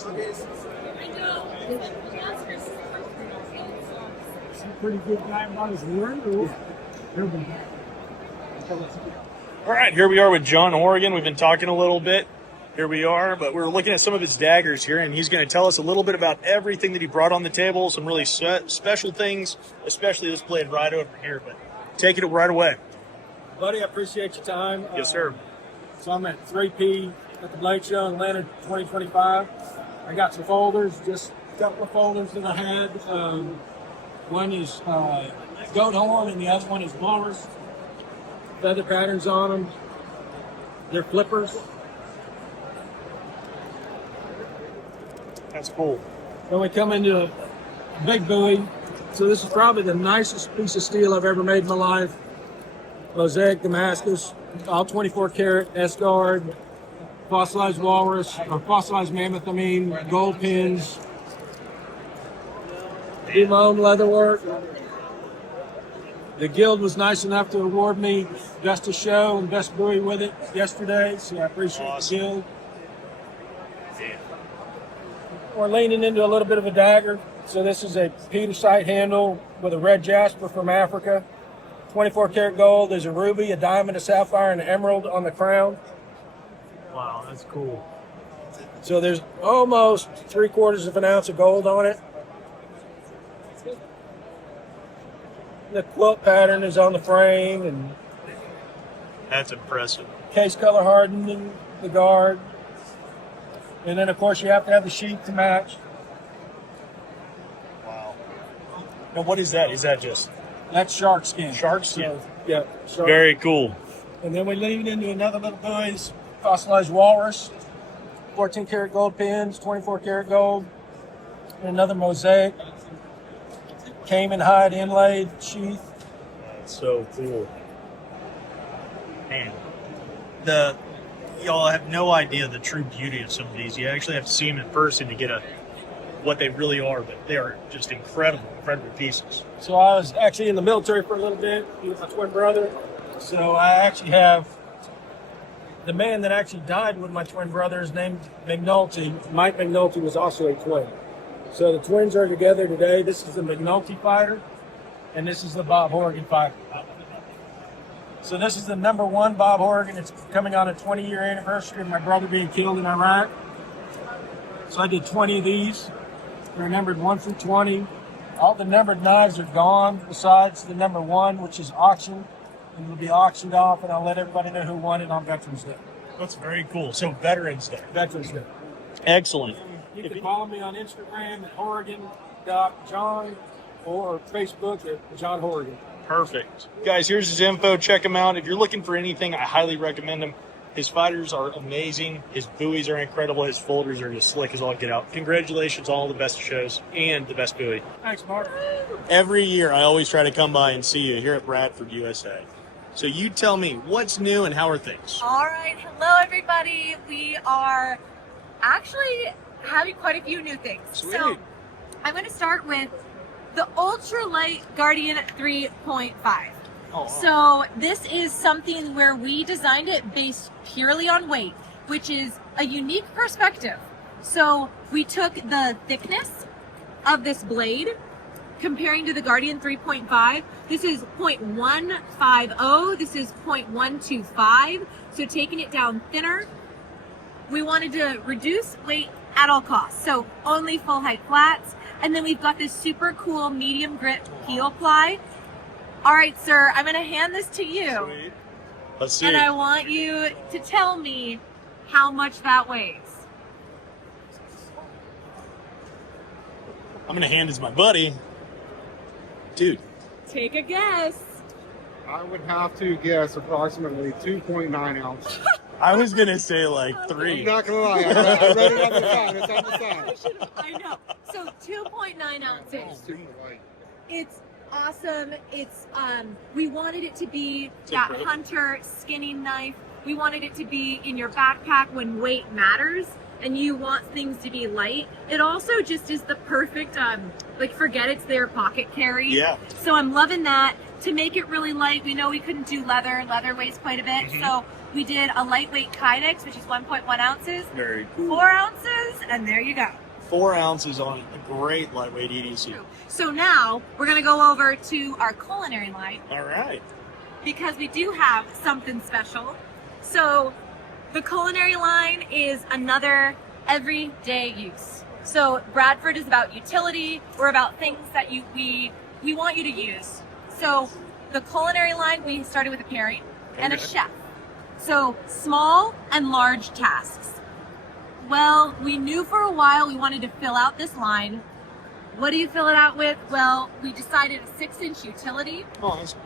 Some pretty good guy about his word. All right, here we are with John Horrigan. We've been talking a little bit. Here we are, but we're looking at some of his daggers here, and he's going to tell us a little bit about everything that he brought on the table, some really special things, especially this blade right over here. But take it right away. Buddy, I appreciate your time. Yes, sir. So I'm at 3P at the Blade Show in Atlanta 2025. I got some folders, just a couple of folders that I had. One is goat horn, and the other one is walrus. Feather patterns on them. They're flippers. That's cool. Then we come into a big buoy. So this is probably the nicest piece of steel I've ever made in my life. Mosaic Damascus, all 24 karat S-guard, fossilized walrus, or fossilized mammoth, gold pins, Elone leatherwork. The guild was nice enough to award me Best of Show and Best Buoy with it yesterday, so I appreciate the guild. We're leaning into a little bit of a dagger. So this is a Peter sight handle with a red jasper from Africa. 24 karat gold. There's a ruby, a diamond, a sapphire, and an emerald on the crown. Wow, that's cool. So there's almost 3/4 of an ounce of gold on it. The quilt pattern is on the frame, and That's impressive. case color hardened in the guard. And then, of course, you have to have the sheath to match. Wow. Now, what is that? Is that just That's shark skin. shark skin? So, yeah, shark. Very cool. And then we lead into another little buoys, fossilized walrus, 14 karat gold pins, 24 karat gold, and another mosaic, caiman hide inlaid sheath. That's so cool. Man, y'all have no idea the true beauty of some of these. You actually have to see them in person to get what they really are, but they are just incredible pieces. So I was actually in the military for a little bit with my twin brother. So I actually have the man that actually died with my twin brother is named McNulty. Mike McNulty was also a twin. So the twins are together today. This is the McNulty fighter, and this is the Bob Horrigan fighter. So this is the #1 Bob Horrigan. It's coming on a 20-year anniversary of my brother being killed in Iraq. So I did 20 of these. They're numbered 1 through 20. All the numbered knives are gone besides the #1, which is auctioned. And it'll be auctioned off, and I'll let everybody know who won it on Veterans Day. That's very cool. So Veterans Day. Veterans Day. Excellent. You can follow me on Instagram at Horrigan.John or Facebook at John Horrigan. Perfect. Guys, here's his info. Check him out. If you're looking for anything, I highly recommend him. His fighters are amazing. His buoys are incredible. His folders are just slick as all get out. Congratulations on all the best shows and the best buoy. Thanks, Mark. Every year, I always try to come by and see you here at Bradford USA. So you tell me, what's new and how are things? All right. Hello, everybody. We are actually having quite a few new things. Sweet. So I'm going to start with the Ultralight Guardian 3.5. Oh, So this is something where we designed it based purely on weight, which is a unique perspective. So we took the thickness of this blade, comparing to the Guardian 3.5. This is 0.150, this is 0.125. So taking it down thinner. We wanted to reduce weight at all costs. So only full height flats. And then we've got this super cool medium grit peel ply. All right, sir, I'm gonna hand this to you. Sweet. Let's see. And I want you to tell me how much that weighs. I'm going to hand this to my buddy. Dude. Take a guess. I would have to guess approximately 2.9 ounces. I was going to say like I'm 3. not gonna lie, I read it on the side. It's on the side. I know. So 2.9 ounces. It's super light. It's awesome. It's we wanted it to be that incredible. hunter skinning knife. We wanted it to be in your backpack when weight matters and you want things to be light. It also just is the perfect like forget it's there pocket carry. Yeah. So I'm loving that. To make it really light, we know we couldn't do leather. Leather weighs quite a bit. So We did a lightweight kydex, which is 1.1 ounces, Very cool. 4 ounces, and there you go. 4 ounces on a great lightweight EDC. So now we're gonna go over to our culinary line All right. because we do have something special. So the culinary line is another everyday use. So Bradford is about utility. We're about things that we want you to use. So the culinary line, we started with a pairing and a Okay. chef. So small and large tasks. Well, we knew for a while we wanted to fill out this line. What do you fill it out with? Well, we decided a 6-inch utility. Oh, that's cool.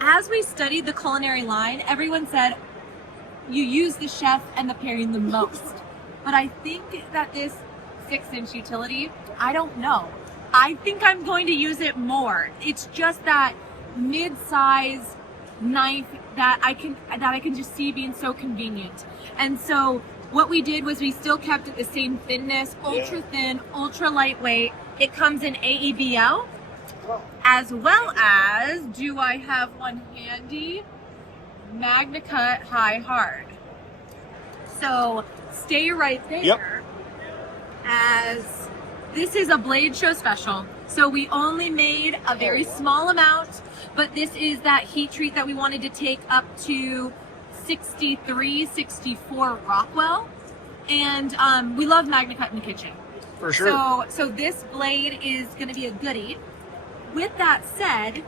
As we studied the culinary line, everyone said you use the chef and the pairing the most. But I think that this 6-inch utility, I don't know. I think I'm going to use it more. It's just that mid-size knife that I can just see being so convenient. And so what we did was we still kept it the same thinness, ultra thin, ultra lightweight. It comes in AEBL, as well as, do I have one handy? Magna Cut High Hard. So stay right there. Yep. As this is a Blade Show special. So we only made a very small amount, but this is that heat treat that we wanted to take up to 63, 64 Rockwell. And we love Magna Cut in the kitchen. For sure. So this blade is going to be a goodie. With that said,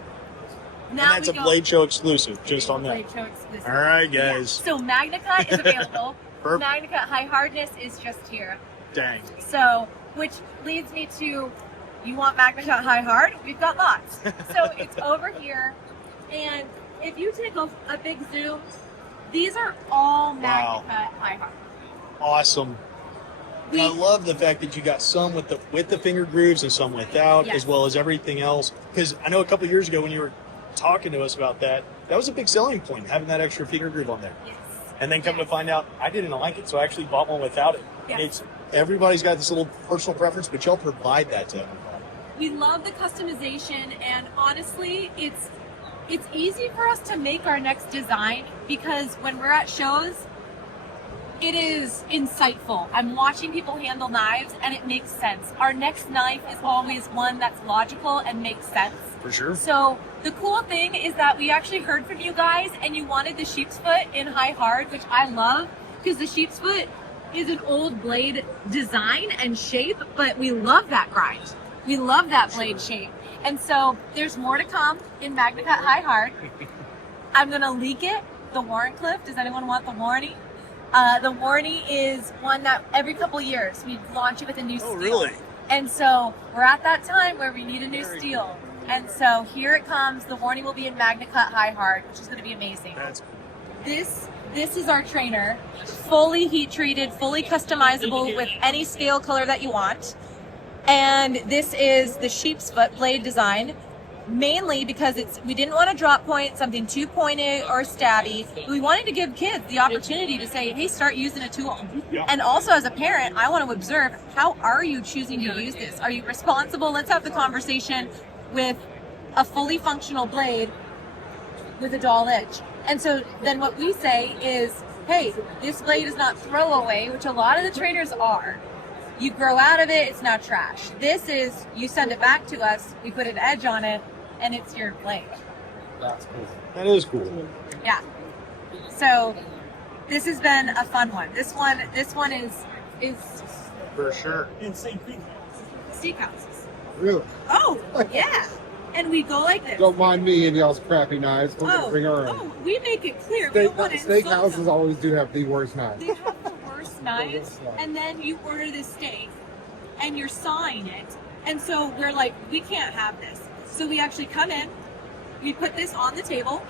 And now that's we a go, Blade Show exclusive, just on that. Blade Show exclusive. All right, Yeah. guys. So Magna Cut is available. Perfect. Magna Cut High Hardness is just here. Dang. So, which leads me to, you want Magna Cut High Hard? We've got lots. So it's over here. And if you take a big zoom, these are all Magna Wow. Cut High Hard. Awesome. And I love the fact that you got some with the finger grooves and some without, Yes. as well as everything else. Because I know a couple of years ago when you were talking to us about that, that was a big selling point, having that extra finger groove on there. Yes. And then come to find out, I didn't like it, so I actually bought one without it. Yes. It's everybody's got this little personal preference, but y'all provide that to everybody. We love the customization, and honestly, it's easy for us to make our next design because when we're at shows, it is insightful. I'm watching people handle knives and it makes sense. Our next knife is always one that's logical and makes sense. For sure. So the cool thing is that we actually heard from you guys and you wanted the sheep's foot in high hard, which I love because the sheep's foot is an old blade design and shape, but we love that grind. We love that blade shape. And so there's more to come in Magna Cut High Hard. I'm gonna leak it, the Warrenclyffe. Does anyone want the warranty? The warranty is one that every couple years we launch it with a new steel. Oh, really? And so we're at that time where we need a new steel. And so here it comes. The warranty will be in Magna Cut High Hard, which is going to be amazing. That's cool. This is our trainer, fully heat treated, fully customizable with any scale color that you want. And this is the sheep's foot blade design, mainly because we didn't want to drop point something too pointed or stabby. We wanted to give kids the opportunity to say, hey, start using a tool. Yeah. And also as a parent, I want to observe, how are you choosing to use this? Are you responsible? Let's have the conversation with a fully functional blade with a dull edge. And so then what we say is, hey, this blade is not throwaway, which a lot of the trainers are. You grow out of it, it's not trash. This is, you send it back to us, we put an edge on it, and it's your blade. That's cool. That is cool. Yeah. So this has been a fun one. This one is For sure. steakhouses. Really? Oh, yeah. And we go like this. Don't mind me and y'all's crappy knives. We're gonna bring our own. we make it clear. We don't want to insult Steakhouses them. always do have the worst knives. They have the worst knives, knives. and then you order this steak, and you're sawing it, and so we're like, we can't have this. So we actually come in, we put this on the table,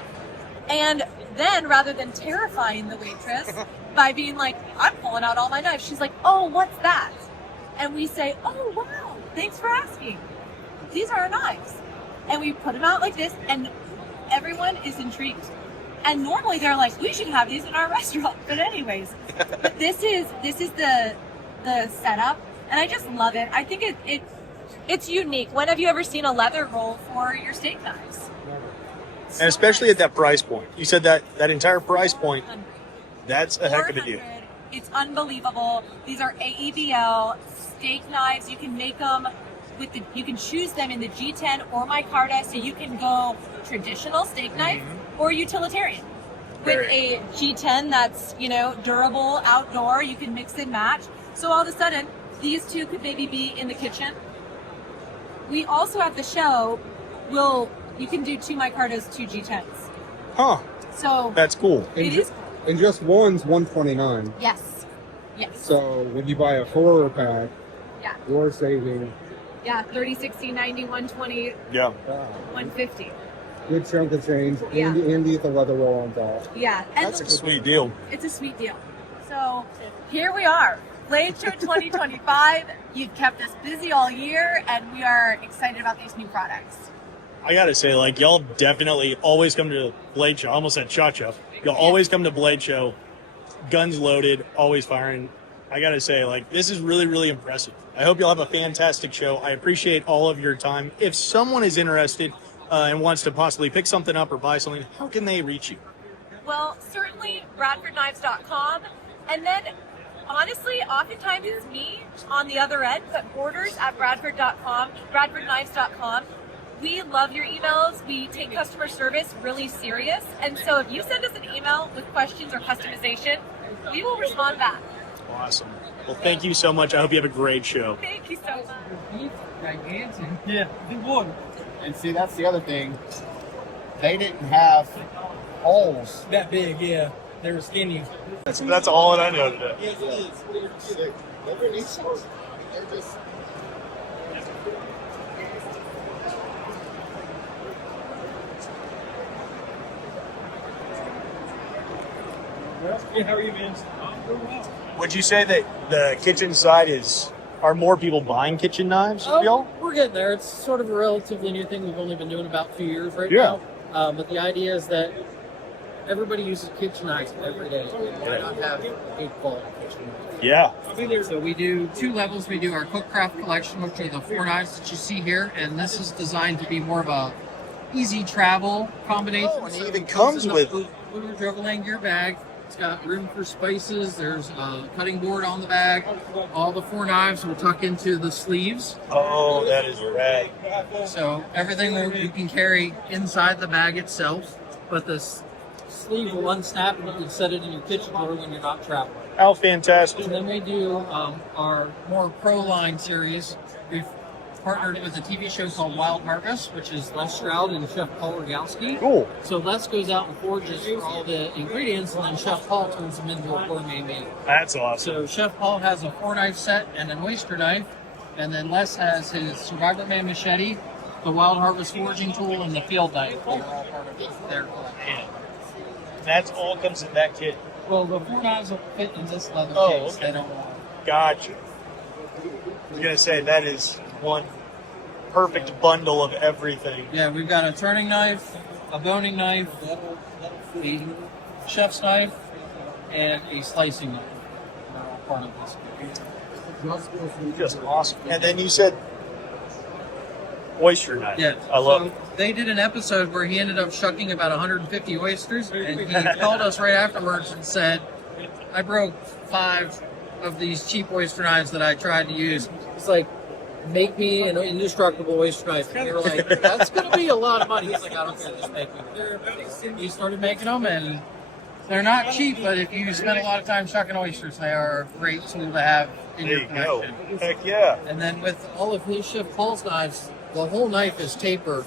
and then rather than terrifying the waitress by being like, I'm pulling out all my knives, she's like, oh, what's that? And we say, oh, wow, thanks for asking. These are our knives. And we put them out like this, and everyone is intrigued. And normally they're like, we should have these in our restaurant. But anyways, but this is the setup, and I just love it. I think it's unique. When have you ever seen a leather roll for your steak knives? And especially at that price point. You said that entire price point That's a heck of a deal. 400. It's unbelievable. These are AEBL steak knives. You can make them with you can choose them in the G10 or micarta, so you can go traditional steak knife or utilitarian. With a G10 that's, you know, durable, outdoor, you can mix and match. So all of a sudden, these two could maybe be in the kitchen. We also at the show you can do 2 micartas, 2 G10s. Huh. So That's cool. it is. And just one's $129. Yes. Yes. So when you buy a 4-pack, Yeah. you're saving Yeah, 30, 60, 90, 120, Yeah. 150. good chunk of change. Yeah. And you get the leather roll on top. Yeah. And That's a sweet deal. it's a sweet deal. So here we are. Blade Show 2025. You've kept us busy all year, and we are excited about these new products. I gotta say, like, y'all definitely always come to Blade Show. I almost said Cha-Cha. Y'all always come to Blade Show, guns loaded, always firing. I gotta say, like, this is really, really impressive. I hope y'all have a fantastic show. I appreciate all of your time. If someone is interested and wants to possibly pick something up or buy something, how can they reach you? Well, certainly BradfordKnives.com. And then, honestly, oftentimes it's me on the other end, but orders at Bradford.com, BradfordKnives.com. We love your emails. We take customer service really serious. And so if you send us an email with questions or customization, we will respond back. Awesome. Well, thank you so much. I hope you have a great show. Thank you so much. Yeah, big one. And see, that's the other thing. They didn't have holes. That big, yeah. They were skinny. That's all that I know today. They're just Hey, how are you, man? Would you say that the kitchen side are more people buying kitchen knives, y'all? We're getting there. It's sort of a relatively new thing. We've only been doing about 2 years right Yeah. now. But the idea is that everybody uses kitchen knives every day. Why not have a quality kitchen knife? Yeah. So we do 2 levels. We do our Cookcraft collection, which are the 4 knives that you see here, and this is designed to be more of a easy travel combination. Oh, and it So even it comes in a with- food traveling gear bag. It's got room for spices. There's a cutting board on the bag. All the 4 knives will tuck into the sleeves. Oh, that is rad. So everything you can carry inside the bag itself, but the sleeve will unsnap and you can set it in your kitchen drawer when you're not traveling. How fantastic. And then we do our more pro line series. We've partnered with a TV show called Wild Harvest, which is Les Stroud and Chef Paul Rogalski. Cool. So Les goes out and forges for all the ingredients, and then Chef Paul turns them into a gourmet meal. That's awesome. So Chef Paul has a 4-knife set and an oyster knife, and then Les has his Survivor Man machete, the Wild Harvest forging tool, and the field knife. They're all part of their collection. That's all comes in that kit. Well, the 4 knives will fit in this leather Oh, case. okay. They don't want. Gotcha. I was going to say, that is one perfect bundle of everything. Yeah, we've got a turning knife, a boning knife, a chef's knife, and a slicing knife. They're all part of this. Just awesome. And then you said oyster knife. Yeah, I love so it. they did an episode where he ended up shucking about 150 oysters, and he called us right afterwards and said, "I broke 5 of these cheap oyster knives that I tried to use." It's like, make me an indestructible oyster knife. And they were like, "That's going to be a lot of money." He's like, "I don't care, just make me." He started making them, and they're not cheap, but if you spend a lot of time shucking oysters, they are a great tool to have in There your you go. collection. Heck yeah. And then with all of his Chef Paul's knives, the whole knife is tapered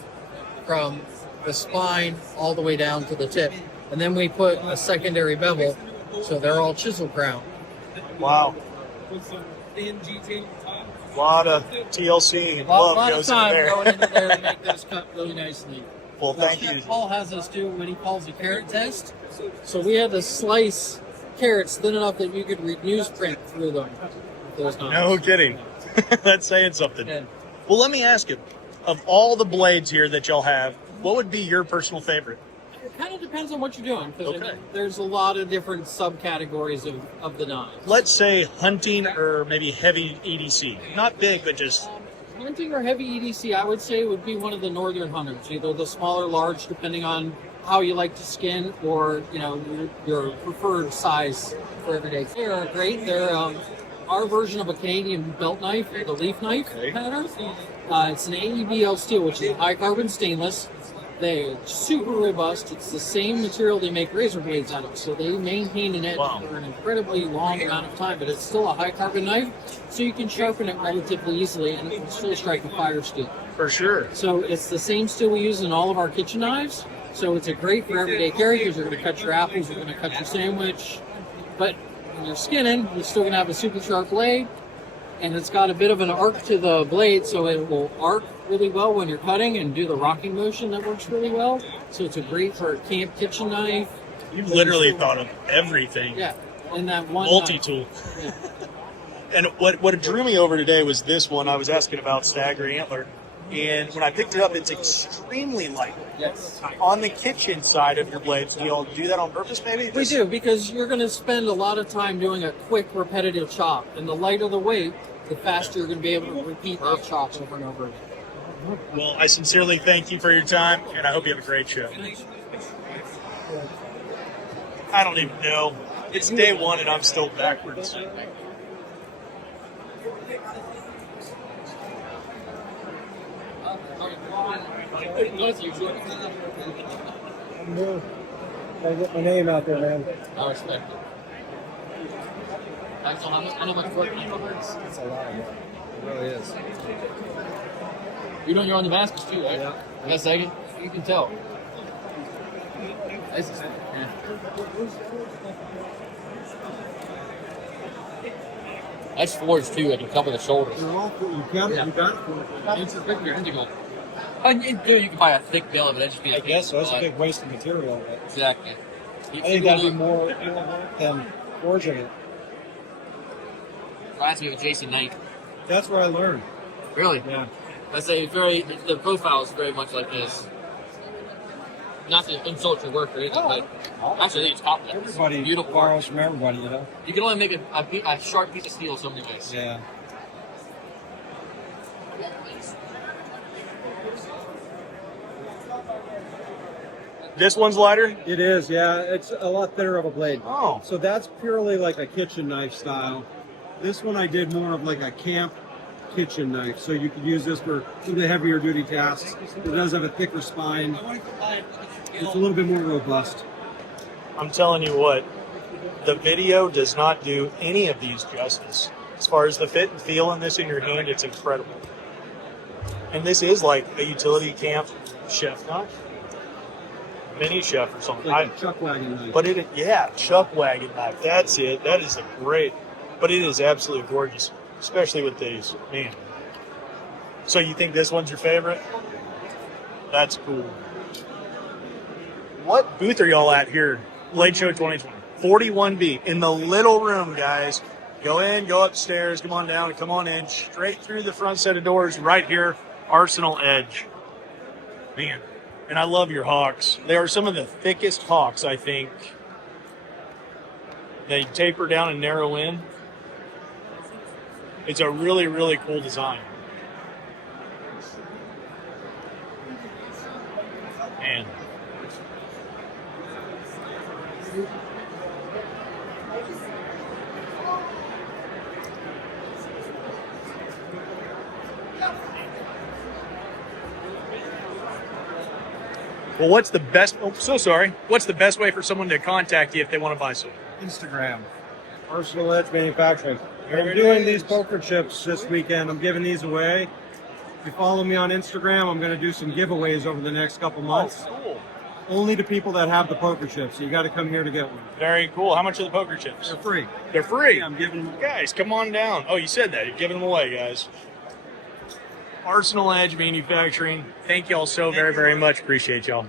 from the spine all the way down to the tip. And then we put a secondary bevel, so they're all chisel crown. Wow. A lot of TLC and love lot of goes in time there. going into there to make those cut really nicely. Well, thank you. Chef Paul has us do what he calls a carrot test. So we had to slice carrots thin enough that you could read newsprint through them. with those knives. No kidding. That's saying something. Yeah. Well, let me ask you, of all the blades here that y'all have, what would be your personal favorite? It kind of depends on what you're doing, because Okay. there's a lot of different subcategories of the knives. Let's say hunting or maybe heavy EDC. Not big, but just... Hunting or heavy EDC, I would say, would be one of the northern hunters, either the small or large, depending on how you like to skin, or your preferred size for everyday. They are great. They're our version of a Canadian belt knife, the leaf knife pattern. It's an AEBL steel, which is high carbon stainless. They're super robust. It's the same material they make razor blades out of, so they maintain an edge for an incredibly long amount of time. But it's still a high carbon knife, so you can sharpen it relatively easily, and it can still strike a fire steel. For sure. So it's the same steel we use in all of our kitchen knives. So it's a great for everyday carry because you're going to cut your apples, you're going to cut your sandwich. But when you're skinning, you're still going to have a super sharp blade. And it's got a bit of an arc to the blade, so it will arc really well when you're cutting and do the rocking motion that works really well. So it's a great for a camp kitchen knife. You've literally thought of everything. Yeah. And that one multi-tool. Yeah. And what drew me over today was this one. I was asking about Stagger Antler. And when I picked it up, it's extremely light. Yes. On the kitchen side of your blades, do you all do that on purpose, maybe? We do, because you're going to spend a lot of time doing a quick, repetitive chop. And the lighter the weight, the faster you're going to be able to repeat that chop over and over again. Well, I sincerely thank you for your time, and I hope you have a great show. I don't even know. It's day one, and I'm still backwards. I'm new. Gotta get my name out there, man. I respect it. I know much work It's a lot of work. It really is. You're doing your own Damascus too, right? Yeah. Yes, you can tell. That's forged too. I can cover the shoulders. You got it. You got it. It's a bigger integral. You can buy a thick bill of it. Just be I guess so. That's a big waste of material. But exactly. I think that'd be more work than forging it. Reminds me of a Jason Knight. That's where I learned. Really? Yeah. I say the profile is very much like this. Not to insult your work or anything, but actually I think it's compliment. Everybody beautiful borrows from everybody, you know? You can only make a sharp piece of steel so many ways. Yeah. This one's lighter? It is, yeah. It's a lot thinner of a blade. Oh. So that's purely like a kitchen knife style. This one I did more of like a camp kitchen knife. So you could use this for the heavier duty tasks. It does have a thicker spine. It's a little bit more robust. I'm telling you what, the video does not do any of these justice. As far as the fit and feel in this in your hand, it's incredible. And this is like a utility camp chef knife. Mini chef or something. Like a chuck wagon knife. But chuck wagon knife. That's it. That is a great, but it is absolutely gorgeous, especially with these. Man. So you think this one's your favorite? That's cool. What booth are y'all at here? Blade Show 2020. 41B in the little room, guys. Go in, go upstairs, come on down, come on in, straight through the front set of doors right here, Arsenal Edge. Man. And I love your hawks. They are some of the thickest hawks, I think. They taper down and narrow in. It's a really, really cool design. Man. Well, what's the best? Oh, so sorry. What's the best way for someone to contact you if they want to buy something? Instagram. Arsenal Edge Manufacturing. I'm doing these poker chips this weekend. I'm giving these away. If you follow me on Instagram, I'm going to do some giveaways over the next couple months. Oh, cool. Only to people that have the poker chips. So you got to come here to get one. Very cool. How much are the poker chips? They're free. They're free. Yeah, I'm giving them. Guys, come on down. Oh, you said that. You're giving them away, guys. Arsenal Edge Manufacturing. Thank y'all so very, very much. Appreciate y'all.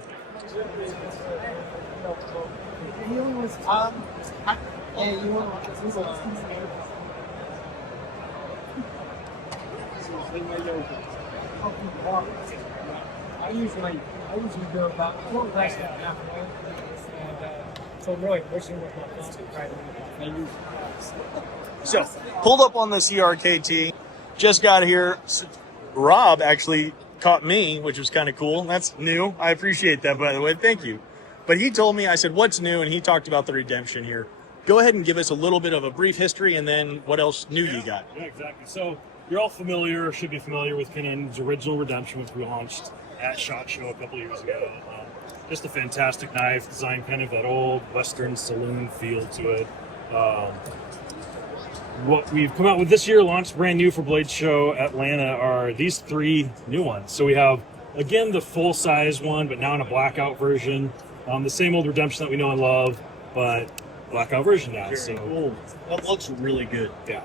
I usually do about less than half an hour, and so I'm really pushing with my phone right now. So, pulled up on the CRKT. Just got here. Rob actually caught me, which was kind of cool. That's new. I appreciate that, by the way. Thank you. But he told me, I said, what's new? And he talked about the redemption here. Go ahead and give us a little bit of a brief history and then what else new you got. Yeah, exactly. So you're all familiar, should be familiar with Kenan's original redemption, which we launched at SHOT Show a couple years ago. Just a fantastic knife, designed kind of that old Western saloon feel to it. What we've come out with this year, launched brand new for Blade Show Atlanta, are these 3 new ones. So we have, again, the full-size one, but now in a blackout version. The same old redemption that we know and love, but blackout version now. Very cool. That looks really good. Yeah,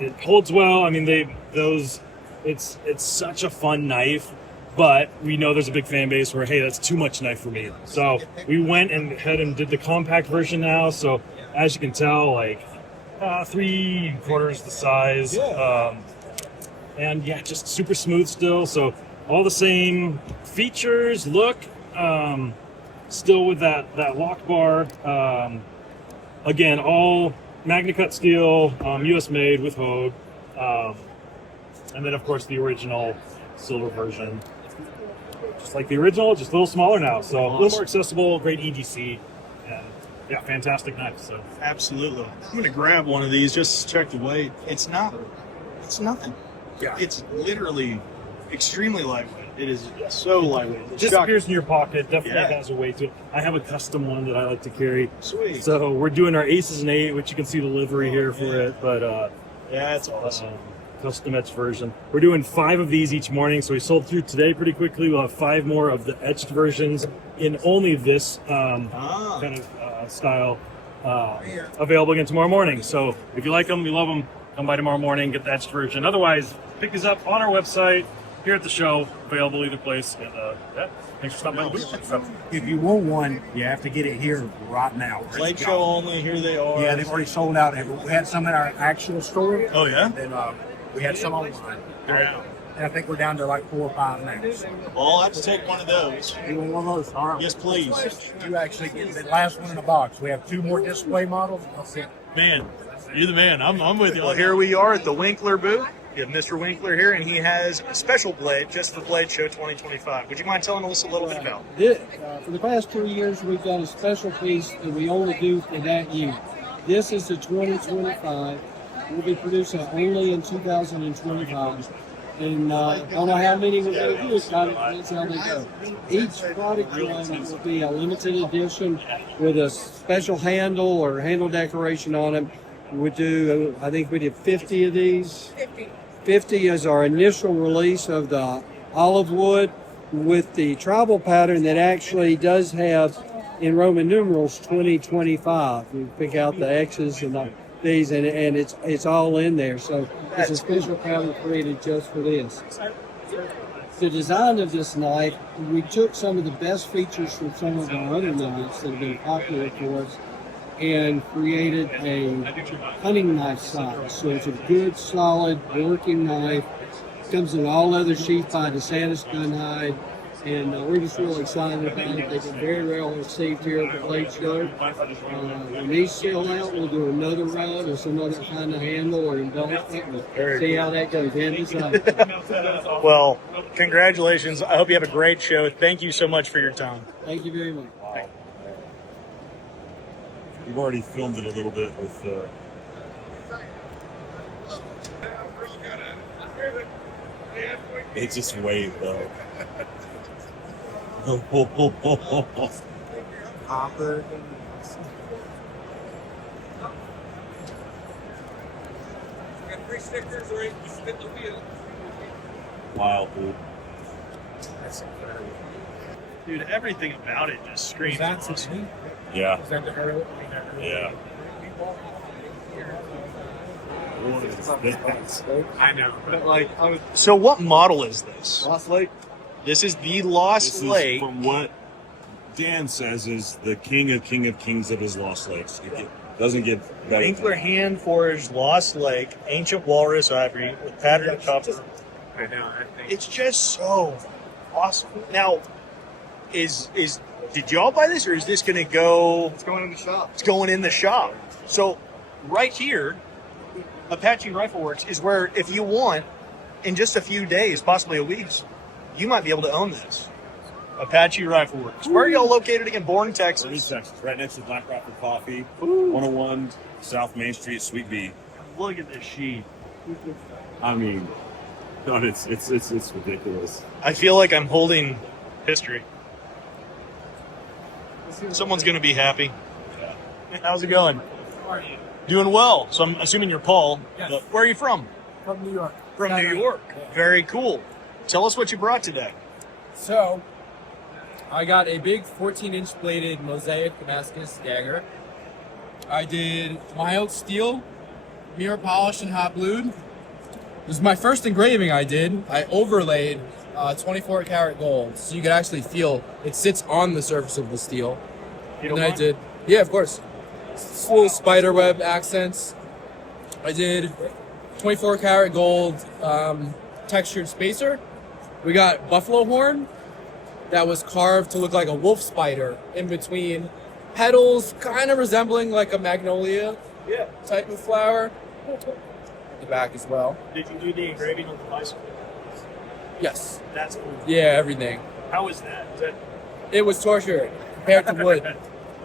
it holds well. I mean, it's such a fun knife, but we know there's a big fan base where, hey, that's too much knife for me. So we went and did the compact version now. So as you can tell, like 3/4 the size, and yeah, just super smooth still. So all the same features, look, still with that lock bar. Again, all Magna Cut steel, U.S. made with Hogue, and then of course the original silver version, just like the original, just a little smaller now, so a little more accessible. Great EDC, and yeah, fantastic knife. So absolutely, I'm gonna grab one of these just to check the weight. It's nothing. Yeah, it's literally extremely lightweight. It is so lightweight. It disappears in your pocket. Definitely Yeah. has a weight to it. I have a custom one that I like to carry. Sweet. So we're doing our Aces and 8, which you can see the livery here for it, but Yeah, it's awesome. custom etched version. We're doing 5 of these each morning, so we sold through today pretty quickly. We'll have 5 more of the etched versions in only this kind of style available again tomorrow morning. So if you like them, you love them, come by tomorrow morning, get the etched version. Otherwise, pick these up on our website, here at the show, available either place. And yeah, thanks for stopping by the booth. If you want one, you have to get it here right now. Blade Show only. Here they are. Yeah, they've already sold out. We had some in our actual store. Oh yeah. And we had some online. And I think we're down to like 4 or 5 now. So. Well, I'll have to take one of those. You want one of those? All right. Yes, please. You actually get the last one in the box. We have 2 more display models. That's it. Man, you're the man. I'm with you. Well, here we are at the Winkler booth. You have Mr. Winkler here, and he has a special blade just for the Blade Show 2025. Would you mind telling us a little bit about it? For the past 2 years, we've done a special piece that we only do for that year. This is the 2025. We'll be producing only in 2025. And don't know how many we're going to do. That's how they go. Each product line will be a limited edition with a special handle or handle decoration on them. We do, I think we did 50 of these. 50 is our initial release of the olive wood with the tribal pattern that actually does have in Roman numerals 2025. You pick out the X's and these, and it's all in there. So it's a special pattern created just for this. The design of this knife, we took some of the best features from some of our other knives that have been popular for us and created a hunting knife size. So it's a good, solid, working knife. Comes in all leather sheath by DeSantis gun hide. And we're just really excited about it. They've been very well received here at the Blade Show. When these sell out, we'll do another run or some other kind of handle or embellishment and see how that goes. Well, congratulations. I hope you have a great show. Thank you so much for your time. Thank you very much. We've already filmed it a little bit with. It's just wave though. Copper. Wow, dude. Dude, everything about it just screams awesome. Yeah. Is that the early? Yeah. I know, but like, So what model is this? Lost Lake. This is the Lost This Lake. is from what Dan says is the king of kings of his Lost Lakes. Doesn't get better. Winkler hand forged Lost Lake, ancient walrus ivory with patterned copper. I know. It's just so awesome. Now, did y'all buy this or is this going to go? It's going in the shop. It's going in the shop. So right here, Apache Rifle Works is where if you want, in just a few days, possibly a week, you might be able to own this. Apache Rifle Works. Where are y'all located again? Bourne, Texas. East Texas, right next to Black Rocket Coffee, 101 South Main Street, Suite B. Look at this sheet. I mean, God, it's ridiculous. I feel like I'm holding history. Someone's going to be happy. How's it going? How are you? Doing well. So I'm assuming you're Paul. Yes. But where are you from? From New York. From New York. Very cool. Tell us what you brought today. So, I got a big 14-inch bladed mosaic Damascus dagger. I did mild steel, mirror polish, and hot blued. This was my first engraving I did. I overlaid 24 karat gold, so you could actually feel it sits on the surface of the steel. And then I did, yeah, of course, full spider web accents. I did 24 karat gold textured spacer. We got buffalo horn that was carved to look like a wolf spider in between petals, kind of resembling like a magnolia type of flower. The back as well. Did you do the engraving on the bicycle? Yes. That's cool. Yeah, everything. How was that? It was torture compared to wood.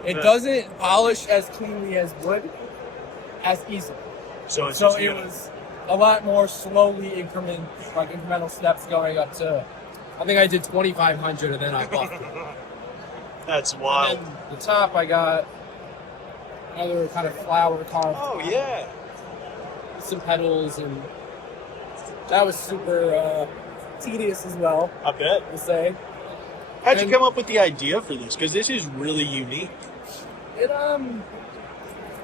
It doesn't polish as cleanly as wood, as easily. So it's it was a lot more slowly incremental steps going up to, I think I did 2,500 and then I buffed it. That's And wild. then the top I got another kind of flower carved. Oh, yeah. Some petals, and that was super tedious as well, I bet. to say. How'd you come up with the idea for this? Because this is really unique.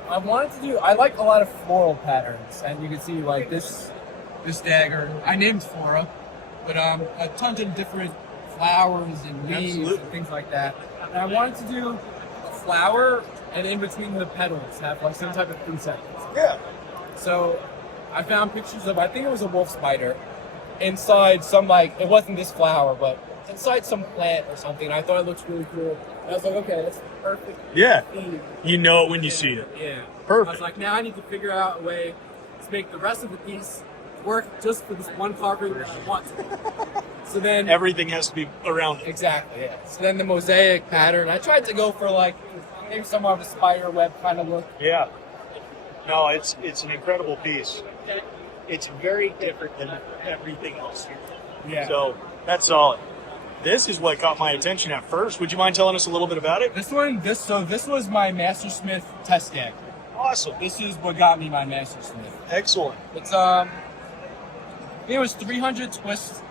I like a lot of floral patterns, and you can see like this dagger, I named Flora, but a ton of different flowers and leaves and things like that. And I wanted to do a flower, and in between the petals have like some type of insect. Yeah. So I found pictures of, I think it was a wolf spider, inside some it wasn't this flower, but inside some plant or something. I thought it looked really cool. And I was like, okay, that's perfect. Yeah. theme. You know it when you see it. Yeah. Perfect. I was like, now I need to figure out a way to make the rest of the piece work just for this one carving that I want to. So then Everything has to be around it. exactly, yeah. So then the mosaic pattern, I tried to go for like maybe somewhat of a spider web kind of look. Yeah. No, it's an incredible piece. It's very different than everything else here. Yeah. So that's solid. This is what caught my attention at first. Would you mind telling us a little bit about it? This was my Mastersmith test dagger. Awesome. This is what got me my Mastersmith. Excellent. It's it was 300 twist,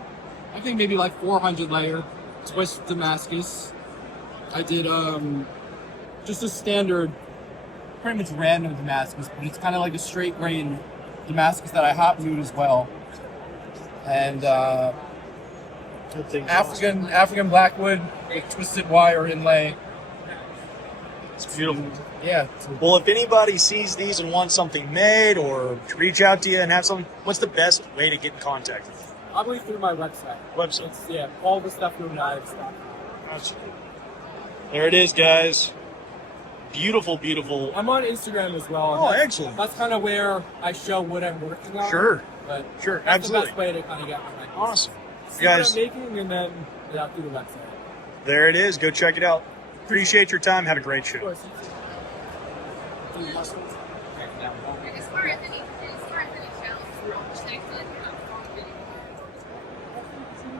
I think maybe like 400 layer twist Damascus. I did just a standard, pretty much random Damascus, but it's kind of like a straight grain Damascus that I hot glued as well. And African blackwood with twisted wire inlay. It's beautiful. Yeah. Well, if anybody sees these and wants something made or to reach out to you and have something, what's the best way to get in contact with you? Probably through my website. Website. It's, all the stuff through Knives. There it is, guys. Beautiful, beautiful. I'm on Instagram as well. Oh, excellent. That's kind of where I show what I'm working on. Sure. But Sure, that's absolutely. the best way to kind of get my Awesome. See Guys, what I'm making, and then through the website. there it is. Go check it out. Appreciate your time. Have a great show. Of course.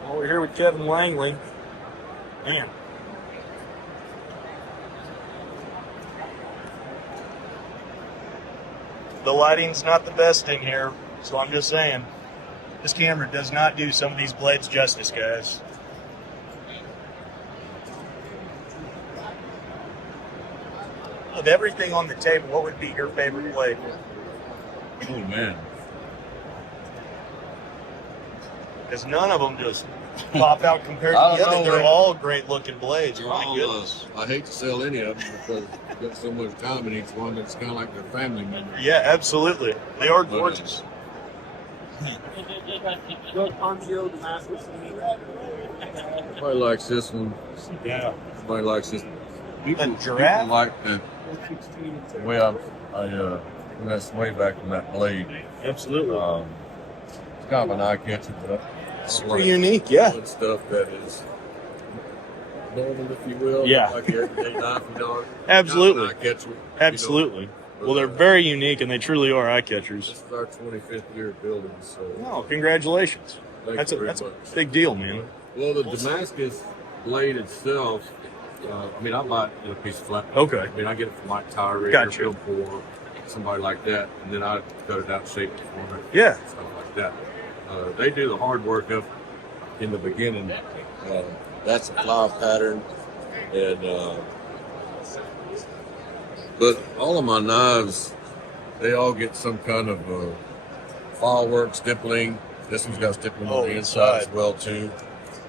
Well, we're here with Kevin Langley. Man. The lighting's not the best in here, so I'm just saying. This camera does not do some of these blades justice, guys. Of everything on the table, what would be your favorite blade? Oh man, Because none of them just pop out compared to I the don't other. know, They're man. all great looking blades. My Well, goodness. I hate to sell any of them because you've got so much time in each one. It's kind of like their family member. Yeah, absolutely. They are gorgeous. Everybody likes this one. Yeah. Everybody likes this. The giraffe? People like the way that's way back from that blade. Absolutely. It's kind of an eye catcher, but Super unique, yeah. Stuff that is normal, if you will. Yeah. Like your everyday knife, Absolutely. Not an eye catcher, Absolutely. But, Well, they're very unique, and they truly are eye catchers. This is our 25th year of building, so. Oh, congratulations. Thank That's you a very that's a much. big deal, man. Well, the Damascus blade itself, I mean, I buy it in a piece of flat. Okay. I mean, I get it from Mike Tyree Gotcha. or Bill Poor, somebody like that, and then I cut it out and shape it for it. Yeah. Stuff like that. They do the hard work up in the beginning. That's a flower pattern, and but all of my knives, they all get some kind of file work, stippling. This one's got stippling on the inside as well too,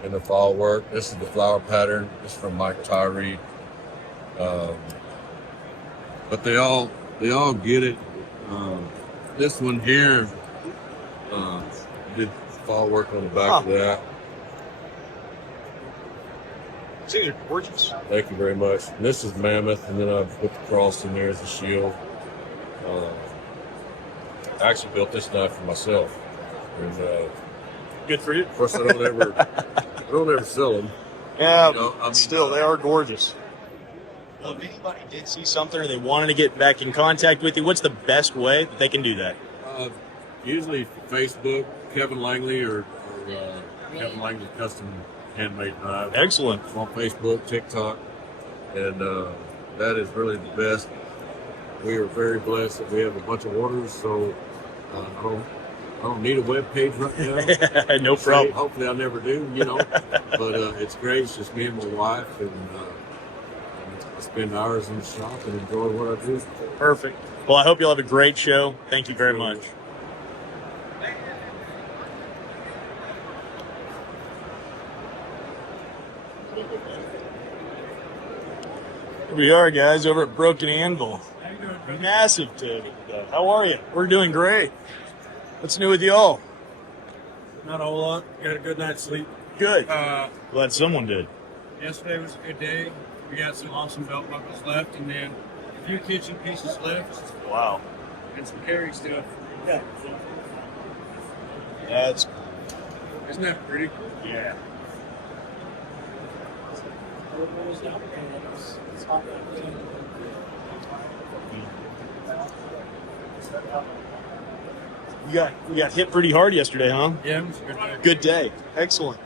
and the file work. This is the flower pattern. This is from Mike Tyree. But they all get it. This one here did file work on the back of that. See, they're gorgeous. Thank you very much. And this is Mammoth, and then I put the cross in there as a shield. I actually built this knife for myself. And, Good for you. of course, I don't ever sell them. Yeah, You know, I mean, still, they are gorgeous. Well, if anybody did see something or they wanted to get back in contact with you, what's the best way that they can do that? Usually Facebook, Kevin Langley or Kevin Langley Custom Handmade Knives. Excellent. It's on Facebook, TikTok, and that is really the best. We are very blessed that we have a bunch of orders, so I don't need a web page right now. No problem. Hopefully I never do, but it's great. It's just me and my wife, and I spend hours in the shop and enjoy what I do. Perfect. Well, I hope you'll have a great show. Thank you very much. Here we are, guys, over at Broken Anvil. How you doing, brother? Massive today. How are you? We're doing great. What's new with y'all? Not a whole lot. Got a good night's sleep. Good. Glad someone did. Yesterday was a good day. We got some awesome belt buckles left, and then a few kitchen pieces left, Wow. and some carry stuff. Yeah. That's Isn't that pretty? yeah. You got hit pretty hard yesterday, huh? Yeah, it was a good day. Good day. Excellent.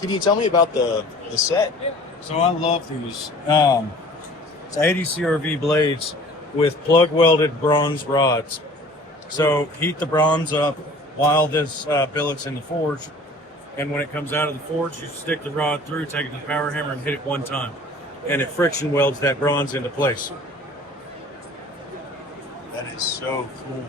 Can you tell me about the set? So I love these. It's 80 CRV blades with plug welded bronze rods. So heat the bronze up while this billet's in the forge, and when it comes out of the forge, you stick the rod through, take it to the power hammer, and hit it one time, and it friction welds that bronze into place. That is so cool.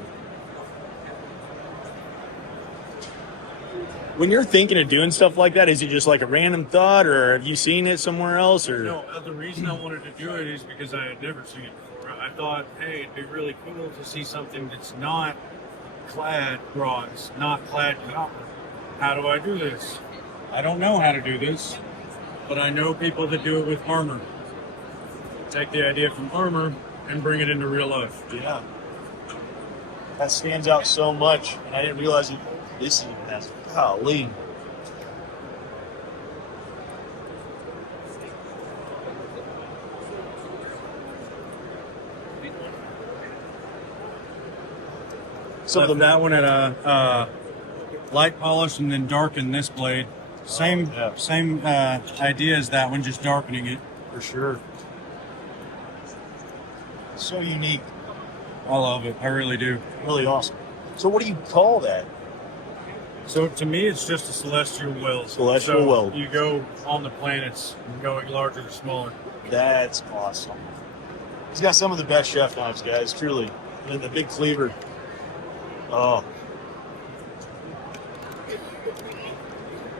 When you're thinking of doing stuff like that, is it just like a random thought, or have you seen it somewhere else? Or No, the reason I wanted to do it is because I had never seen it before. I thought, hey, it'd be really cool to see something that's not clad bronze, not clad copper. How do I do this? I don't know how to do this, but I know people that do it with armor. Take the idea from armor and bring it into real life. yeah, that stands out so much, and I didn't realize this even has. Golly. Some of Left them that one at a light polish and then darken this blade. Same idea as that one, just darkening it. for sure. So unique, I love it. I really do. really awesome. So, what do you call that? So to me, it's just a celestial weld. Celestial So weld. You go on the planets, going larger to smaller. That's awesome. He's got some of the best chef knives, guys. Truly, and the big cleaver. Oh,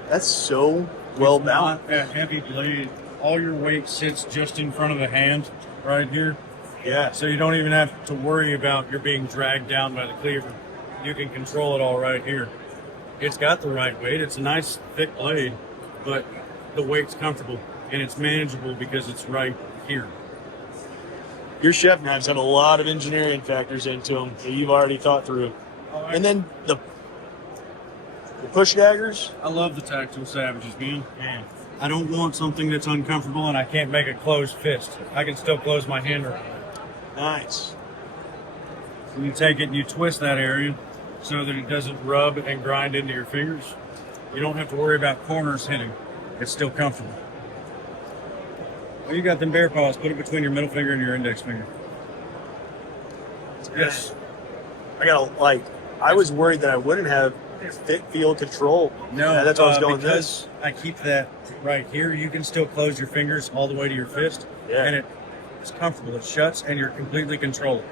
that's so well balanced. Not a heavy blade. All your weight sits just in front of the hand, right here. Yeah. So you don't even have to worry about you're being dragged down by the cleaver. You can control it all right here. It's got the right weight. It's a nice thick blade, but the weight's comfortable and it's manageable because it's right here. Your chef knives have a lot of engineering factors into them that you've already thought through. And then the push daggers. I love the Tactile Savages, man. I don't want something that's uncomfortable and I can't make a closed fist. I can still close my hand around it. Nice. So you take it and you twist that area so that it doesn't rub and grind into your fingers. You don't have to worry about corners hitting. It's still comfortable. Well, you got them bear paws. Put it between your middle finger and your index finger. Yes. I was worried that I wouldn't have fit field control. No, Yeah, that's why I was going because this. I keep that right here. You can still close your fingers all the way to your fist, and it's comfortable. It shuts, and you're completely controlled.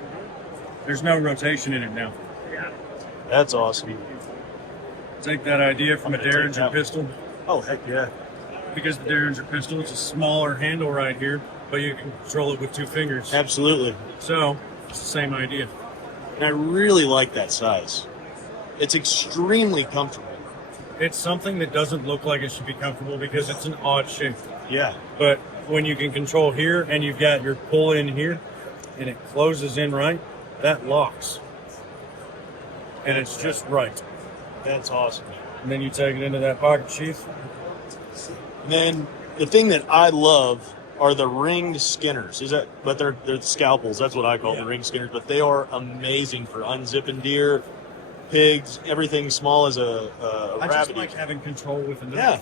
There's no rotation in it now. That's awesome. Take that idea from a Derringer pistol. Oh, heck yeah. Because the Derringer pistol, it's a smaller handle right here, but you can control it with two fingers. Absolutely. So, it's the same idea. And I really like that size. It's extremely comfortable. It's something that doesn't look like it should be comfortable because it's an odd shape. Yeah. But when you can control here and you've got your pull in here and it closes in right, that locks. And it's just right. That's awesome. And then you take it into that pocket sheath. And then the thing that I love are the ringed skinners. But they're scalpels. That's what I call the ringed skinners. But they are amazing for unzipping deer, pigs, everything small as a I rabbit. just like having control with a knife. Yeah.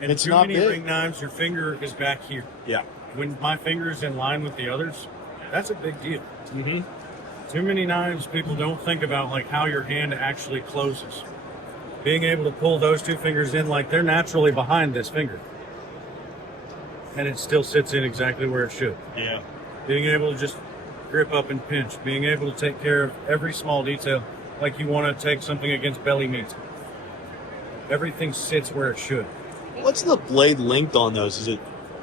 And It's too not many big. ring knives, your finger is back here. Yeah. When my finger is in line with the others, that's a big deal. Mm-hmm. Too many knives, people don't think about like how your hand actually closes. Being able to pull those two fingers in like they're naturally behind this finger. And it still sits in exactly where it should. Yeah. Being able to just grip up and pinch. Being able to take care of every small detail like you want to take something against belly meat. Everything sits where it should. What's the blade length on those? Is it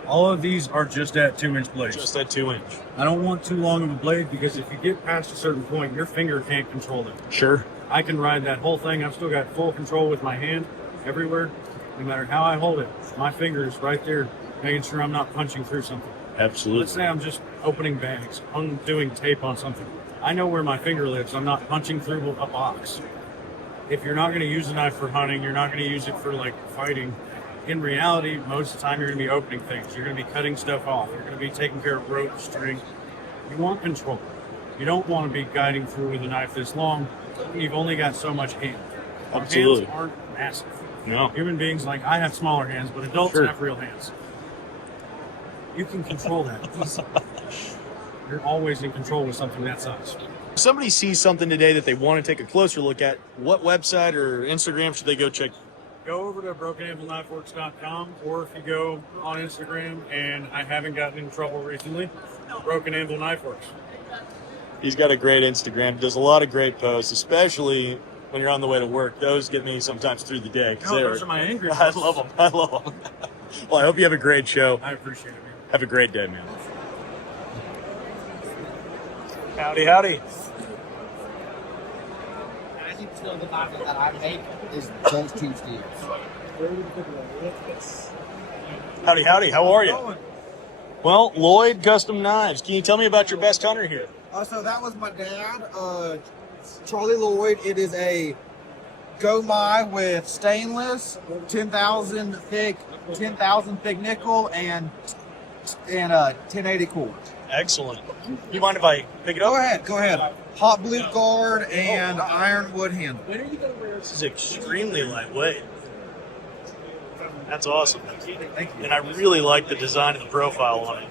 All of these are just at 2-inch blades. just that 2-inch? I don't want too long of a blade because if you get past a certain point, your finger can't control it. Sure. I can ride that whole thing. I've still got full control with my hand everywhere. No matter how I hold it, my finger is right there, making sure I'm not punching through something. Absolutely. Let's say I'm just opening bags, undoing tape on something. I know where my finger lives. I'm not punching through a box. If you're not going to use a knife for hunting, you're not going to use it for like fighting. In reality, most of the time you're going to be opening things. You're going to be cutting stuff off. You're going to be taking care of rope, string. You want control. You don't want to be guiding through with a knife this long. You've only got so much hand. Our Absolutely. hands aren't massive. No. Human beings, like I have smaller hands, but adults Sure. have real hands. You can control that. You're always in control with something that size. If somebody sees something today that they want to take a closer look at, what website or Instagram should they go check? Go over to brokenanvilknifeworks.com, or if you go on Instagram, and I haven't gotten in trouble recently, Broken Anvil Knife Works. He's got a great Instagram. Does a lot of great posts, especially when you're on the way to work. Those get me sometimes through the day. 'Cause No, they those are my angry I love them. I love them. Well, I hope you have a great show. I appreciate it, man. Have a great day, man. Howdy, howdy. The knife that I make is those two steels. Howdy, howdy. How are you? Well, Lloyd Custom Knives. Can you tell me about your best hunter here? So that was my dad, Charlie Lloyd. It is a Go-My with stainless, 10,000 thick nickel, and 1080 cord. Excellent. You mind if I pick it up? Go ahead. Hot blue guard and ironwood handle. This is extremely lightweight. That's awesome. Thank you. And I really like the design of the profile on it.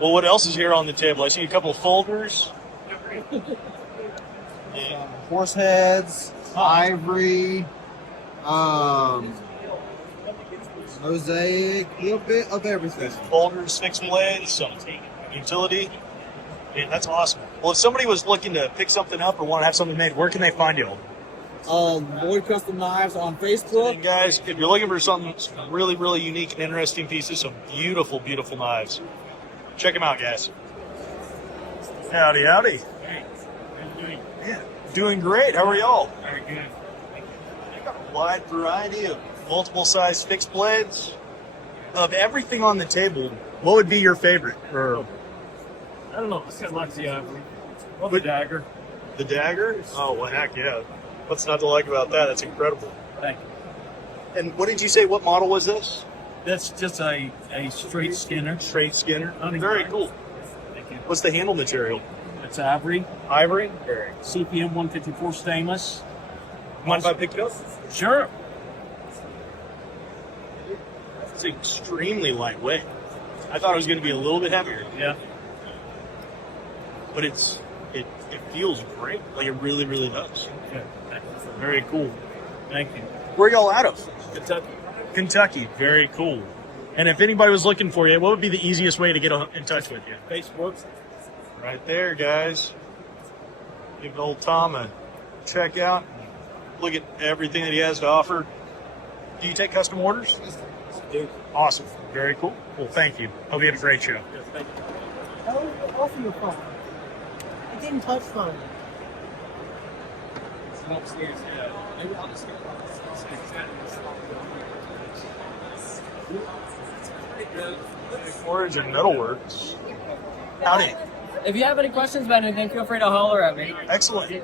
Well, what else is here on the table? I see a couple of folders. Horse heads, ivory, mosaic, a little bit of everything. Folders, fixed blades, some utility. Man, that's awesome. Well, if somebody was looking to pick something up or want to have something made, where can they find you? Lloyd Custom Knives on Facebook. And guys, if you're looking for something really, really unique and interesting pieces, some beautiful, beautiful knives, check them out, guys. Howdy, howdy. Yeah, doing great. How are y'all? Very good. You've got a wide variety of multiple size fixed blades. Of everything on the table, what would be your favorite? Or I don't know. I like the ivory. Or the dagger. the Dagger? Oh, well, heck yeah. What's not to like about that? That's incredible. Thank you. And what did you say? What model was this? That's just a straight skinner. Straight skinner. Very cool. Thank you. What's the handle material? It's ivory. Ivory. CPM 154 stainless. Mind if I pick it up? Sure. It's extremely lightweight. I thought it was going to be a little bit heavier. Yeah. But it feels great. Like it really, really does. Yeah. Very cool. Thank you. Where y'all out of? Kentucky. Kentucky. Very cool. And if anybody was looking for you, what would be the easiest way to get in touch with you? Facebook. Right there, guys. Give old Tom a check out. Look at everything that he has to offer. Do you take custom orders? Dude. Awesome. Very cool. Well, thank you. Hope you had a great show. Yes, thank you. Off your phone. It didn't touch phone. Upstairs, yeah. Maybe I'll just Origin Metalworks. Howdy. If you have any questions about anything, feel free to holler at me. Excellent.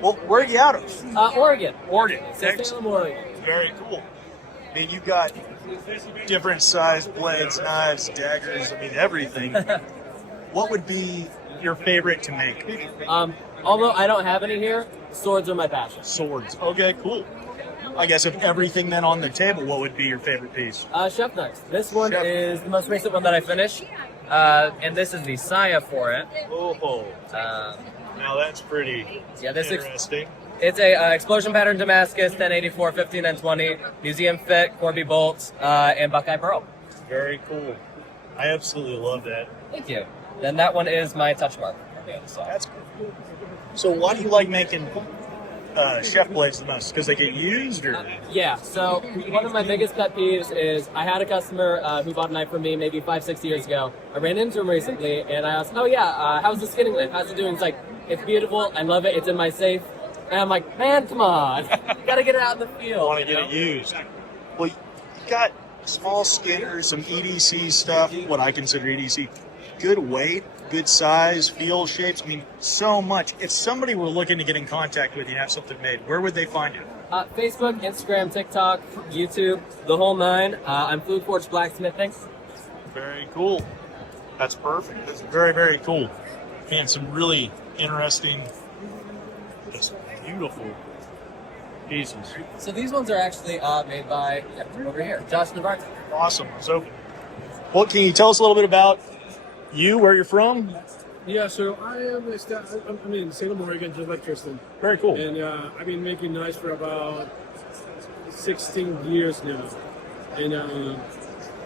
Well, where are you out of? Oregon. Oregon. Salem, Oregon. Very cool. I mean, you've got different sized blades, knives, daggers, I mean, everything. What would be your favorite to make? Although I don't have any here, swords are my passion. Swords. Okay, cool. I guess if everything then on the table, what would be your favorite piece? Chef knives. This one is the most recent one that I finished, and this is the saya for it. Oh, now that's pretty interesting. It's a explosion pattern Damascus, 1084, 15 and 20, museum fit, Corby bolts, and Buckeye pearl. Very cool. I absolutely love that. Thank you. Then that one is my touch mark on the other side. That's cool. So why do you like making chef blades the most? Because they get used, or? Yeah, so one of my biggest pet peeves is I had a customer who bought a knife from me maybe 5-6 years ago. I ran into him recently and I asked, how's the skinning knife? How's it doing? He's like, it's beautiful, I love it, it's in my safe. And I'm like, man, come on. You gotta get it out in the field. I want to get it used. Well, you got small skinners, some EDC stuff, what I consider EDC. Good weight, good size, feel, shapes. I mean, so much. If somebody were looking to get in contact with you and have something made, where would they find you? Facebook, Instagram, TikTok, YouTube, the whole nine. I'm Forge Blacksmith. Thanks. Very cool. That's perfect. That's very, very cool. Man, some really interesting, just beautiful pieces. So these ones are actually made by over here, Josh Navarre. Awesome. So, what can you tell us a little bit about you, where you're from? Yeah, so I'm in Salem, Oregon, just like Tristan. Very cool. And I've been making knives for about 16 years now. And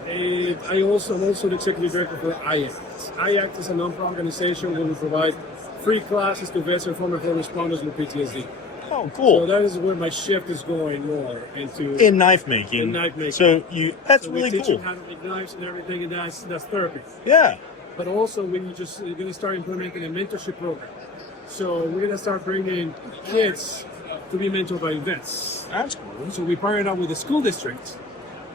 I'm also the executive director for IACT. IACT is a non-profit organization where we provide free classes to vets and former first responders with PTSD. Oh, cool. So that is where my shift is going more into. In knife making. In knife making. So that's so really we teach cool. them how to make knives and everything, and that's therapy. Yeah. But also we're going to start implementing a mentorship program. So we're going to start bringing kids to be mentored by vets. That's cool. So we partnered up with the school district.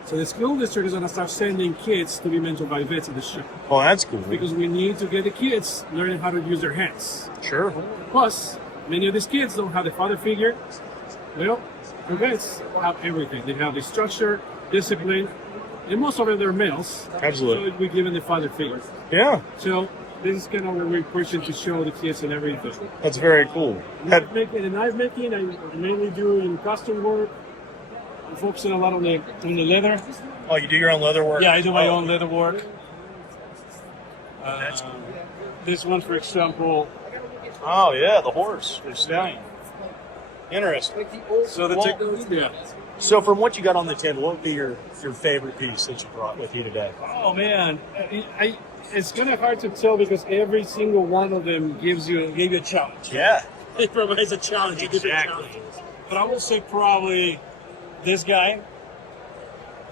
So the school district is going to start sending kids to be mentored by vets at the shop. Oh, that's cool. Because we need to get the kids learning how to use their hands. Sure. Plus, many of these kids don't have the father figure. Well, the vets have everything. They have the structure, discipline, and most of them they're males. Absolutely. So we give them the father figure. Yeah. So this is kind of what we're pushing to show the kids and everything. That's very cool. Knife making, I mainly do in custom work. I'm focusing a lot on the leather. Oh, you do your own leather work? Yeah, I do my own leather work. That's cool. This one, for example. Oh yeah, the horse, the stallion. Interesting. So from what you got on the table, what would be your favorite piece that you brought with you today? Oh man, it's kind of hard to tell because every single one of them gave you a challenge. Yeah. It provides a challenge. Exactly. But I will say probably this guy.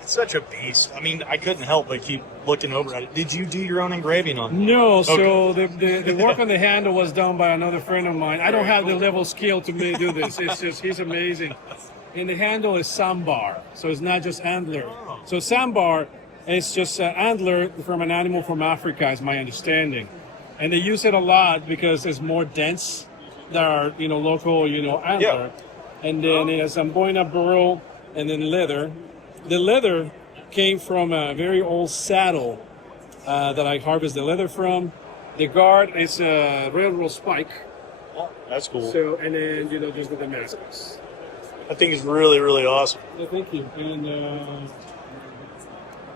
It's such a beast. I mean, I couldn't help but keep looking over at it. Did you do your own engraving on it? No, so the work on the handle was done by another friend of mine. I don't have the level of skill to do this. It's just, he's amazing. And the handle is sambar, so it's not just antler. So sambar is just an antler from an animal from Africa, is my understanding. And they use it a lot because it's more dense than our, local, antler. And then it has Zamboina burl, and then leather. The leather came from a very old saddle that I harvest the leather from. The guard is a railroad spike. That's cool. So, and then, there's the Damascus. That thing is really, really awesome. Yeah, thank you. And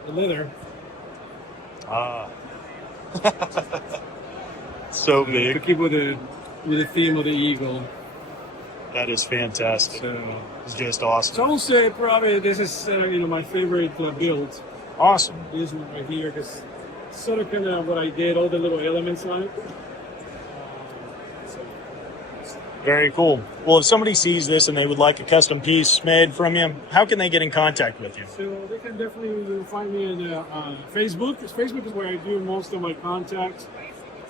the leather. So To big. keep with the theme of the eagle. That is fantastic. So, It's just awesome. so I will say probably this is my favorite build. Awesome. This one right here, because sort of kind of what I did, all the little elements on it. Very cool. Well, if somebody sees this and they would like a custom piece made from you, how can they get in contact with you? So they can definitely find me on Facebook. Facebook is where I do most of my contacts,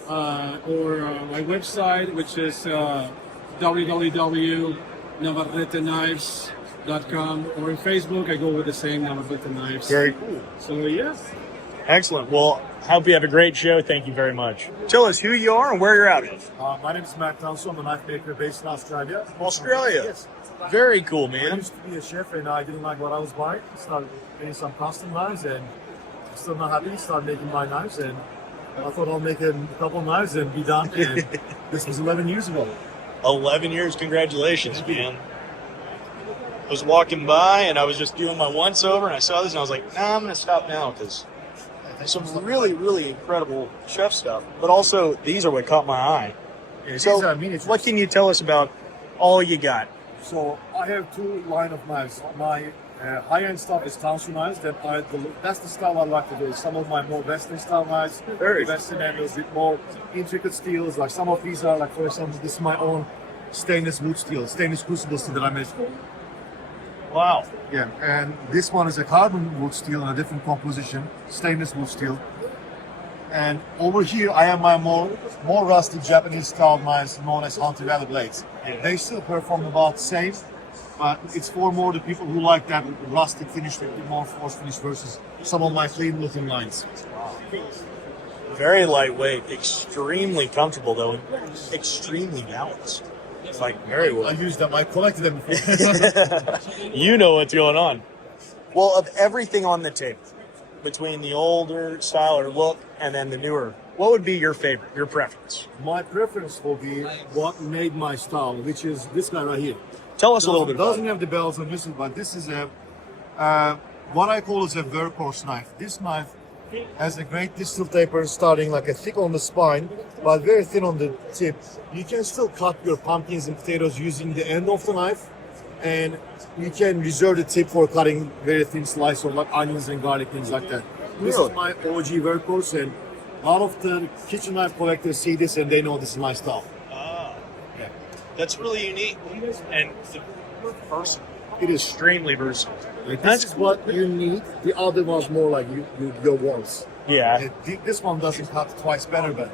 or my website, which is www.navarreteknives.com, or in Facebook I go with the same Navarrete Knives. Very cool. So yes. Excellent. Well, I hope you have a great show. Thank you very much. Tell us who you are and where you're out of. My name is Matt Tulso. I'm a knife maker based in Australia. Australia? Yes. Very cool, I man. used to be a chef and I didn't like what I was buying. Started making some custom knives and I'm still not happy. Started making my knives and I thought I'll make a couple knives and be done. And this was 11 years ago. 11 years. Congratulations, man. I was walking by and I was just doing my once over and I saw this and I was like, nah, I'm going to stop now because some really, really incredible chef stuff. But also, these are what caught my eye. Yeah, So, these are miniatures. what can you tell us about all you got? So I have two line of knives. My high-end stuff is Tulso knives. That's the style I like to do. Some of my more Western style knives, Very Western angles with more intricate steels. Like some of these are, like for example, this is my own stainless wood steel, stainless crucible steel that I made. Wow. Yeah, and this one is a carbon wood steel in a different composition, stainless wood steel. And over here, I have my more rusty Japanese style knives known as Hunter Valley blades. They still perform about the same, but it's for more the people who like that rustic finish with the more force finish versus some of my clean looking lines. Very lightweight, extremely comfortable though, and extremely balanced. It's like very well. I used them. I collected them before. You know what's going on. Well, of everything on the table, between the older style or look and then the newer, what would be your favorite, your preference? My preference will be what made my style, which is this guy right here. Tell us a little bit about Doesn't have the bells and whistles, but this is what I call is a workhorse knife. This knife has a great distal taper starting like a thick on the spine, but very thin on the tip. You can still cut your pumpkins and potatoes using the end of the knife, and you can reserve the tip for cutting very thin slice of like onions and garlic, things like that. This is my OG workhorse, and a lot of the kitchen knife collectors see this and they know this is my style. Yeah. That's really unique and versatile. It is Extremely versatile. This is what you need. The other one's more like your wants. Yeah. This one doesn't cut twice better, but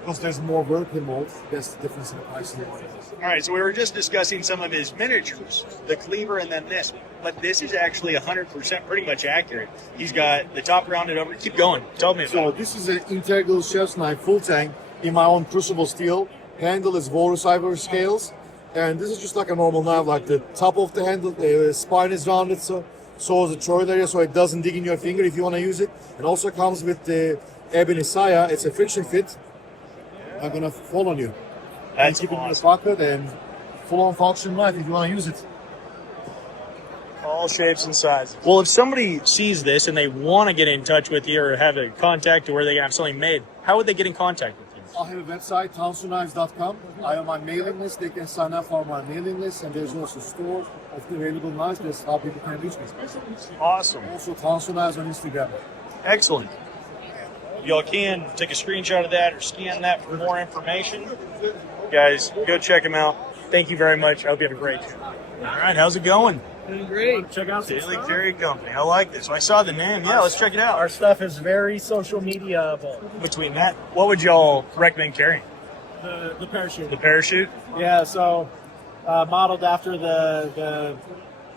because there's more work involved, that's the difference in the price. All right, so we were just discussing some of his miniatures, the cleaver and then this, but this is actually 100% pretty much accurate. He's got the top rounded over. Keep going. Tell me about So it. this is an integral chef's knife, full tang, in my own crucible steel. Handle is walrus ivory scales, and this is just like a normal knife. Like the top of the handle, the spine is rounded, so is the choil area, so it doesn't dig in your finger if you want to use it. It also comes with the ebony saya. It's a friction fit. Not gonna fall on you. That's keep it in the awesome. pocket and full-on function knife if you want to use it. All shapes and sizes. Well, if somebody sees this and they want to get in touch with you or have a contact to where they have something made, how would they get in contact with you? I have a website, townsoneknives.com. I have my mailing list. They can sign up for my mailing list, and there's also a store of the available knives. That's how people can reach me. Awesome. Also, Tulso Knives on Instagram. Excellent. Y'all can take a screenshot of that or scan that for more information. Guys, go check them out. Thank you very much. I hope you have a great day. All right, how's it going? Doing great. Check out some Daily stuff. Carry Company. I like this. I saw the name. Yeah, let's check it out. Our stuff is very social media-able. Between that, what would y'all recommend carrying? The parachute. The parachute? Yeah, so modeled after the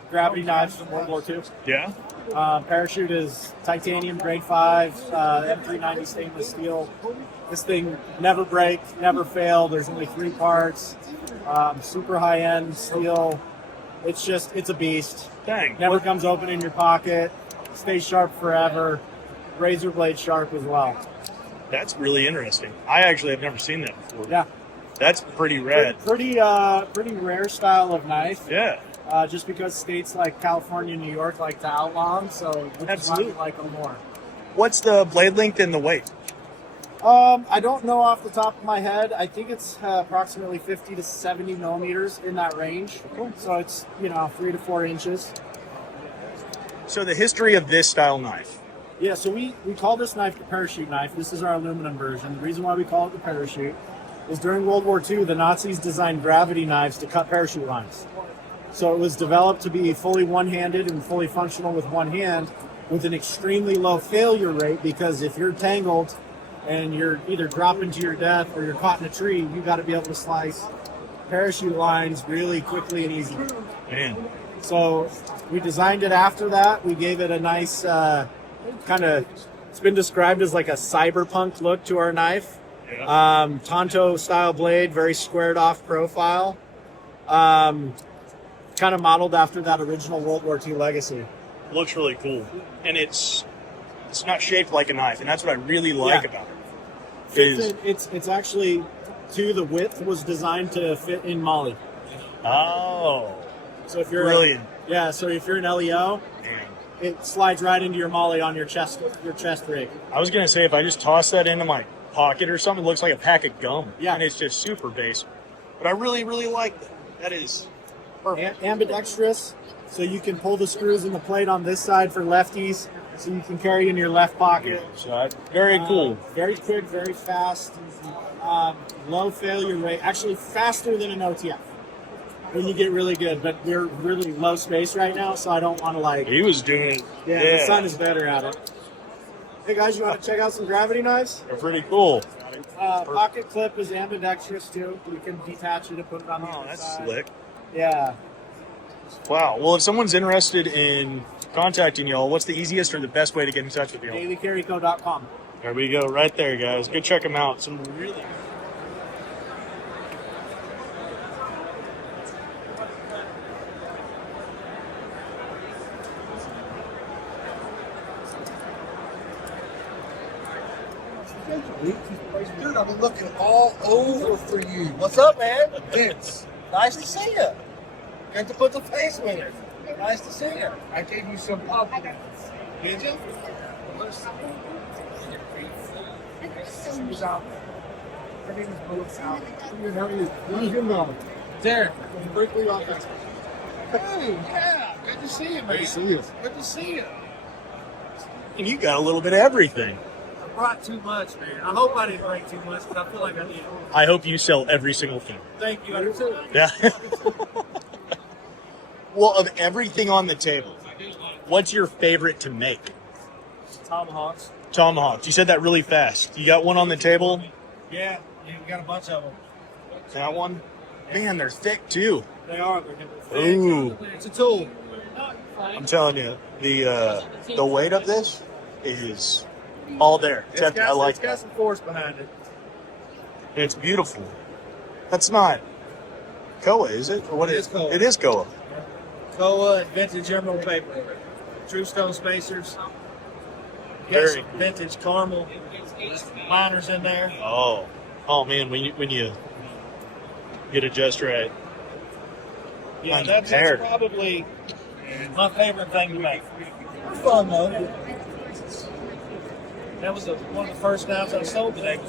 gravity knives from World War II. Yeah. Parachute is titanium grade 5, M390 stainless steel. This thing never break, never fail. There's only 3 parts. Super high-end steel. It's a beast. Dang. Never comes open in your pocket. Stays sharp forever. Razor blade sharp as well. That's really interesting. I actually have never seen that before. Yeah. That's pretty rad. Pretty rare style of knife. Yeah. Just because states like California and New York like to outlaw them, so which is why we like them more. What's the blade length and the weight? I don't know off the top of my head. I think it's approximately 50 to 70 millimeters in that range. So it's 3 to 4 inches. So the history of this style knife. Yeah, so we call this knife the parachute knife. This is our aluminum version. The reason why we call it the parachute is during World War II, the Nazis designed gravity knives to cut parachute lines. So it was developed to be fully one-handed and fully functional with one hand with an extremely low failure rate, because if you're tangled and you're either dropping to your death or you're caught in a tree, you got to be able to slice parachute lines really quickly and easily. Man. So we designed it after that. We gave it a nice it's been described as like a cyberpunk look to our knife. Yeah. Tonto style blade, very squared off profile. Kind of modeled after that original World War II legacy. Looks really cool. And it's not shaped like a knife, and that's what I really like about it. It's actually, the width was designed to fit in Molly. Oh. So if you're brilliant. So if you're an LEO, it slides right into your Molly on your chest rig. I was gonna say, if I just toss that into my pocket or something, it looks like a pack of gum. Yeah. And it's just super basic. But I really, really like that. That is perfect. Ambidextrous, so you can pull the screws in the plate on this side for lefties, so you can carry in your left pocket. Very cool. Very quick, very fast. Low failure rate, actually faster than an OTF when you get really good, but we're really low space right now, so I don't want to He was doing it. Yeah, the sun is better at it. Hey guys, you want to check out some gravity knives? They're pretty cool. Pocket clip is ambidextrous too. You can detach it and put it on the other that's side. slick. Yeah. Wow. Well, if someone's interested in contacting y'all, what's the easiest or the best way to get in touch with y'all? dailycarryco.com. There we go, right there, guys. Go check them out. Some really. Dude, I've been looking all over for you. What's up, man? Vince. Nice to see you. Good to put the face with it. Nice to see you. I gave you some pop. Did you? Her name is Melissa. How are you? Derek. Quickly off that. Hey, yeah. Good to see you, man. Good to see you. Good to see you. And you got a little bit of everything. I brought too much, man. I hope I didn't bring too much, but I feel like I did. I hope you sell every single thing. Thank you. I do too. Yeah. Well, of everything on the table, what's your favorite to make? Tomahawks. Tomahawks. You said that really fast. You got one on the table? Yeah, we got a bunch of them. That one? Man, they're thick too. They are. They're Ooh. It's a tool. I'm telling you, the weight of this is all there. I like It's got some force behind it. It's beautiful. That's not Koa, is it? Or what It is is Koa. It is Koa. Koa and vintage emerald paper. True stone spacers. Very Got some vintage caramel liners in there. Oh man, when you get it just right. Yeah, that's probably my favorite thing to make. Fun though. That was one of the first knives I sold today.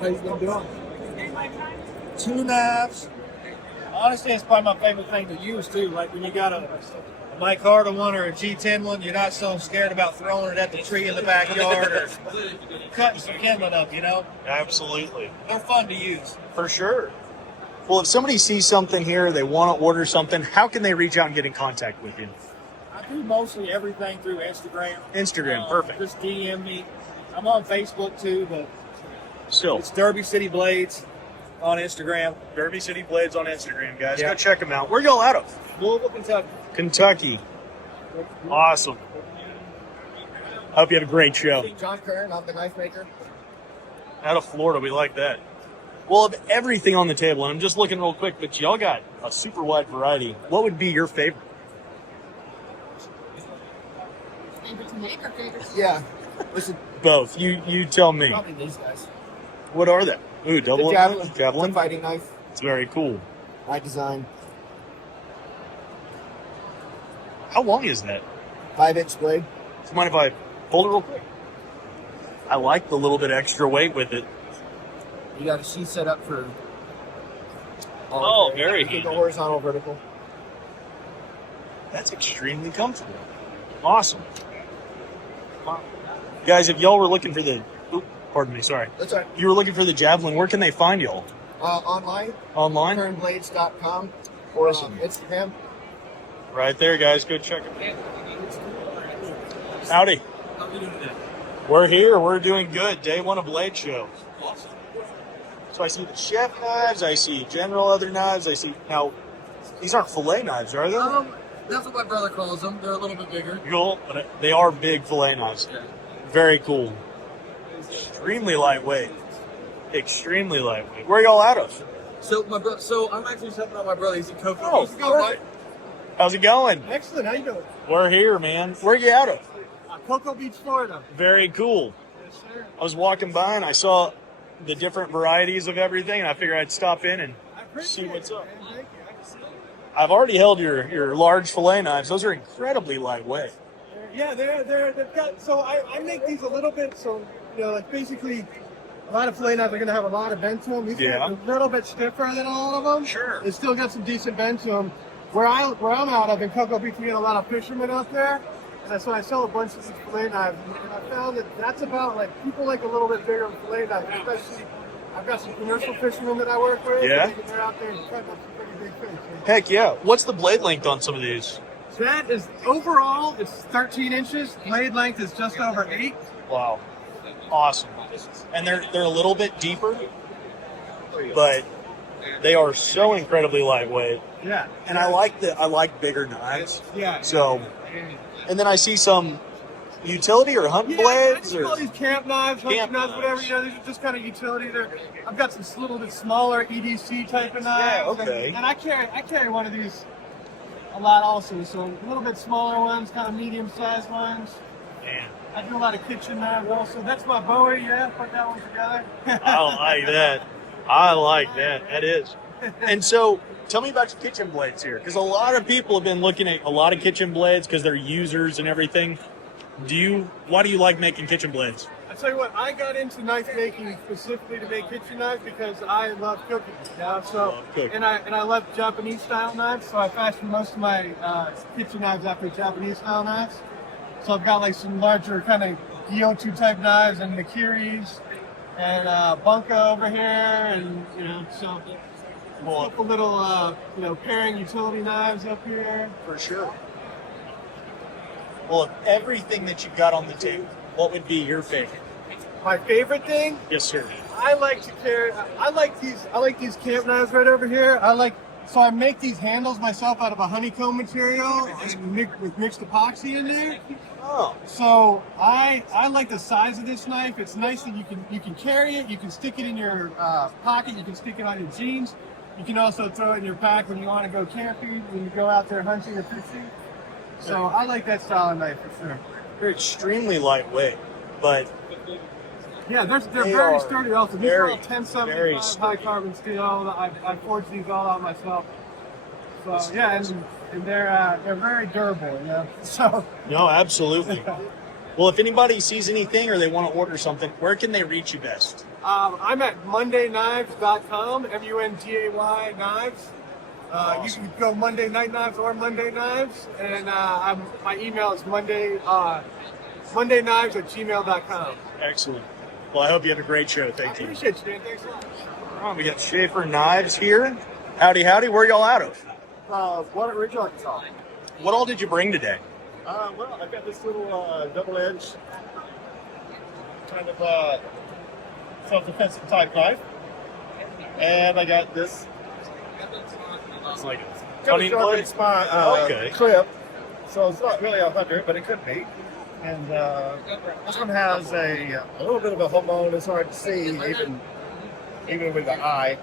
How you been doing? 2 knives. Honestly, it's probably my favorite thing to use too. Like when you got a Mike Harder one or a G10 one, you're not so scared about throwing it at the tree in the backyard or cutting some kindling up, you know? Absolutely. They're fun to use. For sure. Well, if somebody sees something here, they want to order something, how can they reach out and get in contact with you? I do mostly everything through Instagram. Instagram, perfect. Just DM me. I'm on Facebook too, but Still. it's Derby City Blades on Instagram. Derby City Blades on Instagram, guys. Yeah. Go check them out. Where y'all out of? Louisville, Kentucky. Kentucky. Awesome. Hope you had a great show. John Cern, I'm the knife maker. Out of Florida, we like that. Well, of everything on the table, and I'm just looking real quick, but y'all got a super wide variety. What would be your favorite? Favorite to make or favorite to Yeah. Listen, Both. You tell me. probably these guys. What are they? Ooh, double The javelin. javelin. It's a fighting knife. It's very cool. I designed. How long is that? 5-inch blade. Do you mind if I hold it real quick? I like the little bit extra weight with it. You got a sheath set up for. Oh, very You can go handy. horizontal, vertical. That's extremely comfortable. Awesome. Guys, if y'all were looking for the, pardon me, sorry. That's all right. You were looking for the javelin, where can they find y'all? Online. Online? Turnblades.com or Instagram. Right there, guys. Go check it. Howdy. We're here. We're doing good. Day one of Blade Show. So I see the chef knives. I see general other knives. I see now. These aren't fillet knives, are they? That's what my brother calls them. They're a little bit bigger. Cool, but they are big fillet knives. Very cool. Extremely lightweight. Extremely lightweight. Where are y'all out of? So I'm actually helping out my brother. He's in Cocoa. Oh, perfect. How's it going? Excellent. How you doing? We're here, man. Where are you out of? Cocoa Beach, Florida. Very cool. Yes, sir. I was walking by and I saw the different varieties of everything, and I figured I'd stop in and see what's up. Man. Thank you. I can see it. I've already held your large fillet knives. Those are incredibly lightweight. Yeah, they've got. So I make these a little bit. So like basically, a lot of fillet knives are gonna have a lot of bend to them. These are a little bit stiffer than all of them. Sure. They still got some decent bend to them. Where I'm out of in Cocoa Beach, we get a lot of fishermen out there. And that's why I sell a bunch of these fillet knives. And I found that that's about like people like a little bit bigger fillet knives, especially. I've got some commercial fishermen that I work with. Yeah. And they're out there cutting up some pretty big fish. Heck yeah. What's the blade length on some of these? That is overall, it's 13 inches. Blade length is just over 8. Wow. Awesome. And they're a little bit deeper, but they are so incredibly lightweight. Yeah. And I like bigger knives. Yeah. So, and then I see some utility or hunt blades. I just call Or these camp knives, hunting Camp knives, whatever. knives. These are just kind of utility. I've got some little bit smaller EDC type of knives. Yeah, okay. And I carry one of these a lot also. So a little bit smaller ones, kind of medium-sized ones. Man. I do a lot of kitchen knives also. That's my Bowie. Yeah, put that one together. I like that. I like that. That is. And so, tell me about your kitchen blades here, because a lot of people have been looking at a lot of kitchen blades because they're users and everything. Why do you like making kitchen blades? I tell you what, I got into knife making specifically to make kitchen knives because I love cooking. Yeah, so Love cooking. and I love Japanese style knives, so I fashion most of my kitchen knives after Japanese style knives. So I've got like some larger kind of Gyotu type knives and Nikiris and Bunka over here, and so a couple little pairing utility knives up here. For sure. Well, of everything that you've got on the table, what would be your favorite? My favorite thing? Yes, sir. I like to carry. I like these camp knives right over here. So I make these handles myself out of a honeycomb material and with mixed epoxy in there. Oh. So I like the size of this knife. It's nice that you can carry it. You can stick it in your pocket. You can stick it on your jeans. You can also throw it in your pack when you want to go camping, when you go out there hunting or fishing. So I like that style of knife for sure. They're extremely lightweight, but yeah, they're they very are sturdy. Also, these are very, all very 1075 sturdy. high carbon steel. I forged these all out myself. So yeah, and they're very durable. Yeah. So No, absolutely. Well, if anybody sees anything or they want to order something, where can they reach you best? I'm at MondayKnives.com. MUNDAY Knives. You can go Monday Night Knives or Monday Knives, and my email is MondayKnives@gmail.com. Excellent. Well, I hope you have a great show. Thank you. Appreciate you, Dan. Thanks a lot. All right, we got Schaefer Knives here. Howdy, howdy. Where y'all out of? What Ridge, Arkansas. What all did you bring today? Well, I've got this little double-edged kind of self-defensive type knife, and I got this. It's like Got a cutting blade. Okay. clip, so it's not really a 100, but it could be. And this one has a little bit of a home on. It's hard to see even with the eye.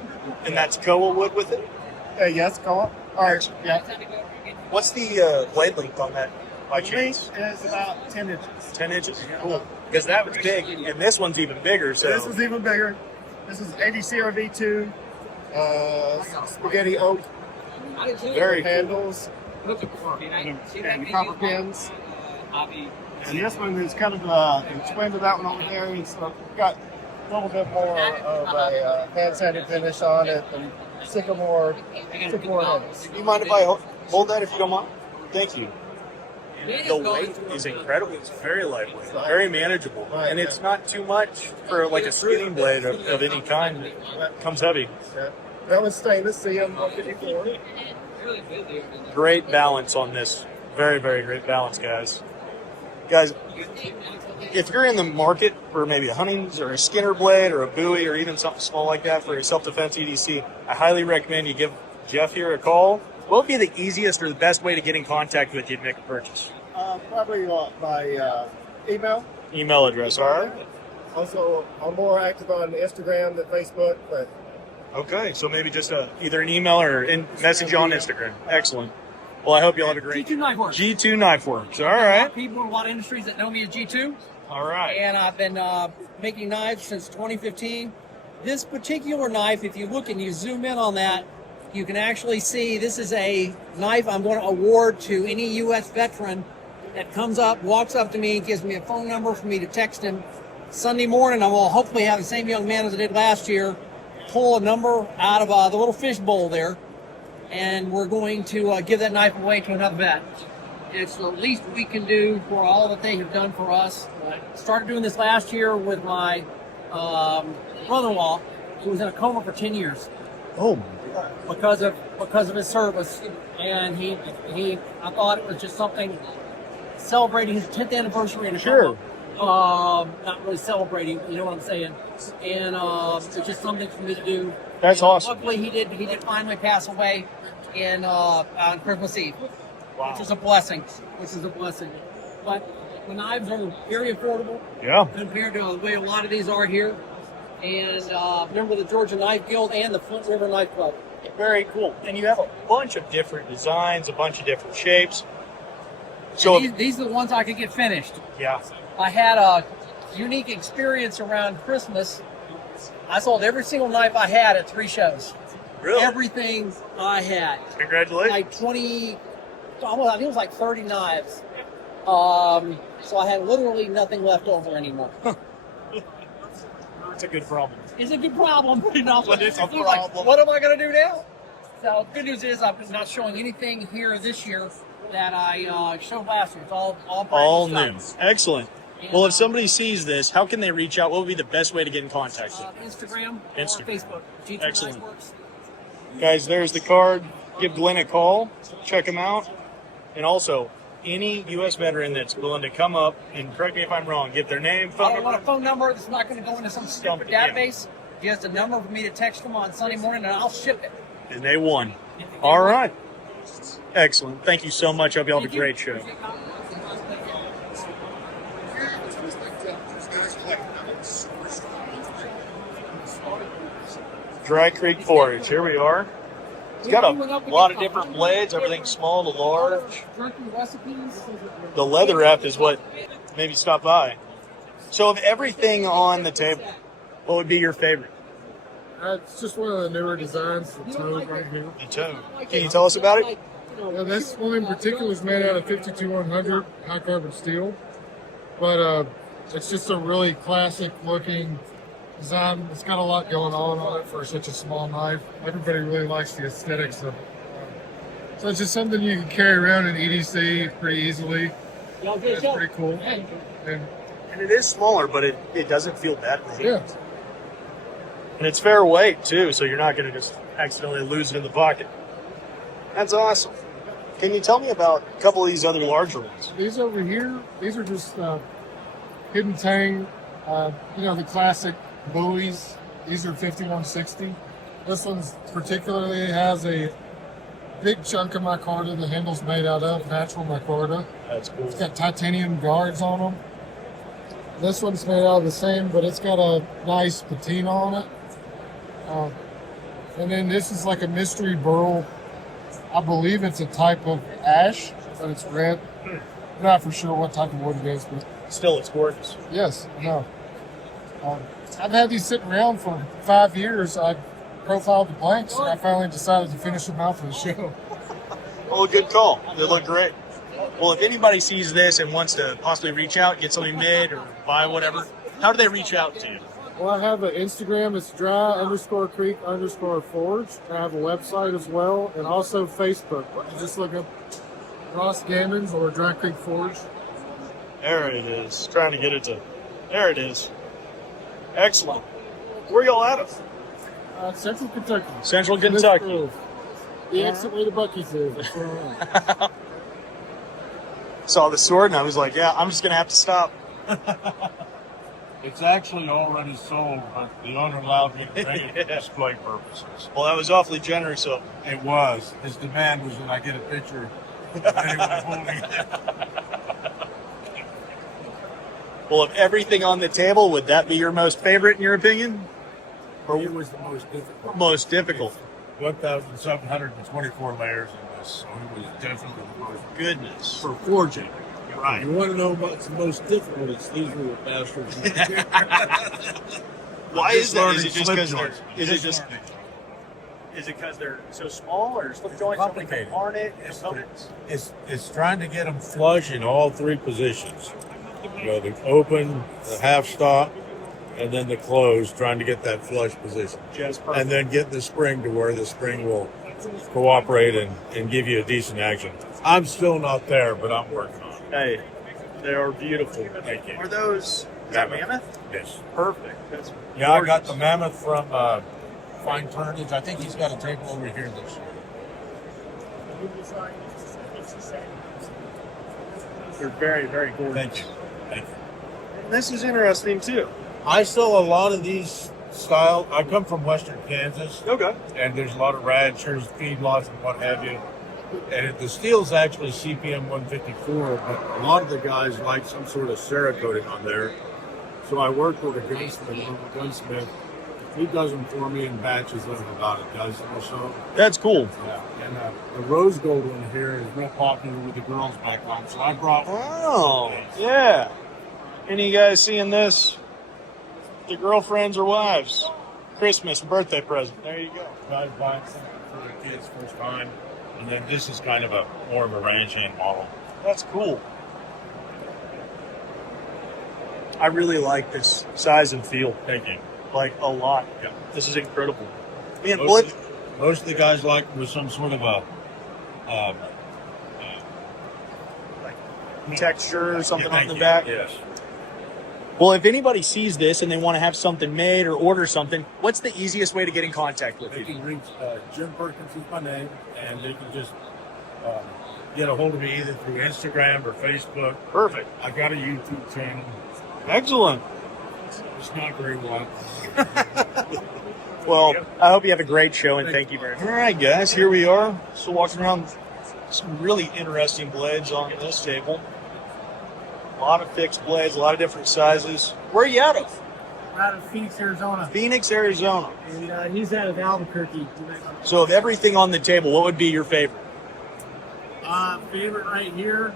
And that's koa wood with it? Yes, call it. All right. Yeah. What's the blade length on that by chance? Length is about 10 inches. 10 inches? Cool. Because that was big, and this one's even bigger. So This is even bigger. This is 80 CRV2, spaghetti oak. Very cool. handles. And copper pins. And this one is kind of a twin to that one over there. It's got a little bit more of a hand sanded finish on it and sycamore handles. You mind if I hold that if you don't mind? Thank you. The weight is incredible. It's very lightweight, very manageable, and it's not too much for like a skinning blade of any kind. It comes heavy. Yeah. That was stainless CM 154. Great balance on this. Very, very great balance, guys. Guys, if you're in the market for maybe a hunting or a skinner blade or a buoy or even something small like that for a self-defense EDC, I highly recommend you give Jeff here a call. What would be the easiest or the best way to get in contact with you to make a purchase? Probably by email. Email address, all right? Also, I'm more active on Instagram than Facebook, but Okay, so maybe just either an email or message on Instagram. Excellent. Well, I hope you all have a great G2 Knife Works. G2 Knife Works. All A lot right. of people in a lot of industries that know me as G2. All right. And I've been making knives since 2015. This particular knife, if you look and you zoom in on that, you can actually see this is a knife I'm going to award to any U.S. veteran that comes up, walks up to me, gives me a phone number for me to text him. Sunday morning, I will hopefully have the same young man as I did last year pull a number out of the little fish bowl there, and we're going to give that knife away to another vet. It's the least we can do for all that they have done for us. Started doing this last year with my brother-in-law, who was in a coma for 10 years. Oh, because of his service, and I thought it was just something celebrating his 10th anniversary in a Sure. not really celebrating, you know what I'm saying, and it's just something for me to do. That's awesome. Luckily, he did finally pass away on Christmas Eve, which is a blessing. But the knives are very affordable. Yeah. Compared to the way a lot of these are here. And remember the Georgia Knife Guild and the Flint River Knife Club. Very cool. And you have a bunch of different designs, a bunch of different shapes. So these are the ones I could get finished. Yeah. I had a unique experience around Christmas. I sold every single knife I had at 3 shows. Really? Everything I had. Congratulations. Like 20, I think it was like 30 knives. So I had literally nothing left over anymore. It's a good problem. It's a good problem. You know? But it's a Like, problem. what am I going to do now? So good news is I'm not showing anything here this year that I showed last year. It's all All brand new. stuff. Excellent. Well, if somebody sees this, how can they reach out? What would be the best way to get in contact with Instagram or Instagram. Facebook. G2 Excellent. Knife Works. you? Guys, there's the card. Give Glenn a call. Check him out. And also, any U.S. veteran that's willing to come up, and correct me if I'm wrong, give their name, I phone don't want number. a phone number that's not going to go into some stupid Yeah. database. Just a number for me to text them on Sunday morning, and I'll ship it. And they won. All right. Excellent. Thank you so much. Hope you all have a great show. Dry Creek Forge. Here we are. It's got a lot of different blades, everything small to large. The leather wrap is what made me stop by. So of everything on the table, what would be your favorite? It's just one of the newer designs, the Toad right here. The Toad. Can you tell us about it? Yeah, this one in particular is made out of 52100 high carbon steel, but it's just a really classic looking design. It's got a lot going on it for such a small knife. Everybody really likes the aesthetics of it. So it's just something you can carry around in EDC pretty easily. It's pretty cool. And it is smaller, but it doesn't feel bad in the hand. Yeah. And it's fair weight, too, so you're not going to just accidentally lose it in the pocket. That's awesome. Can you tell me about a couple of these other larger ones? These over here, these are just hidden tang, the classic buoys. These are 5160. This one's particularly has a big chunk of micarta. The handle's made out of natural micarta. That's cool. It's got titanium guards on them. This one's made out of the same, but it's got a nice patina on it. And then this is like a mystery burl. I believe it's a type of ash, but it's red. I'm not for sure what type of wood it is, but Still, it's gorgeous. yes, no. I've had these sitting around for 5 years. I profiled the blanks, and I finally decided to finish them out for the show. Well, good call. They look great. Well, if anybody sees this and wants to possibly reach out, get something made, or buy whatever, how do they reach out to you? Well, I have an Instagram. It's dry_creek_forge. I have a website as well, and also Facebook. You just look up Ross Gammons or Dry Creek Forge. There it is. Trying to get it to. There it is. Excellent. Where y'all out of? Central Kentucky. Central Kentucky. Smith Grove. The exit way to Bucky's is. That's where I'm at. Saw the sword and I was like, yeah, I'm just gonna have to stop. It's actually already sold, but the owner allowed me to make it for display purposes. Well, that was awfully generous of him. It was. His demand was that I get a picture of anyone holding it. Well, of everything on the table, would that be your most favorite in your opinion? Or It was the most difficult. most difficult? 1,724 layers in this, so it was definitely the most Goodness. for forging. Right. You want to know what's the most difficult? It's these little bastards. Why is that? Is it just because joints. is it just is it because they're so small or slip joints? Complicated. Aren't it? It's trying to get them flush in all three positions. You know, the open, the half stop, and then the close, trying to get that flush position. Just perfect. And then get the spring to where the spring will cooperate and give you a decent action. I'm still not there, but I'm working on it. Hey, they are beautiful. Thank you. Are those? Is that mammoth? Yes. Perfect. That's Yeah, I got the mammoth from Fine Turnage. I think he's got a table over here this year. They're very, very gorgeous. Thank you. Thank you. And this is interesting too. I sell a lot of these style. I come from Western Kansas. Okay. And there's a lot of ranchers, feedlots, and what have you. And the steel's actually CPM 154, but a lot of the guys like some sort of Cerakoting on there. So I worked with a gunsmith. He does them for me in batches of about a dozen or so. That's cool. Yeah. And the rose gold one here is real popular with the girls back home. So I brought one. Oh, yeah. Any of you guys seeing this? Your girlfriends or wives? Christmas, birthday present. There you go. Guys buying something for their kids first time. And then this is kind of more of a ranch hand model. That's cool. I really like this size and feel. Thank you. Like a lot. Yeah. This is incredible. Man, most of the guys like with some sort of a texture or something on the back. Yes. Well, if anybody sees this and they want to have something made or order something, what's the easiest way to get in contact with They you? can reach Jim Perkins is my name, and they can just get a hold of me either through Instagram or Facebook. Perfect. I got a YouTube channel. Excellent. It's not very well. Well, I hope you have a great show, and thank you very much. All right, guys, here we are. Still walking around some really interesting blades on this table. A lot of fixed blades, a lot of different sizes. Where are you out of? We're out of Phoenix, Arizona. Phoenix, Arizona. And he's out of Albuquerque. So of everything on the table, what would be your favorite? Favorite right here.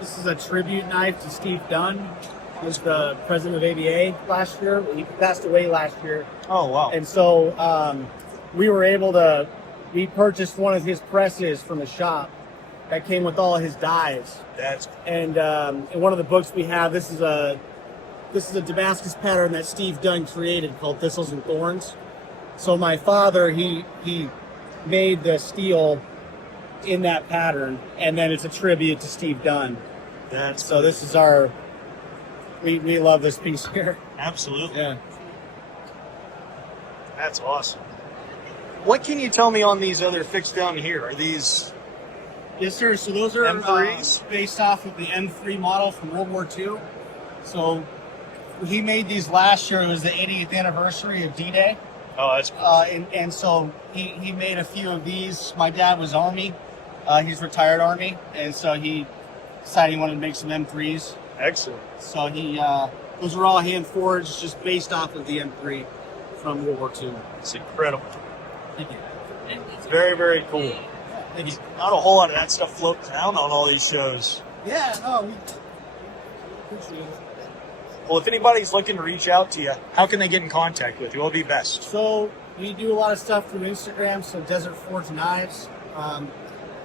This is a tribute knife to Steve Dunn. He was the president of ABA last year. He passed away last year. Oh, wow. And so we purchased one of his presses from the shop that came with all his dies. And in one of the books we have, this is a Damascus pattern that Steve Dunn created called Thistles and Thorns. So my father, he made the steel in that pattern, and then it's a tribute to Steve Dunn. This is our. We love this piece here. Absolutely. Yeah. That's awesome. What can you tell me on these other fixed down here? Are these? Yes, sir. So those are M3s? Based off of the M3 model from World War II. So he made these last year. It was the 80th anniversary of D-Day. Oh, that's cool. And so he made a few of these. My dad was Army. He's retired Army. And so he decided he wanted to make some M3s. Excellent. So those are all hand forged, just based off of the M3. from World War II. It's incredible. Thank you. It's very, very cool. There's not a whole lot of that stuff floating around on all these shows. Yeah, no, we appreciate it. Well, if anybody's looking to reach out to you, how can they get in contact with you? What would be best? So we do a lot of stuff through Instagram. So Desert Forge Knives.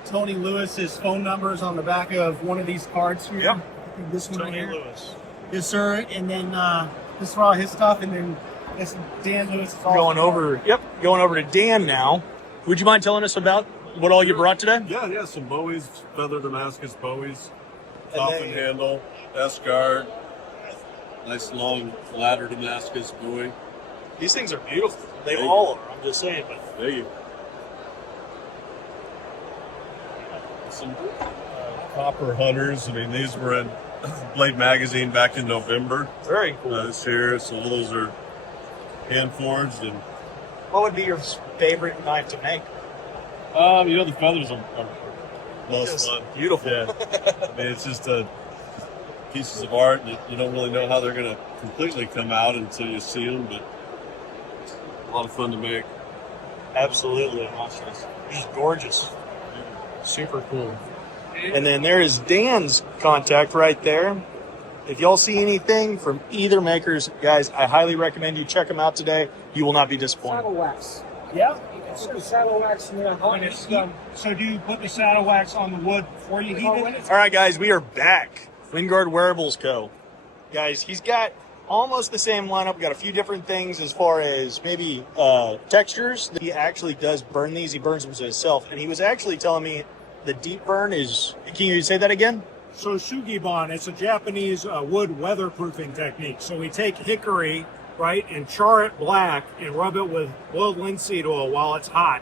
Tony Lewis's phone number is on the back of one of these cards here. Yep. This one Tony here. Lewis. Yes, sir. And then this is all his stuff. And then this is Dan Lewis. Is all Going over to Dan now. Would you mind telling us about what all you brought today? Yeah, some Bowies, feather Damascus Bowies, coffin handle, S-guard, nice long ladder Damascus Bowie. These things are beautiful. They all are. I'm just saying, but There you go. Some copper hunters. I mean, these were in Blade Magazine back in November. Very cool. This year, so those are hand forged. And what would be your favorite knife to make? the feathers are most Just fun. beautiful. Yeah. I mean, it's just pieces of art that you don't really know how they're going to completely come out until you see them, but a lot of fun to make. Absolutely. Just gorgeous. Super cool. And then there is Dan's contact right there. If y'all see anything from either makers, guys, I highly recommend you check them out today. You will not be disappointed. Saddle wax. Yeah. Put the saddle wax in there. So do you put the saddle wax on the wood before you heat it? All right, guys, we are back. Wingard Wearables Co. Guys, he's got almost the same lineup. We've got a few different things as far as maybe textures. He actually does burn these. He burns them to himself. And he was actually telling me the deep burn is, can you say that again? So shugibon, it's a Japanese wood weatherproofing technique. So we take hickory, right, and char it black and rub it with boiled linseed oil while it's hot.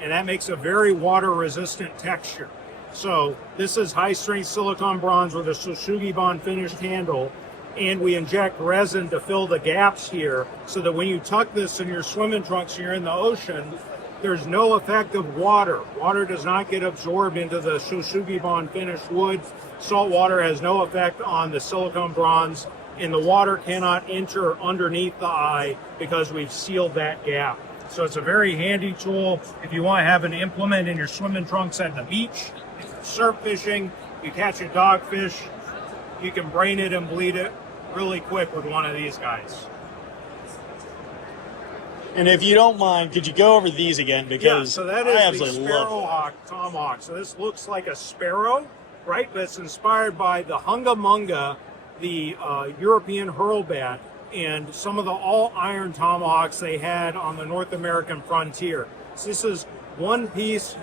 And that makes a very water-resistant texture. So this is high-strength silicon bronze with a shugibon finished handle. And we inject resin to fill the gaps here so that when you tuck this in your swimming trunks and you're in the ocean, there's no effect of water. Water does not get absorbed into the shugibon finished wood. Salt water has no effect on the silicone bronze, and the water cannot enter underneath the eye because we've sealed that gap. So it's a very handy tool if you want to have an implement in your swimming trunks at the beach. If you're surf fishing, you catch a dogfish, you can brain it and bleed it really quick with one of these guys. And if you don't mind, could you go over these again? Because yeah, so that I is the absolutely love Sparrowhawk tomahawk. So this looks like a sparrow, right? But it's inspired by the Hungamunga, the European hurlbat, and some of the all-iron tomahawks they had on the North American frontier. So this is one-piece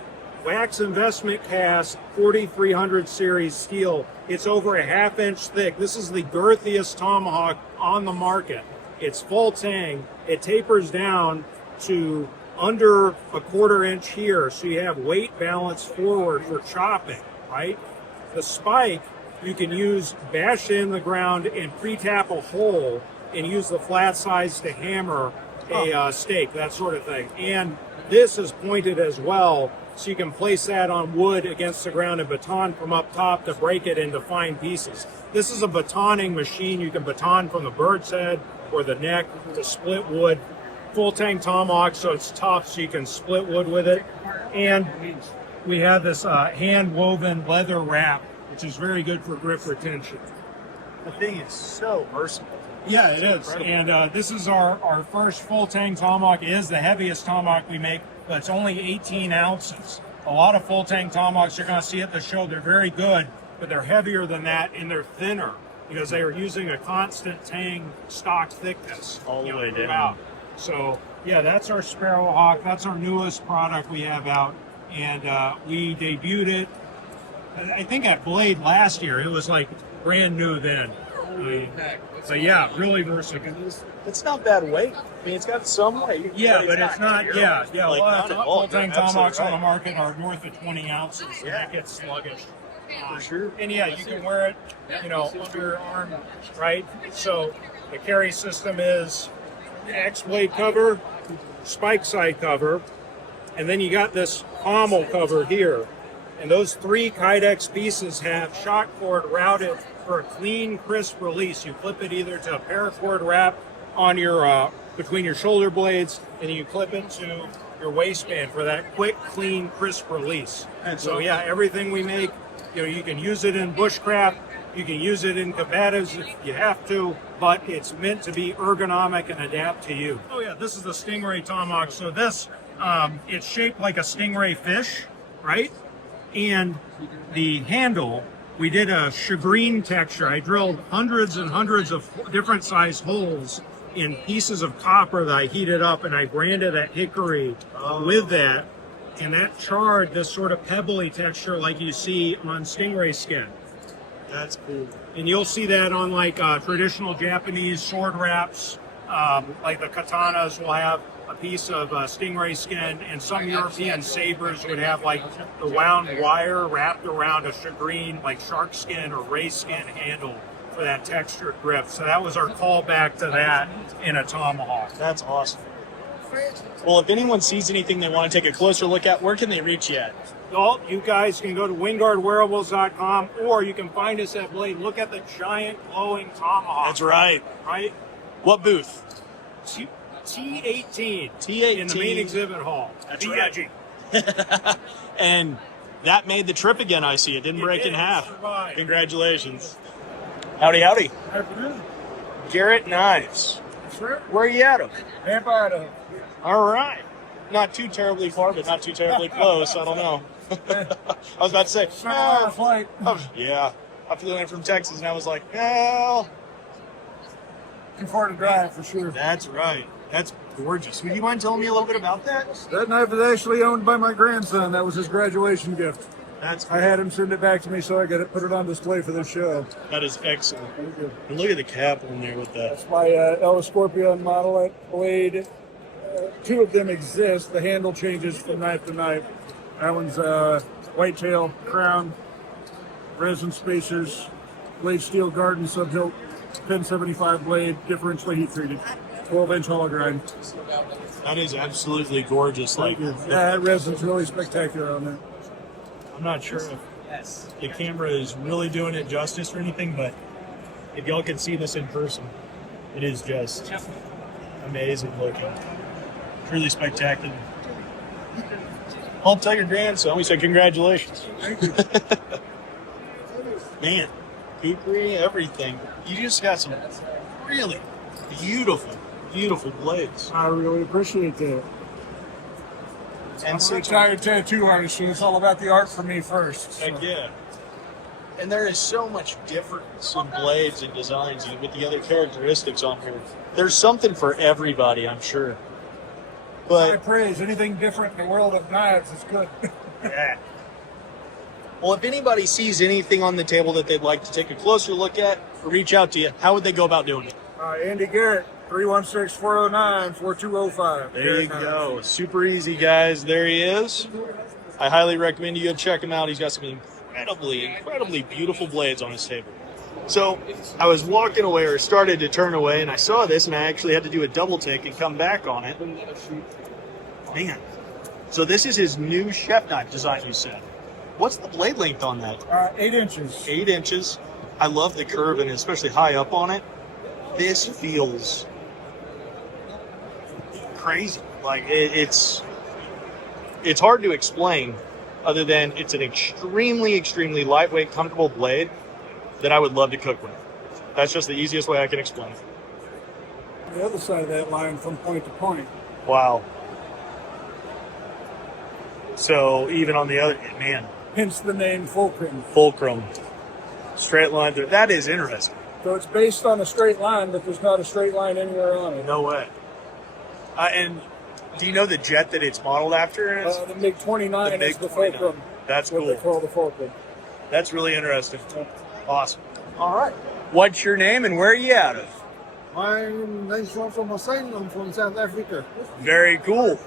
wax investment cast 4300 series steel. It's over a half-inch thick. This is the girthiest tomahawk on the market. It's full tang. It tapers down to under a quarter inch here, so you have weight balance forward for chopping, right? The spike, you can use, bash it in the ground and pre-tap a hole and use the flat sides to hammer a steak, that sort of thing. And this is pointed as well, so you can place that on wood against the ground and baton from up top to break it into fine pieces. This is a batoning machine. You can baton from the bird's head or the neck to split wood. Full tang tomahawk, so it's tough, so you can split wood with it. And we have this hand woven leather wrap, which is very good for grip retention. The thing is so versatile. Yeah, it is. And this is our first full tang tomahawk. It is the heaviest tomahawk we make, but it's only 18 ounces. A lot of full tang tomahawks you're going to see at the show, they're very good, but they're heavier than that and they're thinner because they are using a constant tang stock thickness all the way down. throughout. So yeah, that's our Sparrowhawk. That's our newest product we have out, and we debuted it, I think, at Blade last year. It was like brand new then. So yeah, really versatile. It's not bad weight. I mean, it's got some weight. Yeah, but it's not. Yeah. A Like, lot of not full at tang all. tomahawks Absolutely on the market are north of 20 ounces, so Yeah. that gets sluggish. For sure. And yeah, you can wear it, under your arm, right? So the carry system is X blade cover, spike side cover, and then you got this pommel cover here. And those three Kydex pieces have shock cord routed for a clean, crisp release. You flip it either to a paracord wrap on your between your shoulder blades, and then you clip it to your waistband for that quick, clean, crisp release. And so, yeah, everything we make, you can use it in bushcraft, you can use it in combatives if you have to, but it's meant to be ergonomic and adapt to you. Oh yeah, this is the Stingray Tomahawk. So this, it's shaped like a stingray fish, right? And the handle, we did a shagreen texture. I drilled hundreds and hundreds of different size holes in pieces of copper that I heated up, and I branded that hickory with that, and that charred this sort of pebbly texture like you see on stingray skin. That's cool. And you'll see that on like traditional Japanese sword wraps, like the katanas will have a piece of stingray skin, and some European sabers would have like the wound wire wrapped around a shagreen, like shark skin or ray skin handle for that textured grip. So that was our callback to that in a tomahawk. That's awesome. Well, if anyone sees anything they want to take a closer look at, where can they reach you at? Well, you guys can go to wingardwearables.com, or you can find us at Blade. Look at the giant glowing tomahawk. That's right. Right? What booth? T18. T18. In the main exhibit hall. That's right. And that made the trip again, I see. It didn't break in half. Survived. Congratulations. Howdy, howdy. Garrett Knives. Sure. Where are you at? Vampire. All right. Not too terribly far, but not too terribly close. I don't know. I was about to say, flight. Yeah. I flew in from Texas, and I was like, well. Too far to drive for sure. That's right. That's gorgeous. Would you mind telling me a little bit about that? That knife is actually owned by my grandson. That was his graduation gift. I had him send it back to me, so I got it, put it on display for this show. That is excellent. And look at the cap on there with that. That's my Ella Scorpion model blade. Two of them exist. The handle changes from knife to knife. That one's whitetail, crown, resin spacers, blade steel garden subhilt, 1075 blade, differentially heat treated, 12-inch hollow grind. That is absolutely gorgeous. Like that resin's really spectacular on that. I'm not sure if the camera is really doing it justice or anything, but if y'all can see this in person, it is just amazing looking. Truly spectacular. I'll tell your grandson, we said congratulations. Thank you. Man, cookery, everything. You just got some really beautiful, beautiful blades. I really appreciate that. And I'm a retired tattoo artist, so it's all about the art for me first. So. Heck yeah. And there is so much difference in blades and designs and with the other characteristics on here. There's something for everybody, I'm sure. But I praise anything different in the world of knives is good. Yeah. Well, if anybody sees anything on the table that they'd like to take a closer look at or reach out to you, how would they go about doing it? Andy Garrett, 316-409-4205. There you go. Super easy, guys. There he is. I highly recommend you go check him out. He's got some incredibly beautiful blades on his table. So I was walking away or started to turn away, and I saw this, and I actually had to do a double take and come back on it. Man. So this is his new chef knife design, you said. What's the blade length on that? 8 inches. 8 inches. I love the curve, and especially high up on it. This feels crazy. Like it's hard to explain, other than it's an extremely lightweight, comfortable blade that I would love to cook with. That's just the easiest way I can explain it. The other side of that line from point to point. Wow. So even on the other, man. Hence the name Fulcrum. Fulcrum. Straight line through. That is interesting. So it's based on a straight line, but there's not a straight line anywhere on it. No way. And do you know the jet that it's modeled after? The MiG-29 is the Fulcrum. That's what cool. they call the Fulcrum. That's really interesting. Awesome. All right. What's your name and where are you out of? My name is from Hussein. I'm from South Africa. Very cool.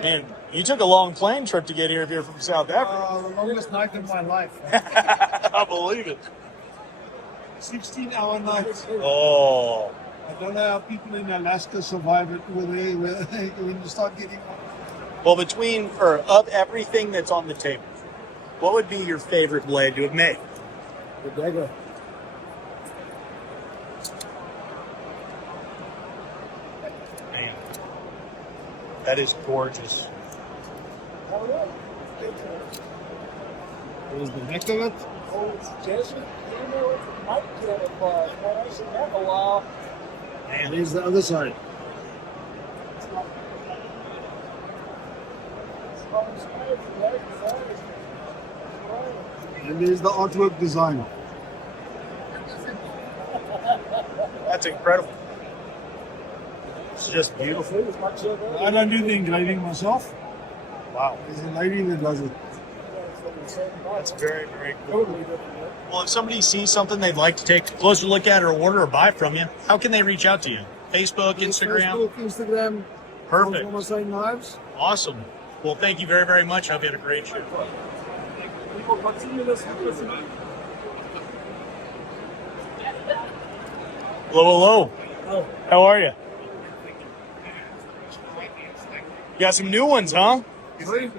And you took a long plane trip to get here if you're from South Africa. The longest night of my life. I believe it. 16-hour night. Oh. I don't know how people in Alaska survive it when you start getting on. Well, of everything that's on the table, what would be your favorite blade to have made? The Dagger. That is gorgeous. Here's the neck of it. And here's the other side. And there's the artwork design. That's incredible. It's just beautiful. I don't do the engraving myself. Wow. There's a lady that does it. That's very, very cool. Well, if somebody sees something they'd like to take a closer look at or order or buy from you, how can they reach out to you? Facebook, Instagram? Facebook, Instagram. Perfect. Forge Knives. Awesome. Well, thank you very, very much. I hope you had a great show. Hello, hello. How are you? You got some new ones, huh?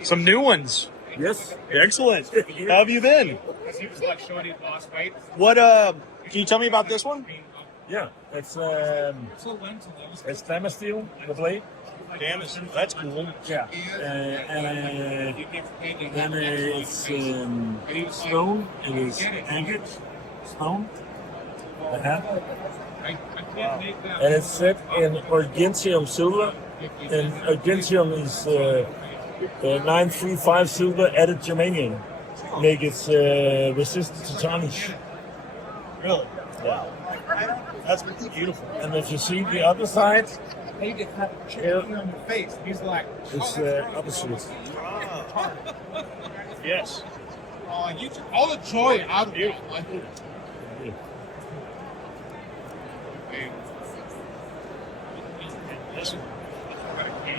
Some new ones. Yes. Excellent. How have you been? What, can you tell me about this one? Yeah, it's stainless steel, the blade. Damn, that's cool. Yeah. And then it's stone. It is anchored stone. The hand. And it's set in argentium silver. And argentium is 935 silver added germanium. Make it resistant to tarnish. Really? Wow. That's beautiful. And if you see the other side, Here. On your face. He's like, it's opposite. Yes. you took all the joy out of it.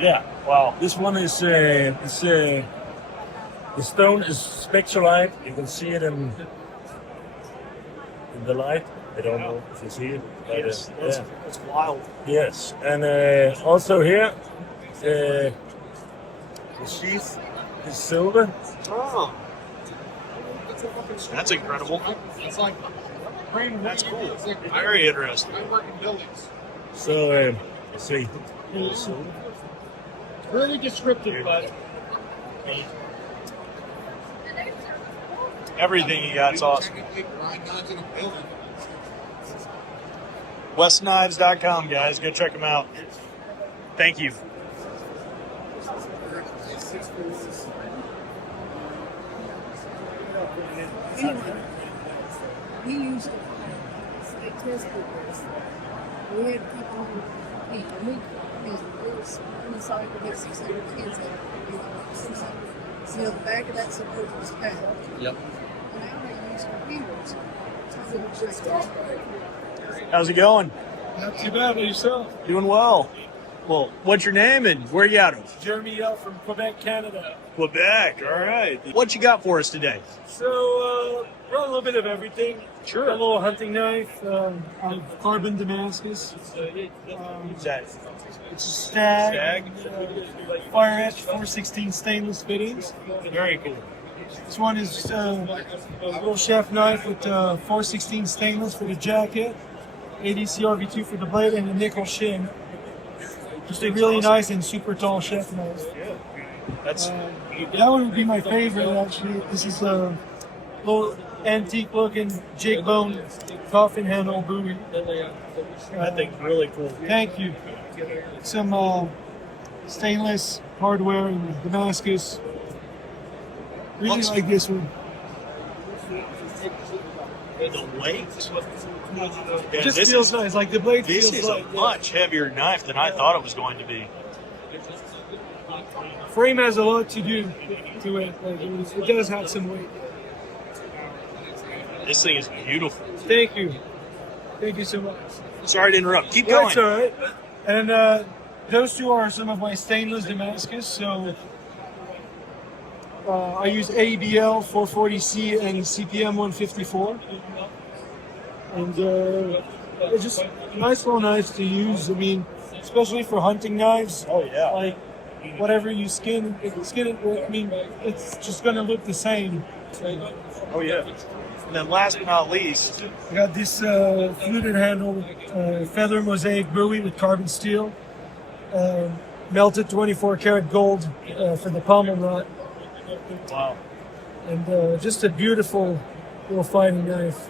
Yeah. Wow. This one is the stone is spectralite. You can see it in the light. I don't know if you see it. But, Yes, yeah. that's wild. Yes, and also here, the sheath is silver. Oh. That's incredible. It's like, That's cool. Very interesting. I work in buildings. So, let's see. Really descriptive, but Everything you got's awesome. Right now to the building. WestKnives.com, guys. Go check them out. Thank you. We used to like test papers. We had people who we saw we get 600 kids out. So the back of that support was packed. Yep. Now they use computers. So it's just How's it going? not too bad. But yourself? Doing well. Well, what's your name and where you out of? Jeremy L. from Quebec, Canada. Quebec. All right. What you got for us today? So, brought a little bit of everything. Sure. A little hunting knife, of carbon Damascus. What's that? It's a stag. Stag? Fire etched 416 stainless fittings. Very cool. This one is a little chef knife with 416 stainless for the jacket, ADC RV2 for the blade, and a nickel shin. Just a really nice and super tall chef knife. That's That one would be my favorite, actually. This is a little antique looking jig bone coffin handle bowie. that thing's really cool. Thank you. Some stainless hardware in Damascus. Really like this one. The weight. Yeah, Just this feels is, nice. Like the blade this feels is like a much heavier knife than I thought it was going to be. Frame has a lot to do to it. Like it does have some weight. This thing is beautiful. Thank you. Thank you so much. Sorry to interrupt. Keep going. That's all right. And those two are some of my stainless Damascus. So I use ABL 440C and CPM 154. And they're just nice little knives to use. I mean, especially for hunting knives. Oh yeah. Like whatever you skin it. I mean, it's just gonna look the same. Oh yeah. And then last but not least, I got this fluted handle feather mosaic bowie with carbon steel. melted 24 karat gold for the pommel nut. Wow. And just a beautiful little fighting knife.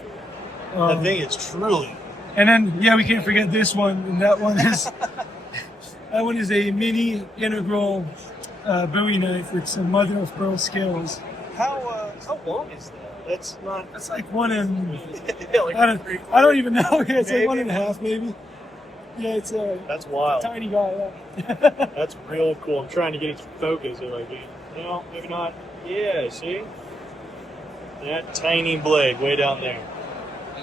That thing is truly. And then, yeah, we can't forget this one. And that one is a mini integral Bowie knife with some mother of pearl scales. How long is that? That's not. That's like one and like I don't even know. Yeah, it's like 1.5 maybe. Yeah, it's a That's wild. tiny guy. Yeah. That's real cool. I'm trying to get it to focus. No, maybe not. Yeah, see? That tiny blade way down there.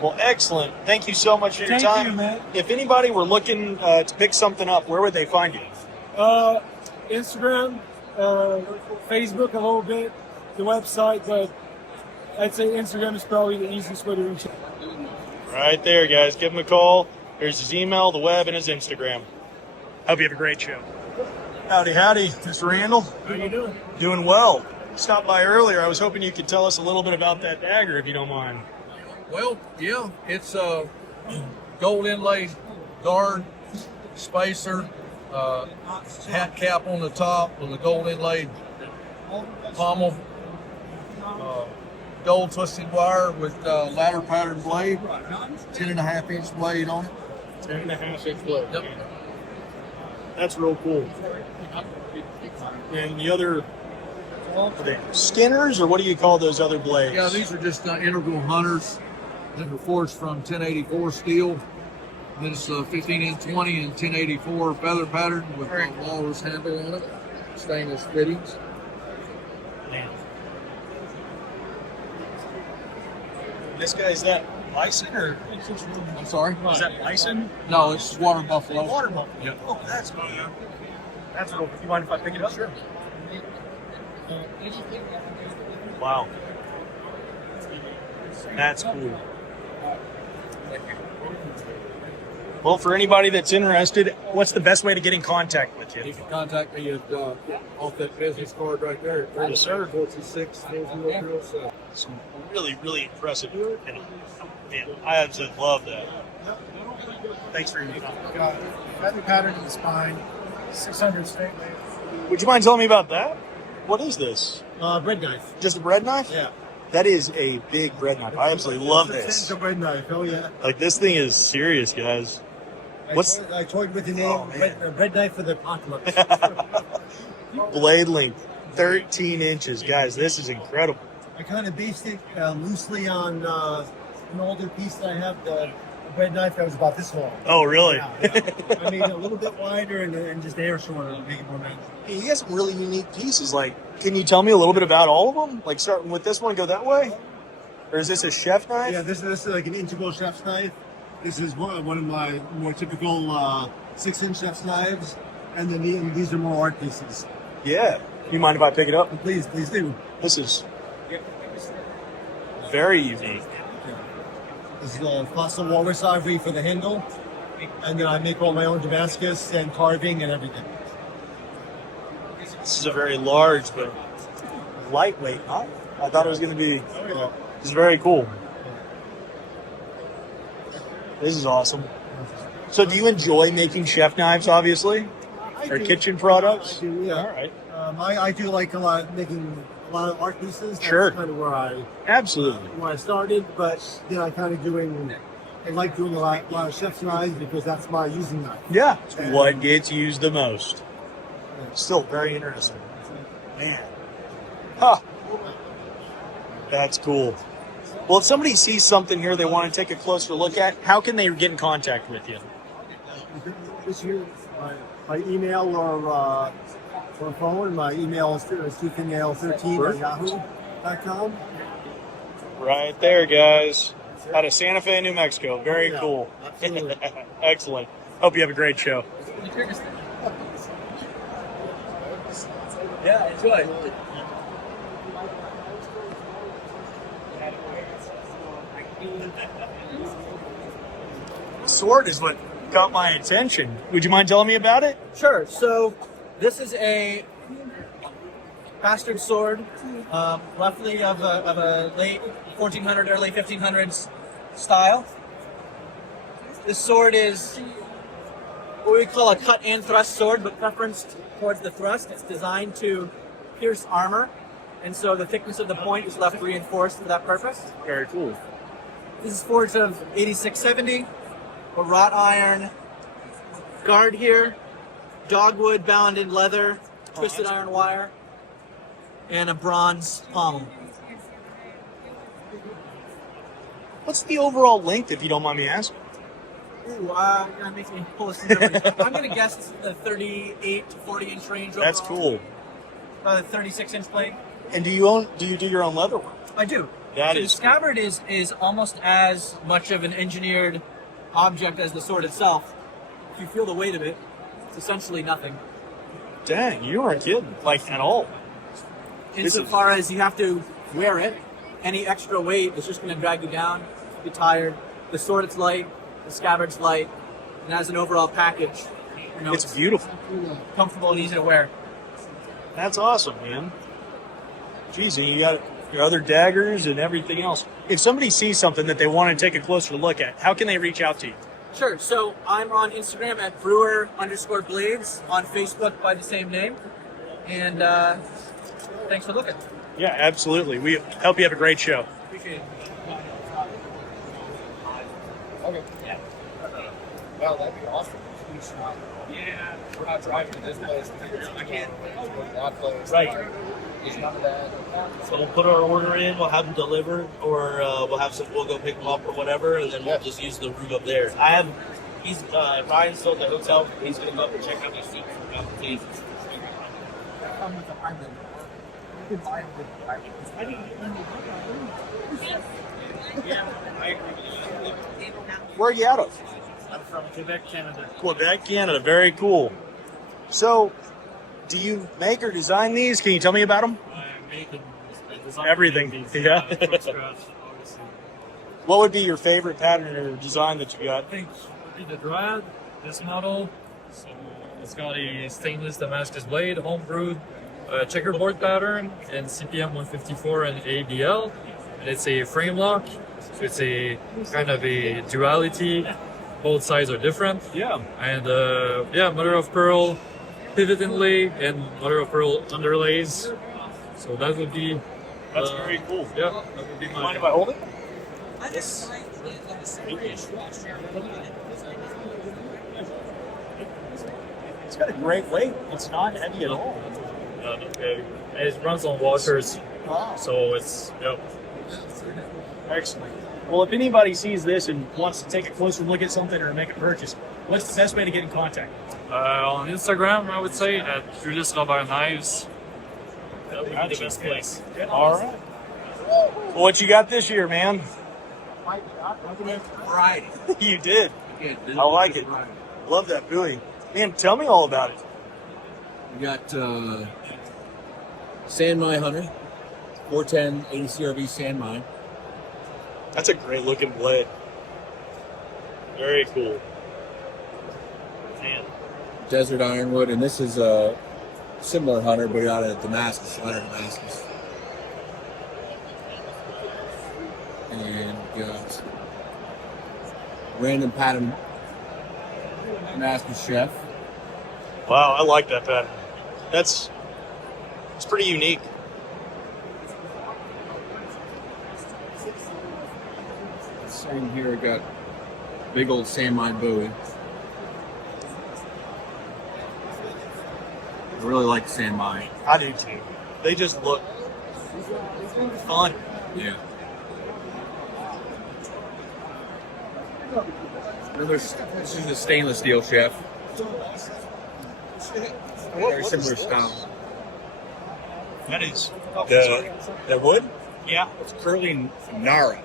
Well, excellent. Thank you so much for your Thank time. you, man. If anybody were looking to pick something up, where would they find you? Instagram, Facebook a little bit, the website, but I'd say Instagram is probably the easiest way to reach out. Right there, guys. Give him a call. Here's his email, the web, and his Instagram. Hope you have a great show. Howdy, Mr. Randall. How you doing? Doing well. Stopped by earlier. I was hoping you could tell us a little bit about that dagger, if you don't mind. Well, yeah, it's a gold inlaid guard, spacer, hat cap on the top with a gold inlaid pommel, gold twisted wire with ladder pattern blade, 10.5 inch blade on it. 10.5 inch blade. Yep. That's real cool. And the other, are they skinners, or what do you call those other blades? Yeah, these are just integral hunters that are forged from 1084 steel. Then it's 15N20 and 1084 feather pattern with a walrus handle on it, stainless fittings. Damn. This guy's that bison, or? I'm sorry? Is that bison? No, it's water buffalo. Water buffalo. Yep. Oh, that's cool. That's real. You mind if I pick it up? Sure. Wow. That's cool. Well, for anybody that's interested, what's the best way to get in contact with you? You can contact me at off that business card right there. Yes, sir. 426-4007. Some really, really impressive. And, man, I absolutely love that. Thanks for your time. Got feather pattern in the spine, 600 straight length. Would you mind telling me about that? What is this? Bread knife. Just a bread knife? Yeah. That is a big bread knife. I absolutely love this. It's a bread knife. Oh yeah. Like, this thing is serious, guys. I toyed with the name bread knife for the apocalypse. Blade length, 13 inches. Guys, this is incredible. I kind of based it loosely on an older piece that I have, the bread knife that was about this long. Oh, really? Yeah. I made it a little bit wider and just air shorter to make it more manageable. Hey, you got some really unique pieces. Like, can you tell me a little bit about all of them? Like, starting with this one and go that way? Or is this a chef knife? Yeah, this is like an integral chef's knife. This is one of my more typical 6-inch chef's knives. And then these are more art pieces. Yeah. You mind if I pick it up? Please do. This is very unique. This is a fossil walrus ivory for the handle. And then I make all my own Damascus and carving and everything. This is a very large but lightweight knife. I thought it was going to be. It's very cool. This is awesome. So, do you enjoy making chef knives? Obviously, or kitchen products? I do, yeah. All right. I do like making a lot of art pieces. That's Sure. kind of where I started, but then I like doing a lot of chef's knives because that's my using knife. Yeah. What gets used the most? Still very interesting. Man. Huh. That's cool. Well, if somebody sees something here they want to take a closer look at, how can they get in contact with you? This year, my email or phone. My email is toothandnail13@yahoo.com. Right there, guys. Out of Santa Fe, New Mexico. Very Yeah, cool. absolutely. Excellent. Hope you have a great show. Yeah, enjoy. Sword is what got my attention. Would you mind telling me about it? Sure. So this is a bastard sword, roughly of a late 1400, early 1500s style. This sword is what we call a cut and thrust sword, but preference towards the thrust. It's designed to pierce armor, and so the thickness of the point is left reinforced for that purpose. Very cool. This is forged of 8670, a wrought iron guard here, dogwood bound in leather, twisted iron wire, and a bronze pommel. What's the overall length, if you don't mind me asking? Ooh, that makes me pull some numbers. I'm going to guess it's the 38 to 40 inch range overall. That's cool. About a 36 inch blade. And do you do your own leather work? I do. That So is the scabbard is almost as much of an engineered object as the sword itself. If you feel the weight of it, it's essentially nothing. Dang, you aren't kidding, like at all. Insofar as you have to wear it, any extra weight is just going to drag you down, get tired. The sword is light, the scabbard's light, and as an overall package, you know, It's beautiful. comfortable and easy to wear. That's awesome, man. Geez, and you got your other daggers and everything else. If somebody sees something that they want to take a closer look at, how can they reach out to you? Sure. So I'm on Instagram at brewer_blades, on Facebook by the same name, and thanks for looking. Yeah, absolutely. We hope you have a great show. Appreciate it. Okay. Yeah. Well, that'd be awesome. Yeah. We're not driving to this place. I can't. That place. Right. There's none of that. So we'll put our order in, we'll have them delivered, or we'll go pick them up or whatever, and then we'll just use the route up there. Ryan's still at the hotel. He's gonna go up and check out their seats. Where are you out of? I'm from Quebec, Canada. Quebec, Canada. Very cool. So, do you make or design these? Can you tell me about them? Everything. Yeah. What would be your favorite pattern or design that you got? I think the Dryad, this model. So it's got a stainless Damascus blade, homebrewed checkerboard pattern in CPM 154 and ABL. And it's a frame lock, so it's a kind of a duality. Both sides are different. Yeah. And mother of pearl pivot inlay and mother of pearl underlays. So that would be. That's very cool. Yeah, that would be my. Mind if I hold it? Yes. It's got a great weight. It's not heavy at all. No, not heavy. And it runs on washers. Wow. So it's, yep. Excellent. Well, if anybody sees this and wants to take a closer look at something or make a purchase, what's the best way to get in contact? On Instagram, I would say, at Schaefer Knives. That would be the best place. All right. Well, what you got this year, man? Variety. You did. I like it. Love that buoy. Man, tell me all about it. We got Sand Mine Hunter, 410 80 CRV Sand Mine. That's a great looking blade. Very cool. Man. Desert Ironwood, and this is a similar hunter, but out of Damascus, hunter Damascus. And we got random pattern Damascus Chef. Wow, I like that pattern. It's pretty unique. Same here, we got big old sand mine buoy. I really like sand mine. I do too. They just look fun. Yeah. This is a stainless steel chef. Very similar style. That is. The wood? Yeah. It's curly Nara.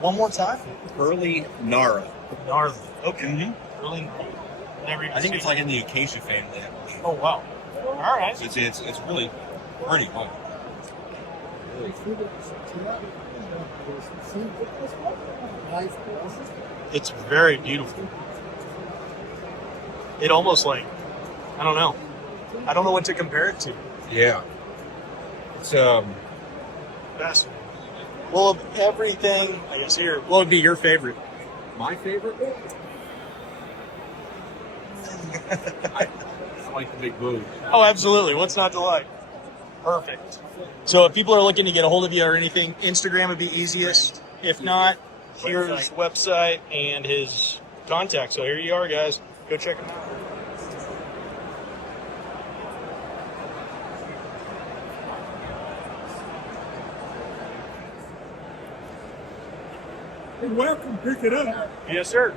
One more time? Curly Nara. Gnarly. Okay. Really? Never even I think seen it's like in the acacia family. Oh, wow. All right. So it's really pretty cool. It's very beautiful. It almost like, I don't know. I don't know what to compare it to. Yeah. It's Fascinating. Well, of everything, I guess here, what would be your favorite? My favorite? I like the big blue. Oh, absolutely. What's not to like? Perfect. So if people are looking to get a hold of you or anything, Instagram would be easiest. If not, here's his website and his contact. So here you are, guys. Go check him out. You're welcome. Pick it up. Yes, sir.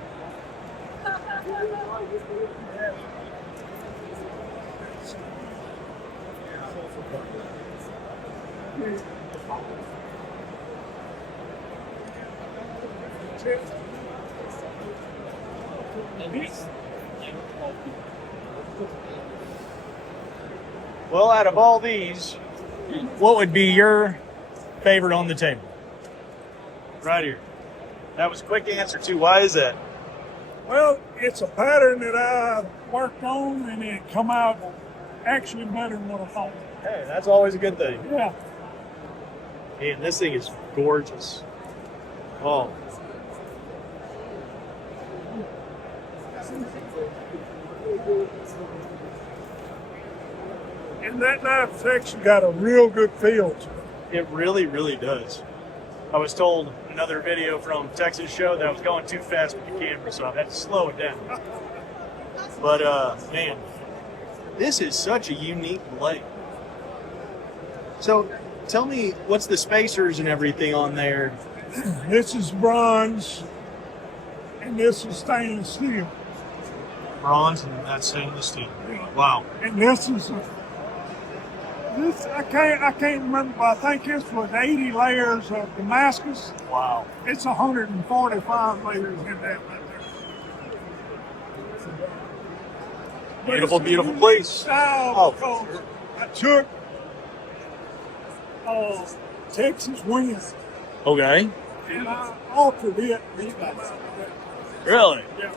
Well, out of all these, what would be your favorite on the table? Right here. That was a quick answer, too. Why is that? Well, it's a pattern that I worked on, and it come out actually better than what I thought. Hey, that's always a good thing. Yeah. Man, this thing is gorgeous. Oh. And that knife section got a real good feel to it. It really, really does. I was told another video from Texas show that I was going too fast with the camera, so I had to slow it down. But, man, this is such a unique blade. So, tell me, what's the spacers and everything on there? This is bronze, and this is stainless steel. Bronze, and that's stainless steel. Wow. And this is this I can't remember, but I think this was 80 layers of Damascus. Wow. It's 145 layers in that right there. Beautiful, beautiful place. Oh. I took Texas wind Okay. and I altered it. Really? Yeah.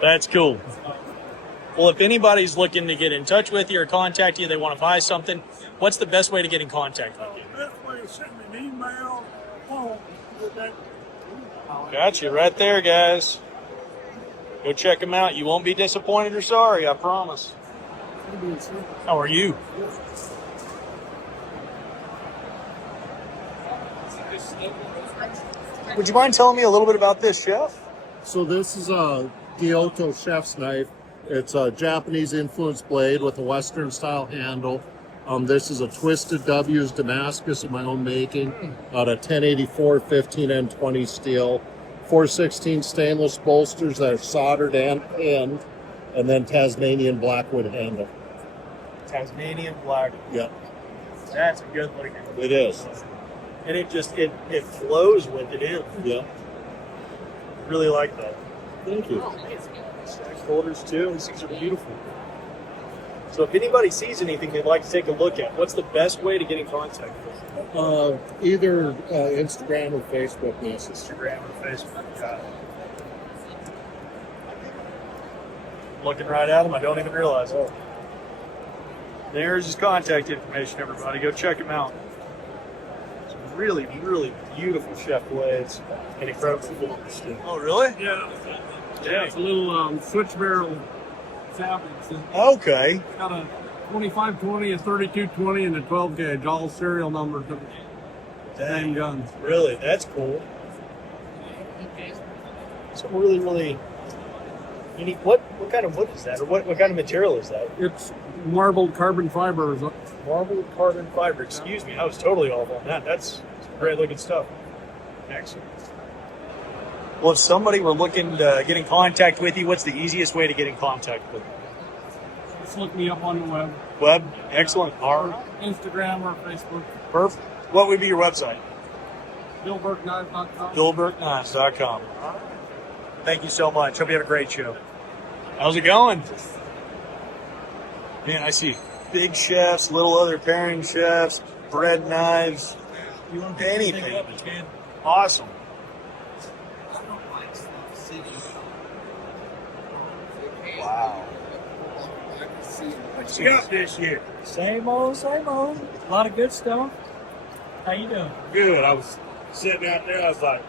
That's cool. Well, if anybody's looking to get in touch with you or contact you, they want to buy something, what's the best way to get in contact with you? The best way is send me an email, phone with that. Got you right there, guys. Go check them out. You won't be disappointed or sorry, I promise. How are you? Would you mind telling me a little bit about this, Chef? So this is a Giotto chef's knife. It's a Japanese influenced blade with a Western style handle. This is a twisted W's Damascus of my own making, out of 1084 15N20 steel, 416 stainless bolsters that are soldered and pinned, and then Tasmanian blackwood handle. Tasmanian black. Yep, That's a good looking. it is. And it just, it flows with it in. Yeah. Really like that. Thank you. Stack holders too. These things are beautiful. So if anybody sees anything they'd like to take a look at, what's the best way to get in contact with you? Either Instagram or Facebook message. Instagram or Facebook. Got it. Looking right at him, I don't even realize it. There's his contact information, everybody. Go check him out. Some really, really beautiful chef blades and incredible holders too. Oh, really? Yeah. Yeah, it's a little switch barrel fabric. Okay. It's got a 2520, a 3220, and a 12 gauge, all serial numbers of the same guns. Really? That's cool. So really, really unique. What kind of wood is that? Or what kind of material is that? It's marbled carbon fiber. Marbled carbon fiber. Excuse me. I was totally off on that. That's great looking stuff. Excellent. Well, if somebody were looking to get in contact with you, what's the easiest way to get in contact with you? Just look me up on the web. Web? Excellent. All right. Instagram or Facebook. Perfect. What would be your website? BillBurkeKnives.com. BillBurkeKnives.com. Thank you so much. Hope you have a great show. How's it going? Man, I see big chefs, little other pairing chefs, bread knives, anything. Awesome. Wow. What you got this year? Same old, same old. A lot of good stuff. How you doing? Good. I was sitting out there. I was like,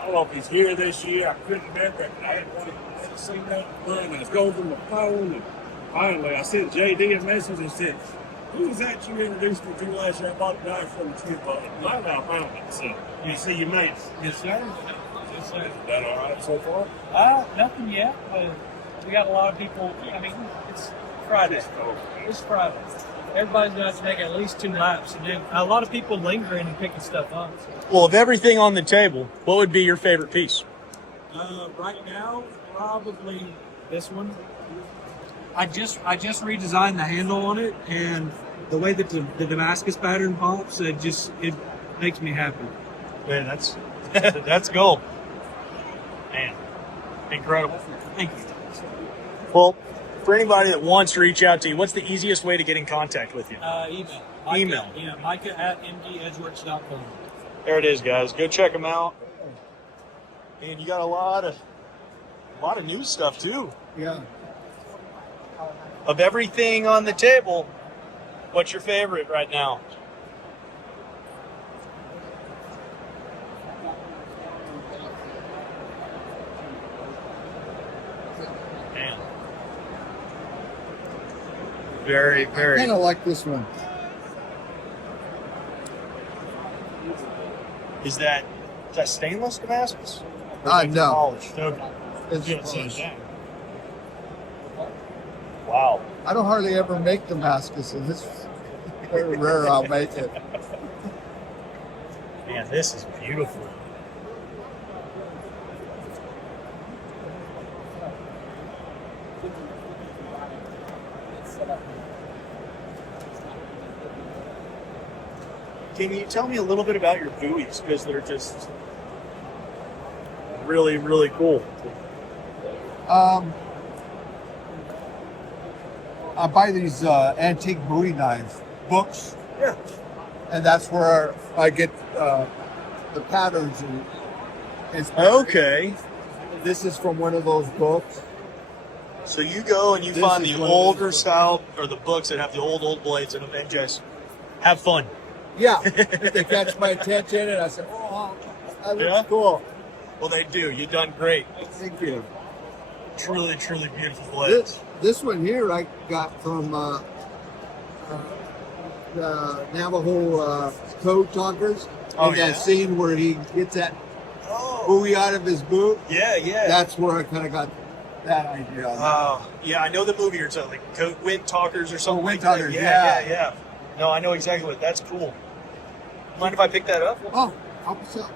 I don't know if he's here this year. I couldn't remember. I didn't want to I seen that run. I was going through my phone, and finally I sent JD a message and said, "Who was that you introduced me to last year? I bought a knife from the tree bug. I now found it." So you see your mates. Yes, sir. Yes, sir. Is that all right so far? Nothing yet, but we got a lot of people. I mean, it's Friday. It's Friday. Everybody's going to have to make at least 2 laps. And then a lot of people lingering and picking stuff up. Well, of everything on the table, what would be your favorite piece? Right now, probably this one. I just redesigned the handle on it, and the way that the Damascus pattern pops, it makes me happy. Man, that's gold. Man, incredible. Thank you. Well, for anybody that wants to reach out to you, what's the easiest way to get in contact with you? Email. Email. Yeah, Micah@mdedgeworks.com. There it is, guys. Go check them out. And you got a lot of new stuff too. Yeah. Of everything on the table, what's your favorite right now? Man. Very, very. I kind of like this one. Is that stainless Damascus? No. Polished. Okay. It's Yeah, so polished. that. Wow. I don't hardly ever make Damascus, and it's very rare I'll make it. Man, this is beautiful. Can you tell me a little bit about your buoys? Because they're just really, really cool. I buy these antique Bowie knives books. Yeah. And that's where I get the patterns. And it's Okay. This is from one of those books. So you go and you This find is the one of older those style, or the books that have the old blades in them, and just have fun. Yeah. If they catch my attention, and I say, "Oh, that looks cool." Well, they do. You've done great. Thank you. Truly, truly beautiful blades. This one here I got from the Navajo code talkers. Oh, in that yeah? scene where he gets that buoy out of his boot. Yeah, yeah. That's where I kind of got that idea. On Yeah, I know the movie you're talking, like Wind Talkers or something. Wind like that. Talkers, Yeah. No, I know exactly what. That's cool. Mind if I pick that up? Oh, help us out.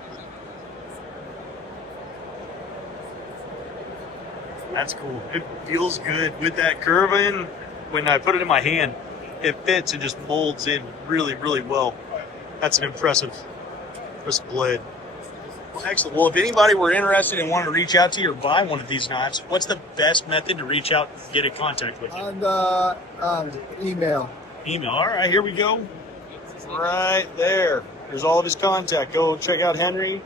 That's cool. It feels good with that curve in. When I put it in my hand, it fits and just molds in really, really well. That's an impressive blade. Well, excellent. Well, if anybody were interested and wanted to reach out to you or buy one of these knives, what's the best method to reach out and get in contact with you? On email. Email. All right, here we go. Right there. There's all of his contact. Go check out Henry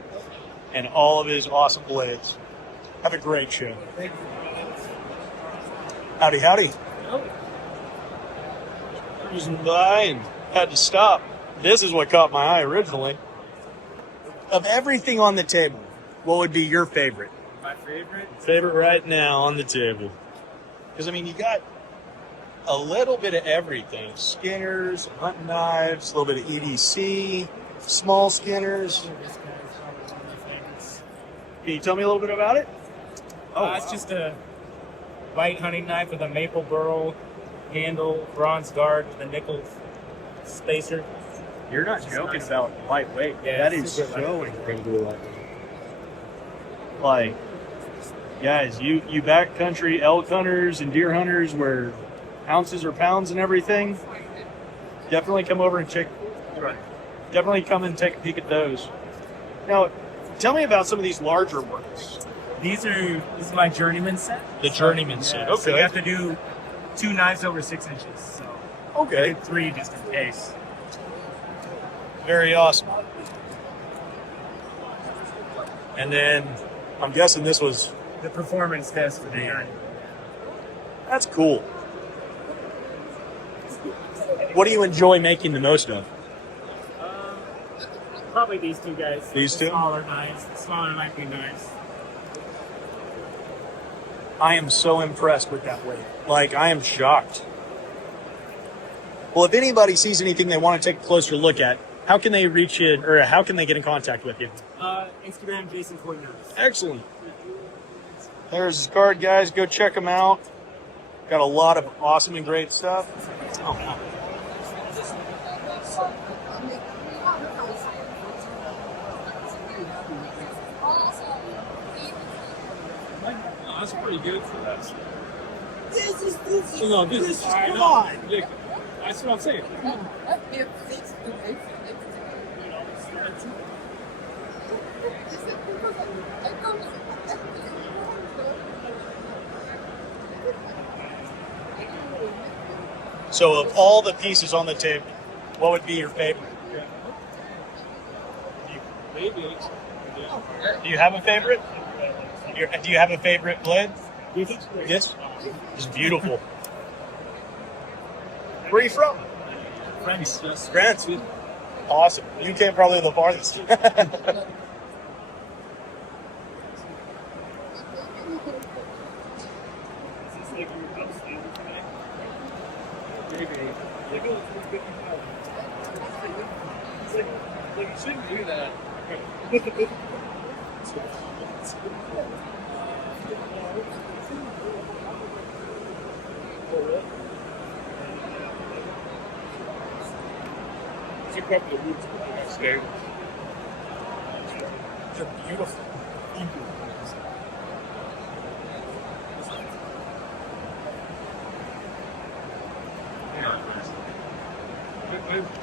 and all of his awesome blades. Have a great show. Howdy, howdy. Cruising by and had to stop. This is what caught my eye originally. Of everything on the table, what would be your favorite? My favorite? Favorite right now on the table. Because, I mean, you got a little bit of everything. Skinners, hunting knives, a little bit of EDC, small skinners. Can you tell me a little bit about it? It's just a white hunting knife with a maple burl handle, bronze guard, with a nickel spacer. You're not joking about lightweight. Yeah, that it's is super so lightweight. incredibly lightweight. Like, guys, you backcountry elk hunters and deer hunters where ounces are pounds and everything, definitely come over and check. Definitely come and take a peek at those. Now, tell me about some of these larger ones. This is my journeyman set. The journeyman set. So Okay. you have to do 2 knives over 6 inches. So Okay. I did 3 just in case. Very awesome. And then I'm guessing this was The performance test for the journeyman. That's cool. What do you enjoy making the most of? Probably these 2 guys. These The two? Smaller knives, smaller lightweight knives. I am so impressed with that weight. Like, I am shocked. Well, if anybody sees anything they want to take a closer look at, how can they reach you, or how can they get in contact with you? Instagram, Jason Coin Knives. Excellent. There's his card, guys. Go check him out. Got a lot of awesome and great stuff. Oh, wow. Oh, that's pretty good for that. This is Come on. Look, that's what I'm saying. So, of all the pieces on the table, what would be your favorite? Maybe. Do you have a favorite? Do you have a favorite blade? This is beautiful. Where are you from? France. Yes. France. Awesome. You came probably the farthest. You shouldn't do that. You got the roots of the next day. They're beautiful.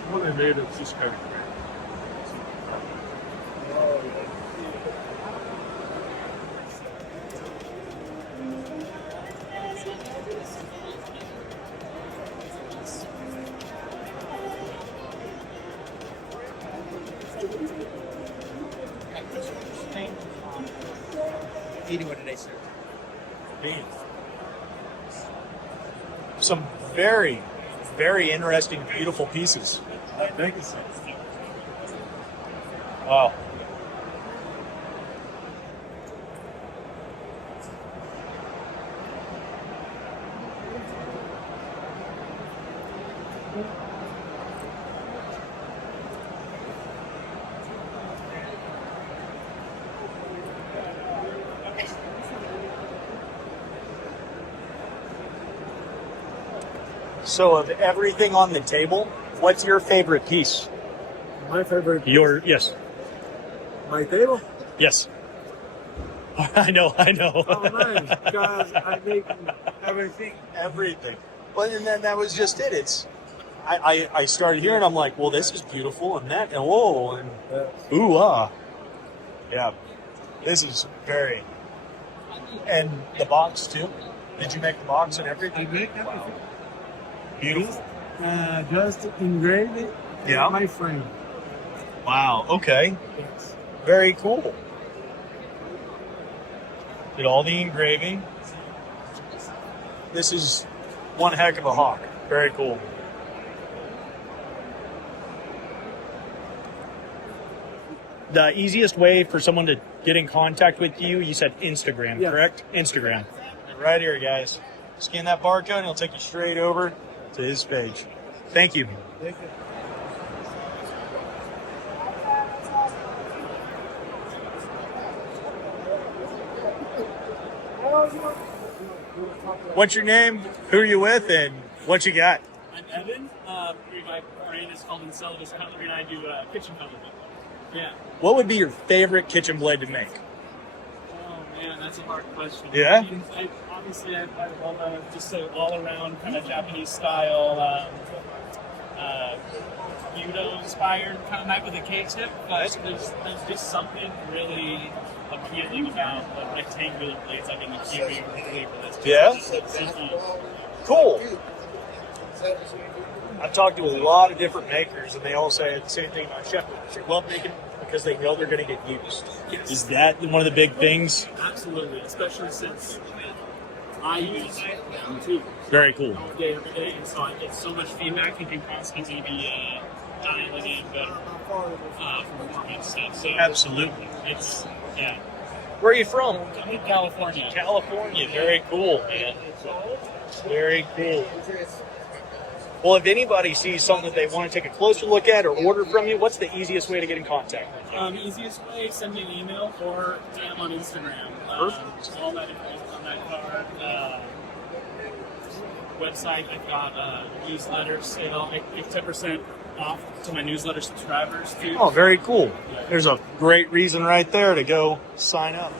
What they made is just kind of great. Eating what today, sir? Some very, very interesting, beautiful pieces. Thank you, sir. Wow. So, of everything on the table, what's your favorite piece? My favorite. Yes. My table? Yes. I know. Oh, nice. Because I make everything. Everything. Well, and then that was just it. I started here and I'm like, well, this is beautiful, and that, and whoa, and ooh, ah. Yeah. This is very. And the box, too? Did you make the box and everything? I make everything. Wow. Beautiful. Just engrave it. Yeah. My frame. Wow. Okay. Yes. Very cool. Did all the engraving. This is one heck of a hawk. Very cool. The easiest way for someone to get in contact with you, you said Instagram, Yes. correct? Instagram. Right here, guys. Scan that barcode and it'll take you straight over to his page. Thank you. Thank you. What's your name? Who are you with? And what you got? I'm Evan. My brand is called Enceladus Cutlery, and I do kitchen cutlery. Yeah. What would be your favorite kitchen blade to make? Oh man, that's a hard question. Yeah? Obviously, I love just an all-around kind of Japanese style, Budo-inspired kind of knife with a K-tip. But there's just something really appealing about the rectangular blades. I mean, the keyring really for this. Yeah? Cool. I've talked to a lot of different makers, and they all say the same thing about Schaefer. They love making because they know they're going to get used. Yes. Is that one of the big things? Absolutely, especially since I use them too. Very cool. All day, every day, and so I get so much feedback. You can constantly be dialing in better performance stuff. So Absolutely. it's yeah. Where are you from? I'm in California. California. Very cool, man. Very cool. Well, if anybody sees something that they want to take a closer look at or order from you, what's the easiest way to get in contact with you? Easiest way, send me an email or DM on Instagram. All that information on that card. Website, I've got a newsletter sale. I give 10% off to my newsletter subscribers too. Oh, very cool. There's a great reason right there to go sign up.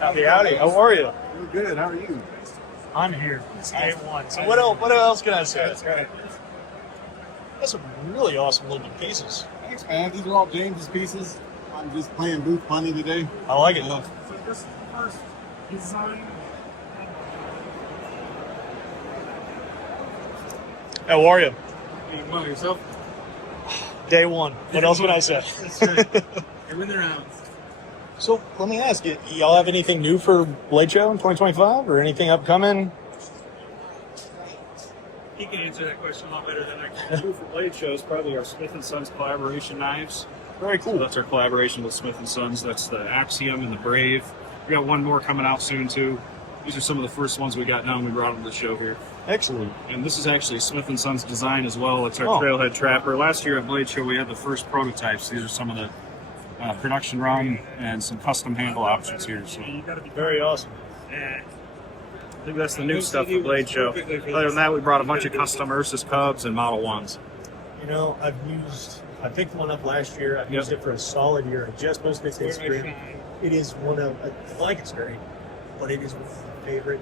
Howdy, howdy. How are you? We're good. How are you? I'm here. It's day one. So what else can I say? That's some really awesome looking pieces. Thanks, man. These are all James's pieces. I'm just playing booth money today. I like it. So this is the first design. How are you? Well, yourself? Day one. What else would I say? That's right. You're in the rounds. So let me ask you, y'all have anything new for Blade Show in 2025 or anything upcoming? He can answer that question a lot better than I can. Do for Blade Show is probably our Smith & Sons collaboration knives. Very cool. So that's our collaboration with Smith & Sons. That's the Axiom and the Brave. We got one more coming out soon too. These are some of the first ones we got done. We brought them to the show here. Excellent. And this is actually Smith & Sons design as well. It's our Trailhead Trapper. Last year at Blade Show we had the first prototypes. These are some of the production run and some custom handle options here. So very awesome. I think that's the new stuff for Blade Show. Other than that, we brought a bunch of custom Ursus Cubs and Model 1s. You know, I picked one up last year. I've used it for a solid year. I just posted it this spring. It is one of, I like it's great, but it is one of my favorite.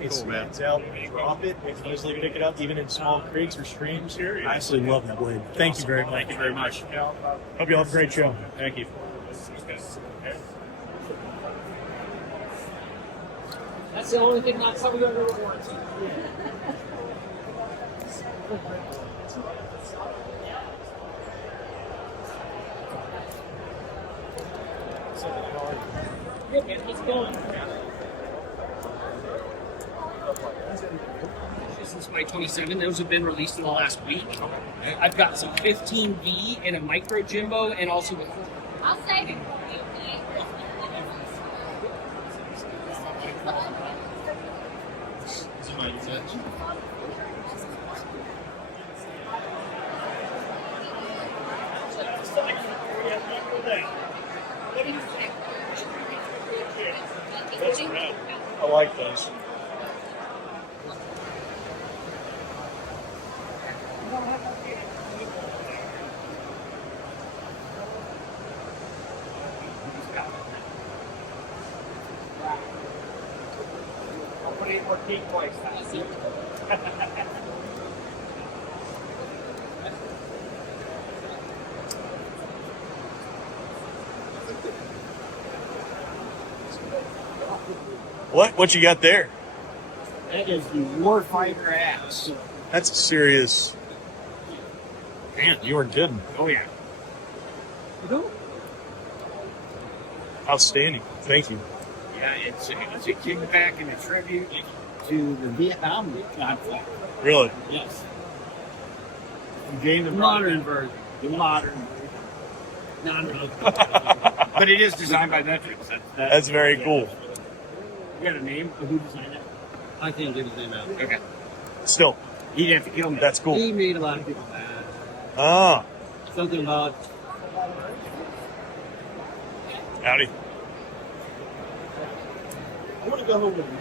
It stands out. You drop it, you can easily pick it up even in small creeks or streams. I absolutely love that blade. Thank you very much. Thank you very much. Hope you all have a great show. Thank you. That's the only thing not covered under the warranty. Good, man. How's it going? This is my 27. Those have been released in the last week. I've got some 15V and a micro Jimbo, and also a. I'll save it. I like those. I'll put 8 more cake twice. What you got there? That is the Warfighter axe. That's a serious. Man, you weren't kidding. Oh yeah. Outstanding. Thank you. Yeah, it's a kickback and a tribute to the Vietnam conflict. Really? Yes. The modern version. The modern version. Non-really. But it is designed by veterans. That's very cool. You got a name of who designed it? I can't get his name out. Okay. Still. He'd have to kill me. That's cool. He made a lot of people mad. Ah. Something about Howdy. I want to go home with you.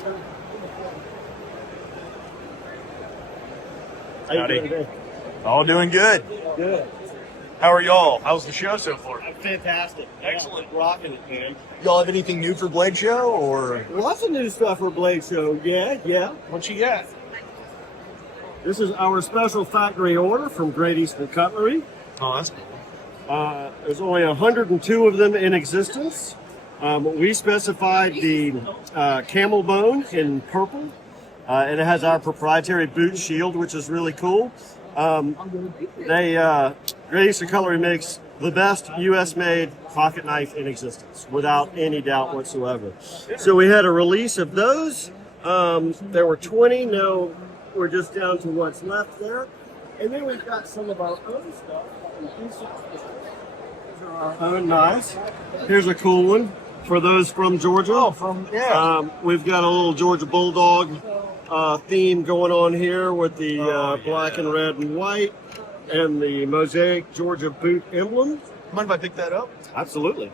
How you doing today? All doing good. Good. How are y'all? How's the show so far? Fantastic. Excellent. Rocking it, man. Y'all have anything new for Blade Show or? Lots of new stuff for Blade Show. Yeah. What you got? This is our special factory order from Great Eastern Cutlery. Oh, that's cool. There's only 102 of them in existence. We specified the camel bone in purple, and it has our proprietary boot shield, which is really cool. Great Eastern Cutlery makes the best U.S.-made pocket knife in existence, without any doubt whatsoever. So we had a release of those. There were 20. Now we're just down to what's left there. And then we've got some of our own stuff. These are our own knives. Here's a cool one for those from Georgia. Oh, we've got a little Georgia Bulldog theme going on here with the black and red and white and the mosaic Georgia boot emblem. Mind if I pick that up? Absolutely.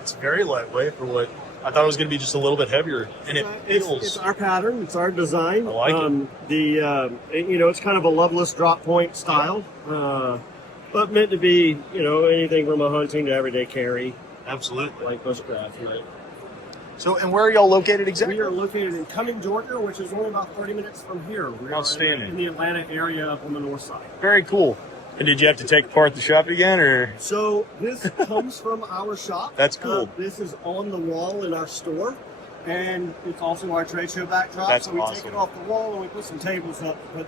It's very lightweight for what I thought it was going to be, just a little bit heavier, and it feels. It's our pattern. It's our design. I like it. It's kind of a loveless drop point style, but meant to be, anything from a hunting to everyday carry. Absolutely. Like bushcraft, right? So, and where are y'all located exactly? We are located in Cumming, Georgia, which is only about 30 minutes from here. We Outstanding. are in the Atlanta area up on the north side. Very cool. And did you have to take apart the shop again, or? So this comes from our shop. That's cool. This is on the wall in our store, and it's also our trade show backdrop. That's so we awesome. take it off the wall and we put some tables up, put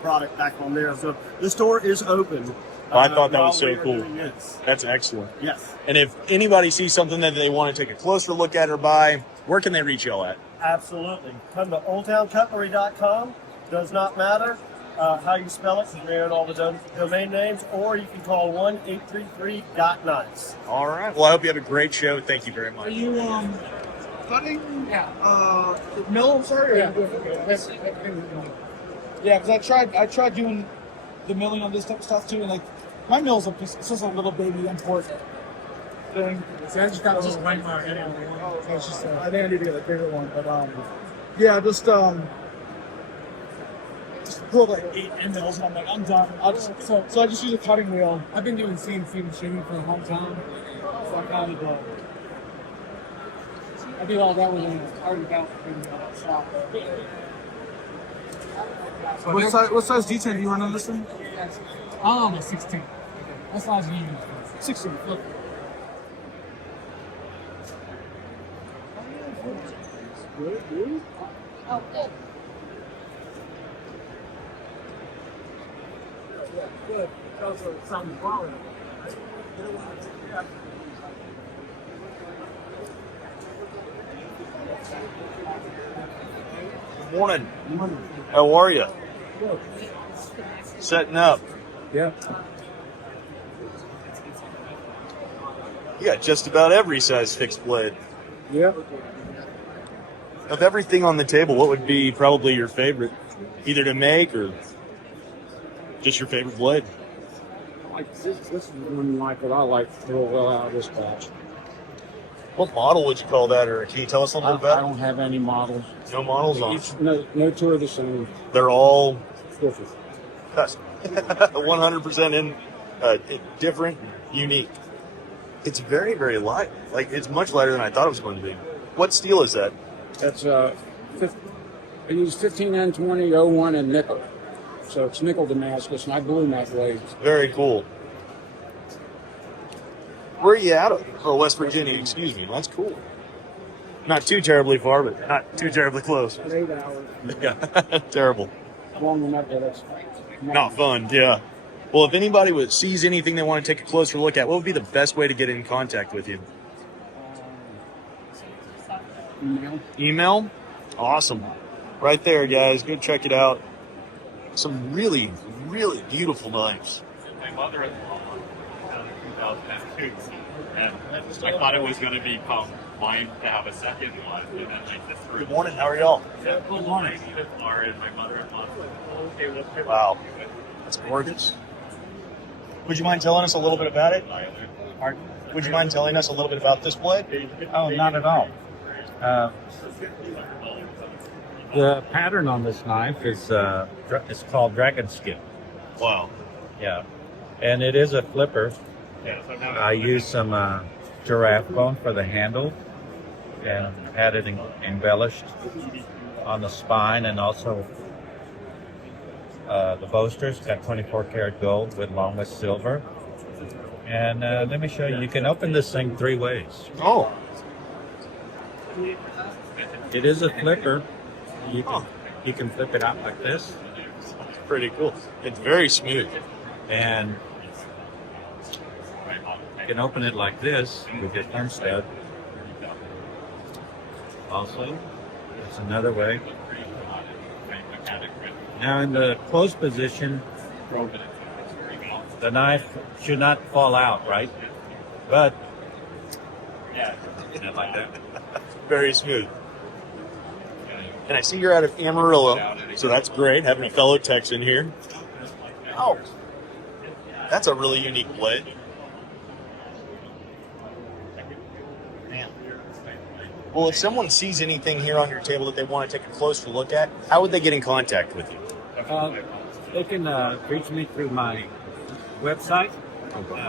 product back on there. So the store is open. I thought that while was so we are cool. doing this. That's excellent. Yes. And if anybody sees something that they want to take a closer look at or buy, where can they reach y'all at? Absolutely. Come to oldtowncutlery.com. Does not matter how you spell it, because we own all the domain names, or you can call 1-833-GOT-KNIVES. All right. Well, I hope you have a great show. Thank you very much. Are you cutting? Yeah. Mill? Sorry. Yeah. Yeah, because I tried doing the milling on this type of stuff too, and like my mill's it's just a little baby import thing. So I just got just Winkler. So it's just I think I need to get a bigger one, but yeah, just pulled like 8 end mills, and I'm like, I'm done. So I just use a cutting wheel. I've been doing CNC machining for a long time, so I kind of I do all that with a already down in the shop. What size D10 do you run on this thing? A 16. What size do you use? 16. Look. Oh, good. Good. Also, sound quality. Good morning. How are you? Setting up. Yeah. You got just about every size fixed blade. Yeah. Of everything on the table, what would be probably your favorite? Either to make or just your favorite blade? Like this is one like what I like real well out of this batch. What model would you call that, or can you tell us a little bit I about it? don't have any models. No models on. No two are the same. They're all different. custom. 100% different, unique. It's very, very light. Like, it's much lighter than I thought it was going to be. What steel is that? That's I use 15N20, 01, and nickel. So it's nickel Damascus, and I glue my blades. Very cool. Where are you out of? Oh, West Virginia, excuse me. That's cool. Not too terribly far, but not too terribly close. 8 hours. Yeah, terrible. Long enough that it's Not fun, yeah. Well, if anybody sees anything they want to take a closer look at, what would be the best way to get in contact with you? email. Email? Awesome. Right there, guys. Go check it out. Some really, really beautiful knives. My mother-in-law in 2002, and I thought it was going to be mine to have a second one, and then she just threw. Good morning. How are y'all? Good morning. Lauren, my mother-in-law. Wow. That's gorgeous. Would you mind telling us a little bit about it? Would you mind telling us a little bit about this blade? Oh, not at all. The pattern on this knife is it's called dragon skin. Wow. Yeah, and it is a flipper. I use some giraffe bone for the handle and had it embellished on the spine, and also the bolsters got 24 karat gold with longless silver. And let me show you. You can open this thing 3 ways. Oh. It is a flipper. You can flip it out like this. It's pretty cool. It's very smooth. And you can open it like this with your thumb stud. also. That's another way. Now in the closed position, the knife should not fall out, right? But like that. Very smooth. And I see you're out of Amarillo, so that's great, having a fellow Texan here. Oh, that's a really unique blade. Man. Well, if someone sees anything here on your table that they want to take a closer look at, how would they get in contact with you? They can reach me through my website.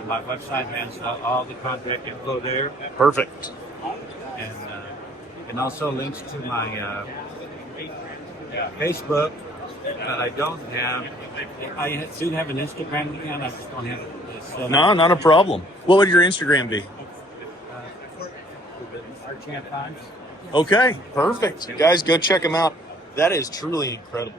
My website has all the contact info there. Perfect. And also links to my Facebook that I don't have. I do have an Instagram account. I just don't have it. No, not a problem. What would your Instagram be? Champ Knives. Okay, perfect. Guys, go check them out. That is truly incredible.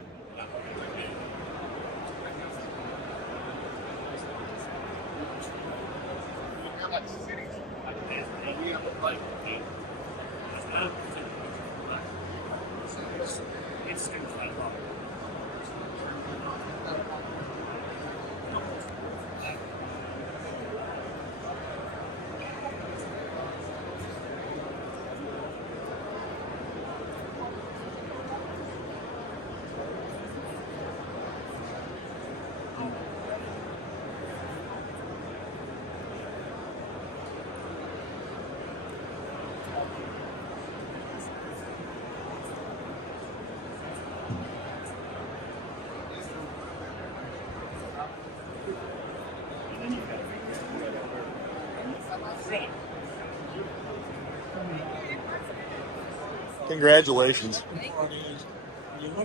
Congratulations.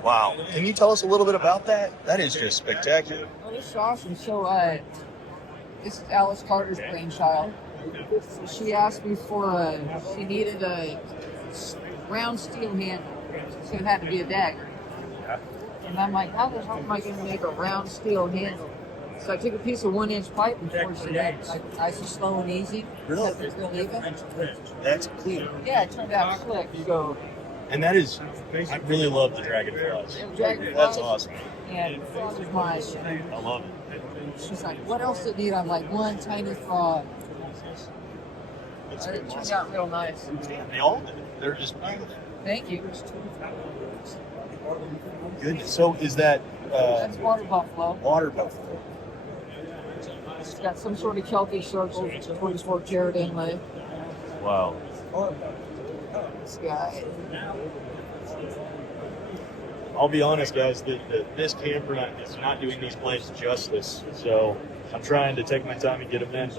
Wow. Can you tell us a little bit about that? That is just spectacular. Oh, this is awesome. So, this is Alice Carter's brainchild. So she asked me for she needed a round steel handle. So it had to be a dagger. And I'm like, how the hell am I going to make a round steel handle? So I took a piece of 1-inch pipe and forged it in. Nice and slow and easy. Really? Real even. That's clear. Yeah, it turned out slick. So, And that is, I really love the dragonflies. dragonflies. That's awesome. And frog was mine. I love it. She's like, what else did it need? I'm like, one tiny frog. It turned out real nice. They all do. They're just beautiful. Thank you. Goodness. So is that That's water buffalo. water buffalo? It's got some sort of kelpie circle, 24 carat inlay. Wow. This guy. I'll be honest, guys, this camper is not doing these blades justice. So I'm trying to take my time and get them in.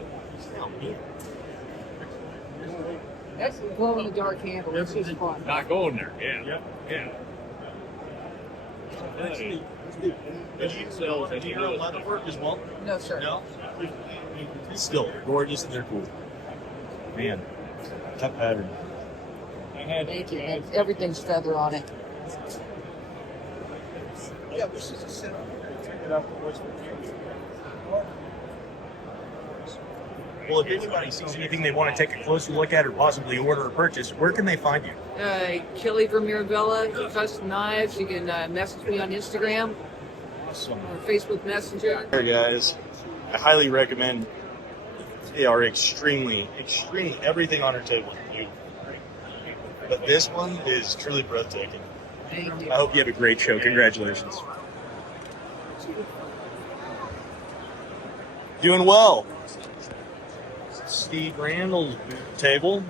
That's a glow in the dark handle. That's just fun. Not going there. Yeah. Yeah. Do you know leather work as well? No, sir. No? Still, they're gorgeous and they're cool. Man, that pattern. Thank you. And everything's feather on it. Yeah, this is a setup. Check it out. Well, if anybody sees anything they want to take a closer look at or possibly order or purchase, where can they find you? Kelly from Mirabella, Custom Knives. You can message me on Instagram Awesome. or Facebook Messenger. Here, guys, I highly recommend. They are extremely everything on our table is beautiful. But this one is truly breathtaking. Thank you. I hope you have a great show. Congratulations. Doing well. Steve Randall's table.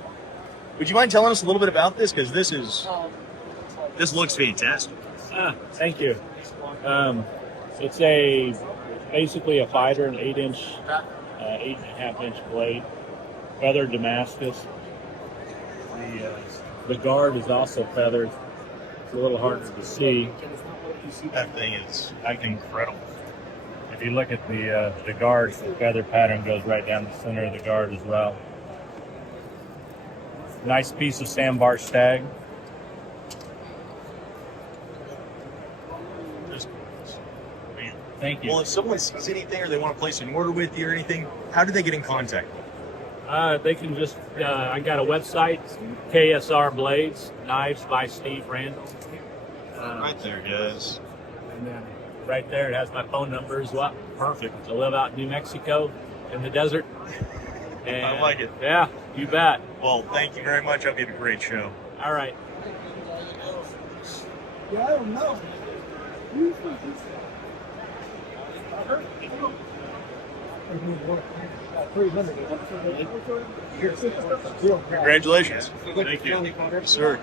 Would you mind telling us a little bit about this? Because this looks fantastic. Thank you. It's basically a fighter, an 8-inch, 8.5-inch blade, feathered Damascus. The guard is also feathered. It's a little harder to see. That thing is incredible. If you look at the guard, the feather pattern goes right down the center of the guard as well. Nice piece of sandbar stag. Thank you. Well, if someone sees anything or they want to place an order with you or anything, how do they get in contact? They can just, I got a website, KSR Blades, Knives by Steve Randall. Right there, guys. And then right there, it has my phone number as well. Perfect. I live out in New Mexico in the desert. And I like it. Yeah, you bet. Well, thank you very much. I hope you have a great show. All right. Yeah, I don't know. Congratulations. Thank you. Yes, sir.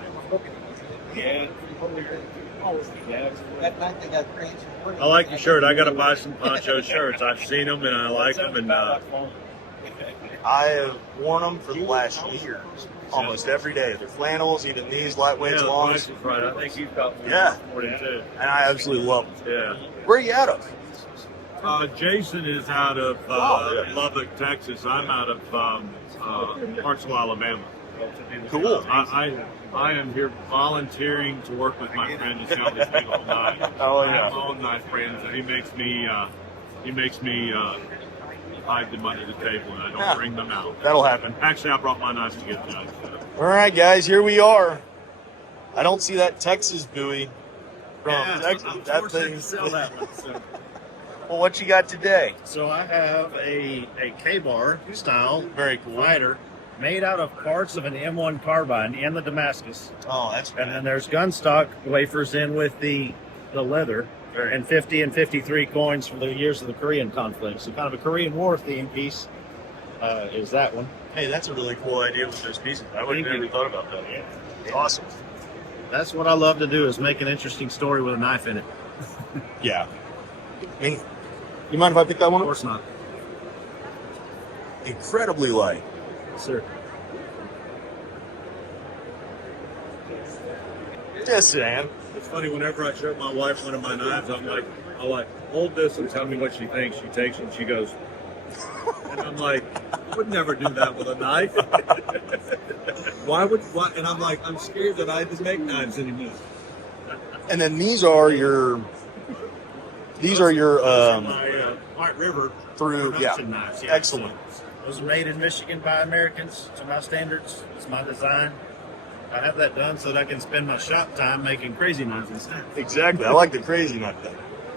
I like your shirt. I got to buy some poncho shirts. I've seen them and I like them. And I have worn them for the last year, almost every day. They're flannels, even these lightweights, yeah, longs. right. I think you've got one. Yeah. More than two. And I absolutely love them. Yeah. Where are you out of? Jason is out of Lubbock, Texas. I'm out of Hartsville, Alabama. Cool. I am here volunteering to work with my friend to sell this big old knife. Oh, I yeah. have my own knife brands, and he makes me hide them under the table, and I don't bring them out. That'll happen. Actually, I brought my knives to get done. All right, guys, here we are. I don't see that Texas buoy from Texas. That thing. Sell that one. So. Well, what you got today? So I have a K-bar style, very cool fighter, made out of parts of an M1 carbine in the Damascus. Oh, that's and then there's gun stock wafers in with the leather, and 50 and 53 coins from the years of the Korean conflict. So kind of a Korean War theme piece is that one. Hey, that's a really cool idea with those pieces. I would have never thought about that. Yeah. It's awesome. That's what I love to do, is make an interesting story with a knife in it. Yeah. I mean, you mind if I pick that one up? Of course not. Incredibly light. Sir. Just saying. It's funny, whenever I show my wife one of my knives, I like, hold this and tell me what she thinks. She takes it and she goes, and I'm like, I would never do that with a knife. Why? And I'm like, I'm scared that I didn't make knives anymore. And then these are your my White River through production knives. Yeah. Excellent. Those are made in Michigan by Americans to my standards. It's my design. I have that done so that I can spend my shop time making crazy knives instead. Exactly. I like the crazy knife thing.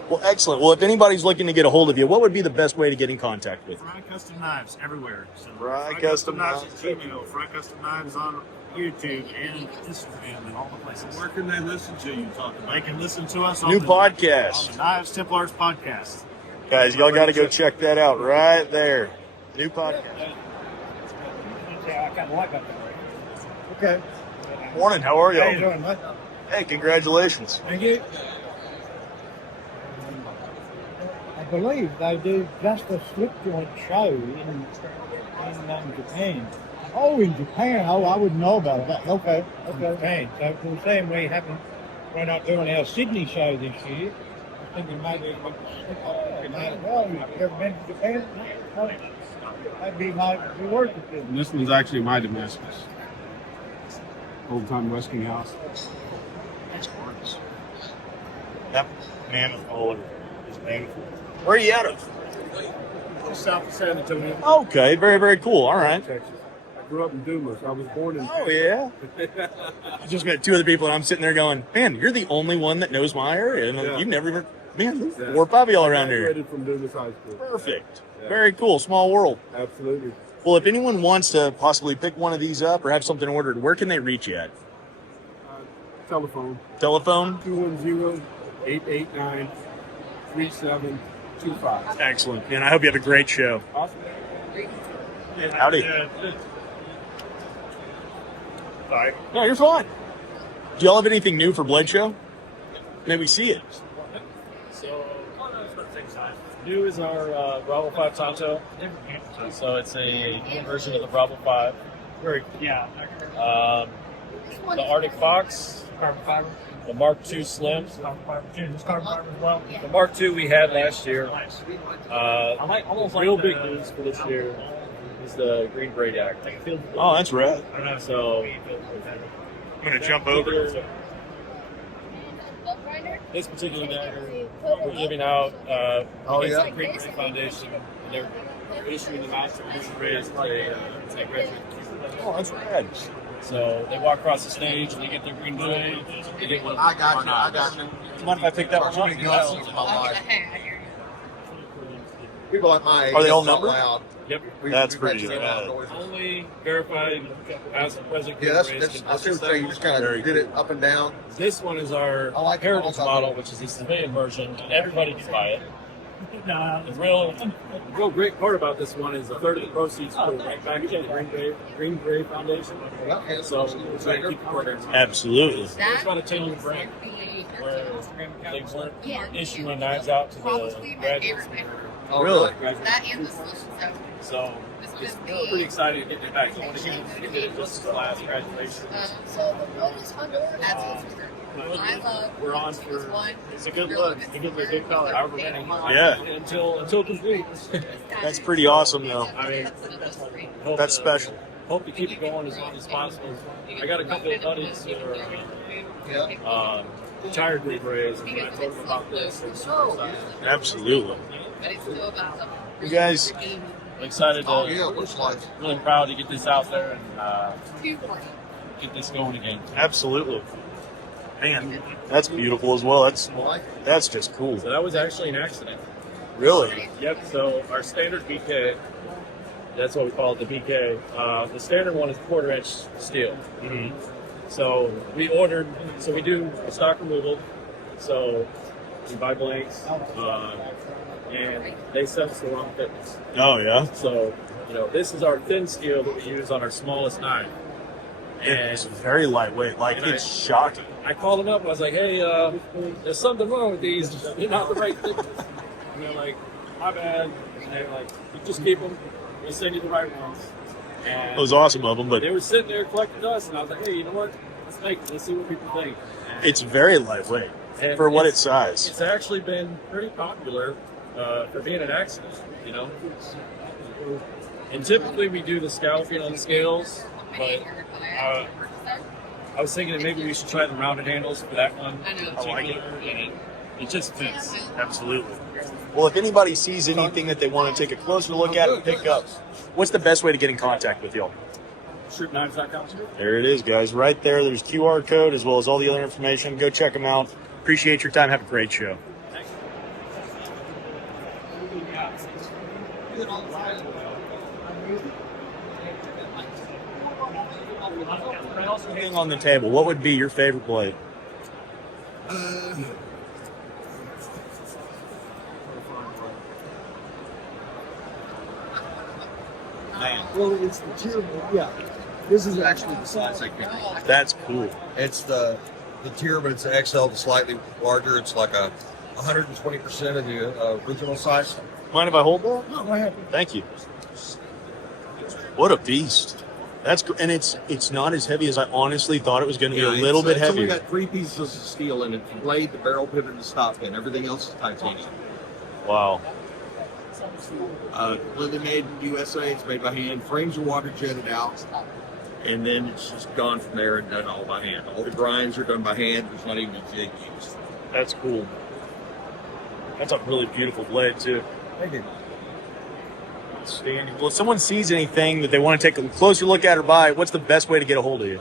Well, excellent. Well, if anybody's looking to get a hold of you, what would be the best way to get in contact with you? Fry Custom Knives everywhere. So Fry Custom Knives at Gmail, Fry Custom Knives on YouTube and Instagram and all the places. Where can they listen to you talk about? They can listen to us on New the podcast. on the Knives Templars podcast. Guys, y'all got to go check that out right there. New podcast. Yeah, I kind of like that. Okay. Morning. How are y'all? How you doing, bud? Hey, congratulations. Thank you. I believe they do just a slip joint show in Japan. Oh, in Japan. Oh, I wouldn't know about that. Okay. Japan. So we're saying we're not doing our Sydney show this year. I think maybe well, you ever been to Japan? No. That'd be be worth it. And this one's actually my Damascus. Old time Westinghouse. That's gorgeous. That mammoth holder is beautiful. Where are you out of? Just south of San Antonio. Okay, very, very cool. All right. Texas. I grew up in Dumas. I was born in. Oh, yeah. I just met two other people, and I'm sitting there going, man, you're the only one that knows my area. And you've never even, man, there's 4 or 5 of y'all around here. Graduated from Dumas High School. Perfect. Yeah. Very cool. Small world. Absolutely. Well, if anyone wants to possibly pick one of these up or have something ordered, where can they reach you at? Telephone. Telephone? 210-889-3725. Excellent. And I hope you have a great show. Awesome. Howdy. Sorry. No, you're fine. Do y'all have anything new for Blade Show? May we see it? New is our Bravo 5 Tonto. So it's a new version of the Bravo 5. Very cool. Yeah. The Arctic Fox. Carbon fiber. The Mark II Slim. Carbon fiber as well. The Mark II we had last year. Real big news for this year is the Green Braid Act. Oh, that's rad. So I'm going to jump over. this particular dagger, we're giving out against the Green Grade Foundation. And they're issuing them out to raise a graduate. Oh, that's rad. So they walk across the stage and they get their green blade. They get one. I got you. Do you mind if I pick that one up? People like my age Are they all don't numbered? Yep. That's we've pretty actually rad. Only verified as the present. Yeah, that's I see what you're saying. You just kind of did it up and down. This one is our heritage model, which is the civilian version. Everybody can buy it. The real great part about this one is a third of the proceeds go right back to the Green Grade Foundation. So we're trying to keep the program. Absolutely. It's about a 10-year break where they weren't issuing knives out to the graduates. Really? So it's pretty excited to get it back going again. We did it just this last graduation. We're on for it's a good look. It gives it a good color. However many. Yeah. Until complete. That's pretty awesome, though. I mean, That's special. Hope to keep it going as long as possible. I got a couple of buddies who are retired Green Grays, and I told them about this. Absolutely. You guys, I'm excited to, really proud to get this out there and get this going again. absolutely. Man, that's beautiful as well. That's just cool. So that was actually an accident. Really? Yep. So our standard BK, that's what we call it, the BK. The standard one is 1/4 inch steel. Mm-hmm. So we do stock removal. So we buy blanks, and they send us the wrong thickness. Oh, yeah? So, this is our thin steel that we use on our smallest knife. And It's very lightweight. Like, And it's shocking. I called them up and I was like, hey, there's something wrong with these. They're not the right thickness. And they're like, my bad. And they're like, you just keep them. We'll send you the right ones. And It was awesome of them, but they were sitting there collecting dust, and I was like, hey, you know what? Let's make it. Let's see what people think. it's very lightweight And for what its size. It's actually been pretty popular for being an accident, And typically we do the scalping on the scales, but I was thinking that maybe we should try the rounded handles for that one. I like it. And it just fits. Absolutely. Well, if anybody sees anything that they want to take a closer look at and pick up, what's the best way to get in contact with y'all? ShootKnives.com. There it is, guys. Right there. There's QR code as well as all the other information. Go check them out. Appreciate your time. Have a great show. Thing on the table. What would be your favorite blade? Well, it's the tier. Yeah, this is actually the size I carry. That's cool. It's the tier, but it's an XL, slightly larger. It's like 120% of the original size. Mind if I hold that? No, go ahead. Thank you. What a beast. That's and it's not as heavy as I honestly thought it was going to be. A little bit It's only heavier. got 3 pieces of steel in it: the blade, the barrel pivot, and the stop pin. Everything else is titanium. Wow. Completely made in USA. It's made by hand. Frames are water jetted out, and then it's just gone from there and done all by hand. All the grinds are done by hand. There's not even a jig used. That's cool. That's a really beautiful blade too. Thank you. Outstanding. Well, if someone sees anything that they want to take a closer look at or buy, what's the best way to get a hold of you?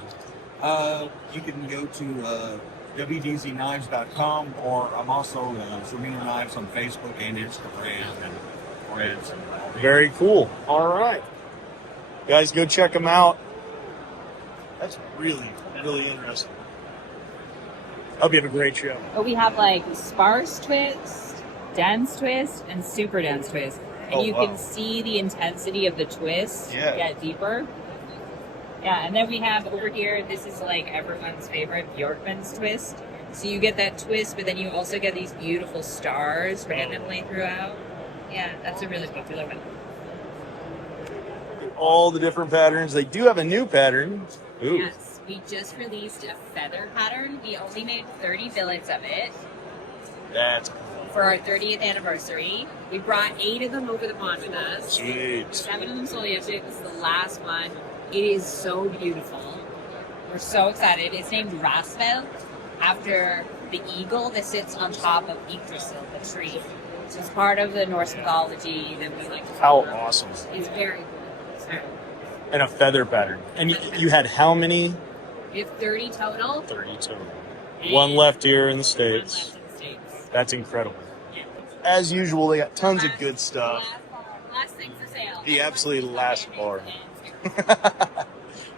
You can go to wdzknives.com, or I'm also Winkler Knives on Facebook and Instagram and Threads. Very cool. All right. Guys, go check them out. That's really, really interesting. Hope you have a great show. But we have like sparse twist, dense twist, and super dense twist. And Oh, you wow. can see the intensity of the twist Yeah. get deeper. Yeah, and then we have over here, this is like everyone's favorite Bjorkman's twist. So you get that twist, but then you also get these beautiful stars randomly throughout. Yeah, that's a really popular one. All the different patterns. They do have a new pattern. Ooh. Yes, we just released a feather pattern. We only made 30 billets of it That's for our 30th anniversary. We brought 8 of them over the pond with us. sweet. 7 of them sold yesterday. This is the last one. It is so beautiful. We're so excited. It's named Rasfel after the eagle that sits on top of Yggdrasil, the tree. So it's part of the Norse mythology that we like to How follow. awesome. It's very cool. It's very cool. And a feather pattern. And you had how many? We have 30 total. 30 total. One left here in the States. That's incredible. As usual, they got tons of good stuff. Last thing for sale. The absolute last bar.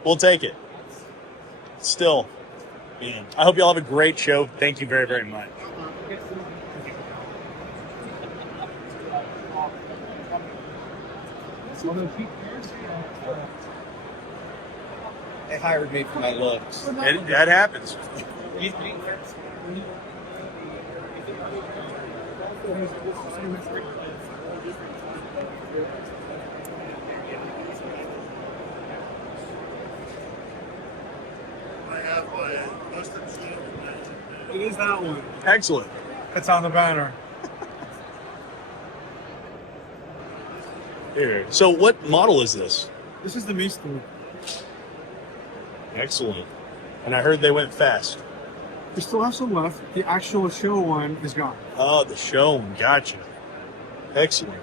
We'll take it. Still, man, I hope you all have a great show. Thank you very, very much. They hired me for my looks. That happens. It is that one. Excellent. It's on the banner. Here. So what model is this? This is the Meester. Excellent. And I heard they went fast. We still have some left. The actual show one is gone. Oh, the show. Gotcha. Excellent.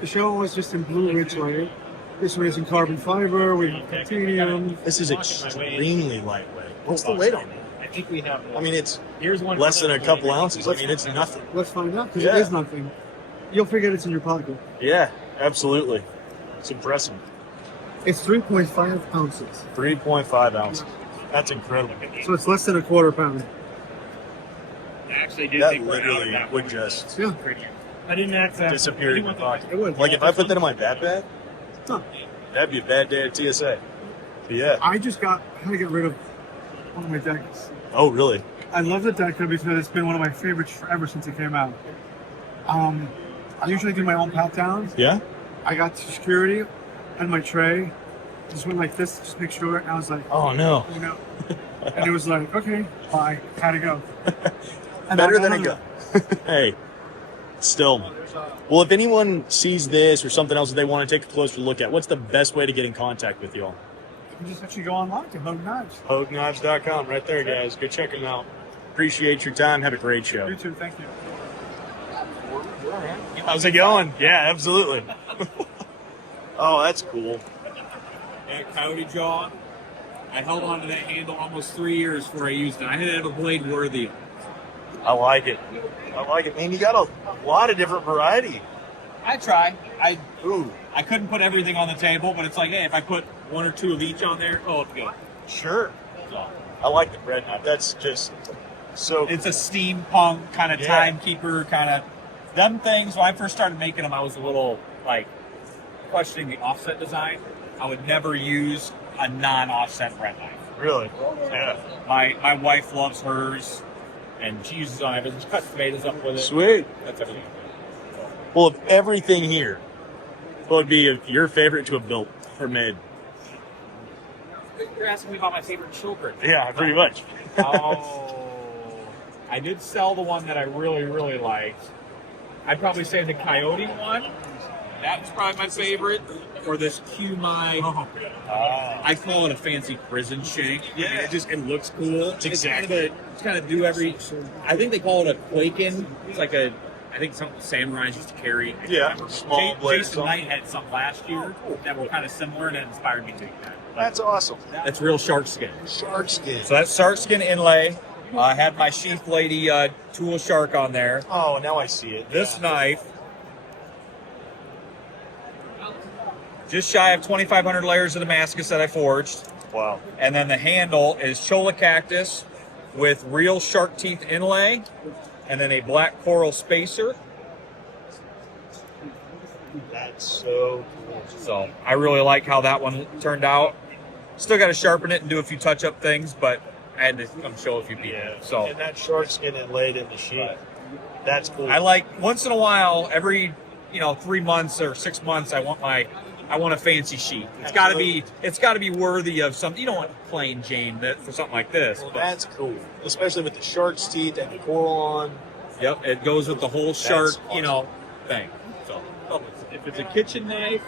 The show one was just in blue ridge layer. This one is in carbon fiber. We have titanium. This is extremely lightweight. What's the weight on it? I think we have. I mean, it's less than a couple ounces. I mean, it's nothing. Let's find out, because Yeah. it is nothing. You'll forget it's in your pocket. Yeah, absolutely. It's impressive. It's 3.5 ounces. 3.5 ounces. That's incredible. So it's less than a quarter pound. Actually, do That think we're out of literally that would just Yeah. I didn't access. disappear in my pocket. It would. Like if I put that in my backpack, Huh. that'd be a bad day at TSA. But yeah. I had to get rid of one of my Daggers. Oh, really? I love the Dagger because it's been one of my favorites forever since it came out. I usually do my own pat downs. Yeah? I got to security and my tray. Just went like this, just make sure. And I was like, Oh, no. you know. And it was like, okay, bye, had to go. And Better I than a don't gun. know. Hey, still. Well, if anyone sees this or something else that they want to take a closer look at, what's the best way to get in contact with you all? You just actually go online to Hug Knives. HogueKnives.com, right there, guys. Go check them out. Appreciate your time. Have a great show. You too, thank you. How's it going? Yeah, absolutely. Oh, that's cool. That coyote jaw, I held on to that handle almost 3 years before I used it. I had to have a blade worthy. I like it. I like it, man. You got a lot of different variety. I try. I couldn't put everything on the table, but it's like, hey, if I put one or two of each on there, oh, it's good. Sure. So, I like the bread knife. That's just so. it's a steampunk kind of Yeah. timekeeper kind of them things. When I first started making them, I was a little like questioning the offset design. I would never use a non-offset bread knife. Really? Yeah. My wife loves hers, and she uses on it. She cuts tomatoes up with it. Sweet. That's everything. Well, of everything here, what would be your favorite to have built or made? You're asking me about my favorite children. Yeah, pretty much. I did sell the one that I really, really liked. I'd probably say the coyote one. That was probably my favorite. Or this Qmai. I call it a fancy prison shank. Yeah, I mean, it looks cool. It's kind of do every. I think they call it a Quaken. It's like I think some samurais used to carry. Yeah, small blade. Jason Knight had some last year that were kind of similar, and it inspired me to do that. That's awesome. That's real shark skin. Shark skin. So that's shark skin inlay. I had my sheath lady tool shark on there. Oh, now I see it. This knife, just shy of 2,500 layers of Damascus that I forged. Wow. And then the handle is cholla cactus with real shark teeth inlay, and then a black coral spacer. That's so cool. So I really like how that one turned out. Still got to sharpen it and do a few touch-up things, but I had to come show a few people. Yeah. So And that shark skin inlaid in the sheet. That's cool. I like once in a while, every 3 months or 6 months, I want a fancy sheet. It's got to be worthy of something. You don't want plain Jane for something like this. Well, but that's cool, especially with the shark's teeth and the coral on. Yep, it goes with the whole shark, awesome. thing. So if it's a kitchen knife,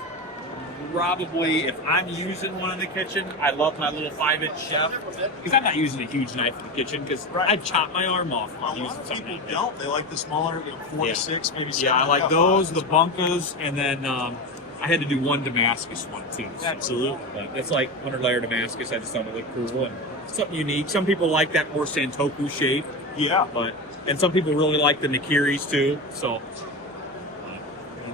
probably, if I'm using one in the kitchen, I love my little 5-inch chef because I'm not using a huge knife in the kitchen because I'd chop my arm off if I'm using something. People don't. They like the smaller, 4 to 6, maybe 7. Yeah, I like those, the bunkas, and then I had to do one Damascus one too. Absolutely. But it's like 100 layer Damascus. I just thought it looked cool and something unique. Some people like that more Santoku shape. Yeah. And some people really like the Nakiris too. So.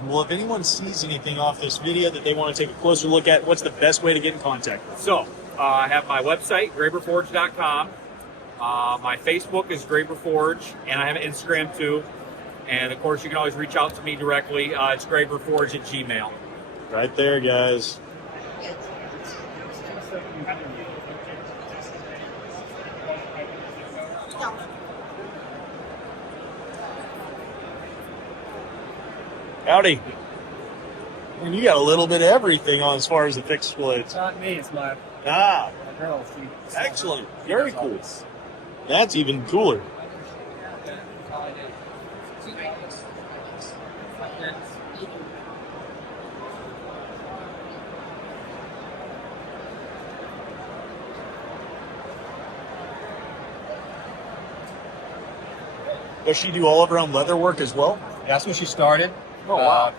Well, if anyone sees anything off this video that they want to take a closer look at, what's the best way to get in contact? So, I have my website, graberforge.com. My Facebook is Graber Forge, and I have an Instagram too. And of course, you can always reach out to me directly. It's graberforge@gmail. Right there, guys. Howdy. And you got a little bit of everything on as far as the fixed blades. Not me, it's my girl. Excellent. Very cool. That's even cooler. Does she do all of her own leather work as well? That's when she started. Oh, wow.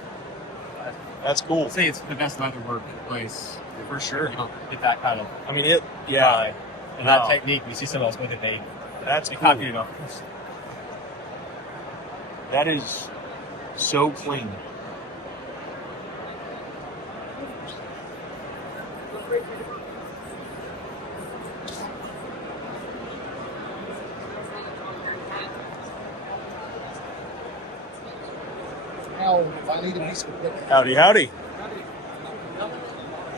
That's cool. I'd say it's the best leather work place. For sure. You don't get that kind of. I mean, yeah. And that technique, you see someone else with it, they cool. copy it off. That is so clean. Howdy, howdy.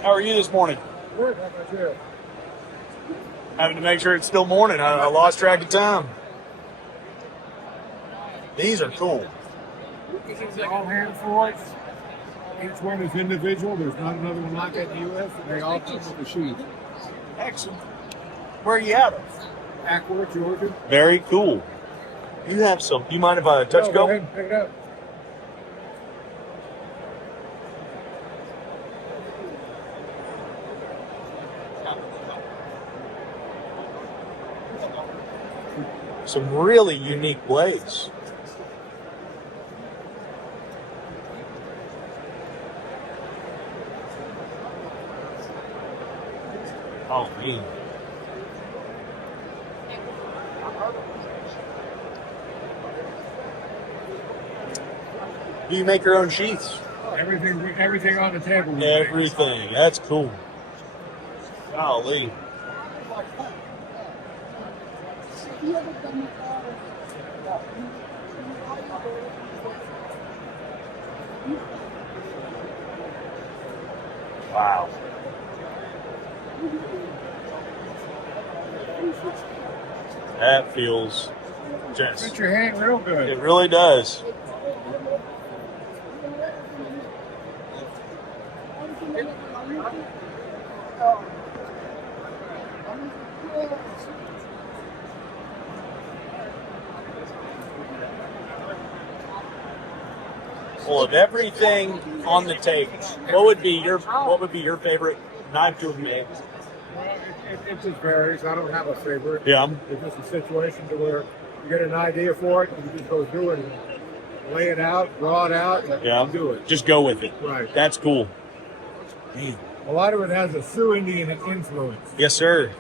How are you this morning? Good, how about you? Having to make sure it's still morning. I lost track of time. These are cool. All hand forged. Each one is individual. There's not another one like that in the U.S. And they all come with a sheath. Excellent. Where are you out of? Ackworth, Georgia. Very cool. You have some. Do you mind if I touch Go ahead and pick it up. Some really unique blades. Oh, man. Do you make your own sheaths? Everything on the table. Everything. That's cool. Golly. Wow. That feels generous. Fit your hand real good. It really does. Well, of everything on the table, what would be your favorite knife to have made? It just varies. I don't have a favorite. Yeah. It's just a situation to where you get an idea for it and you just go through it and lay it out, draw it out, and do it. Just go with it. Right. That's cool. Man. A lot of it has a Sioux Indian influence. Yes, sir.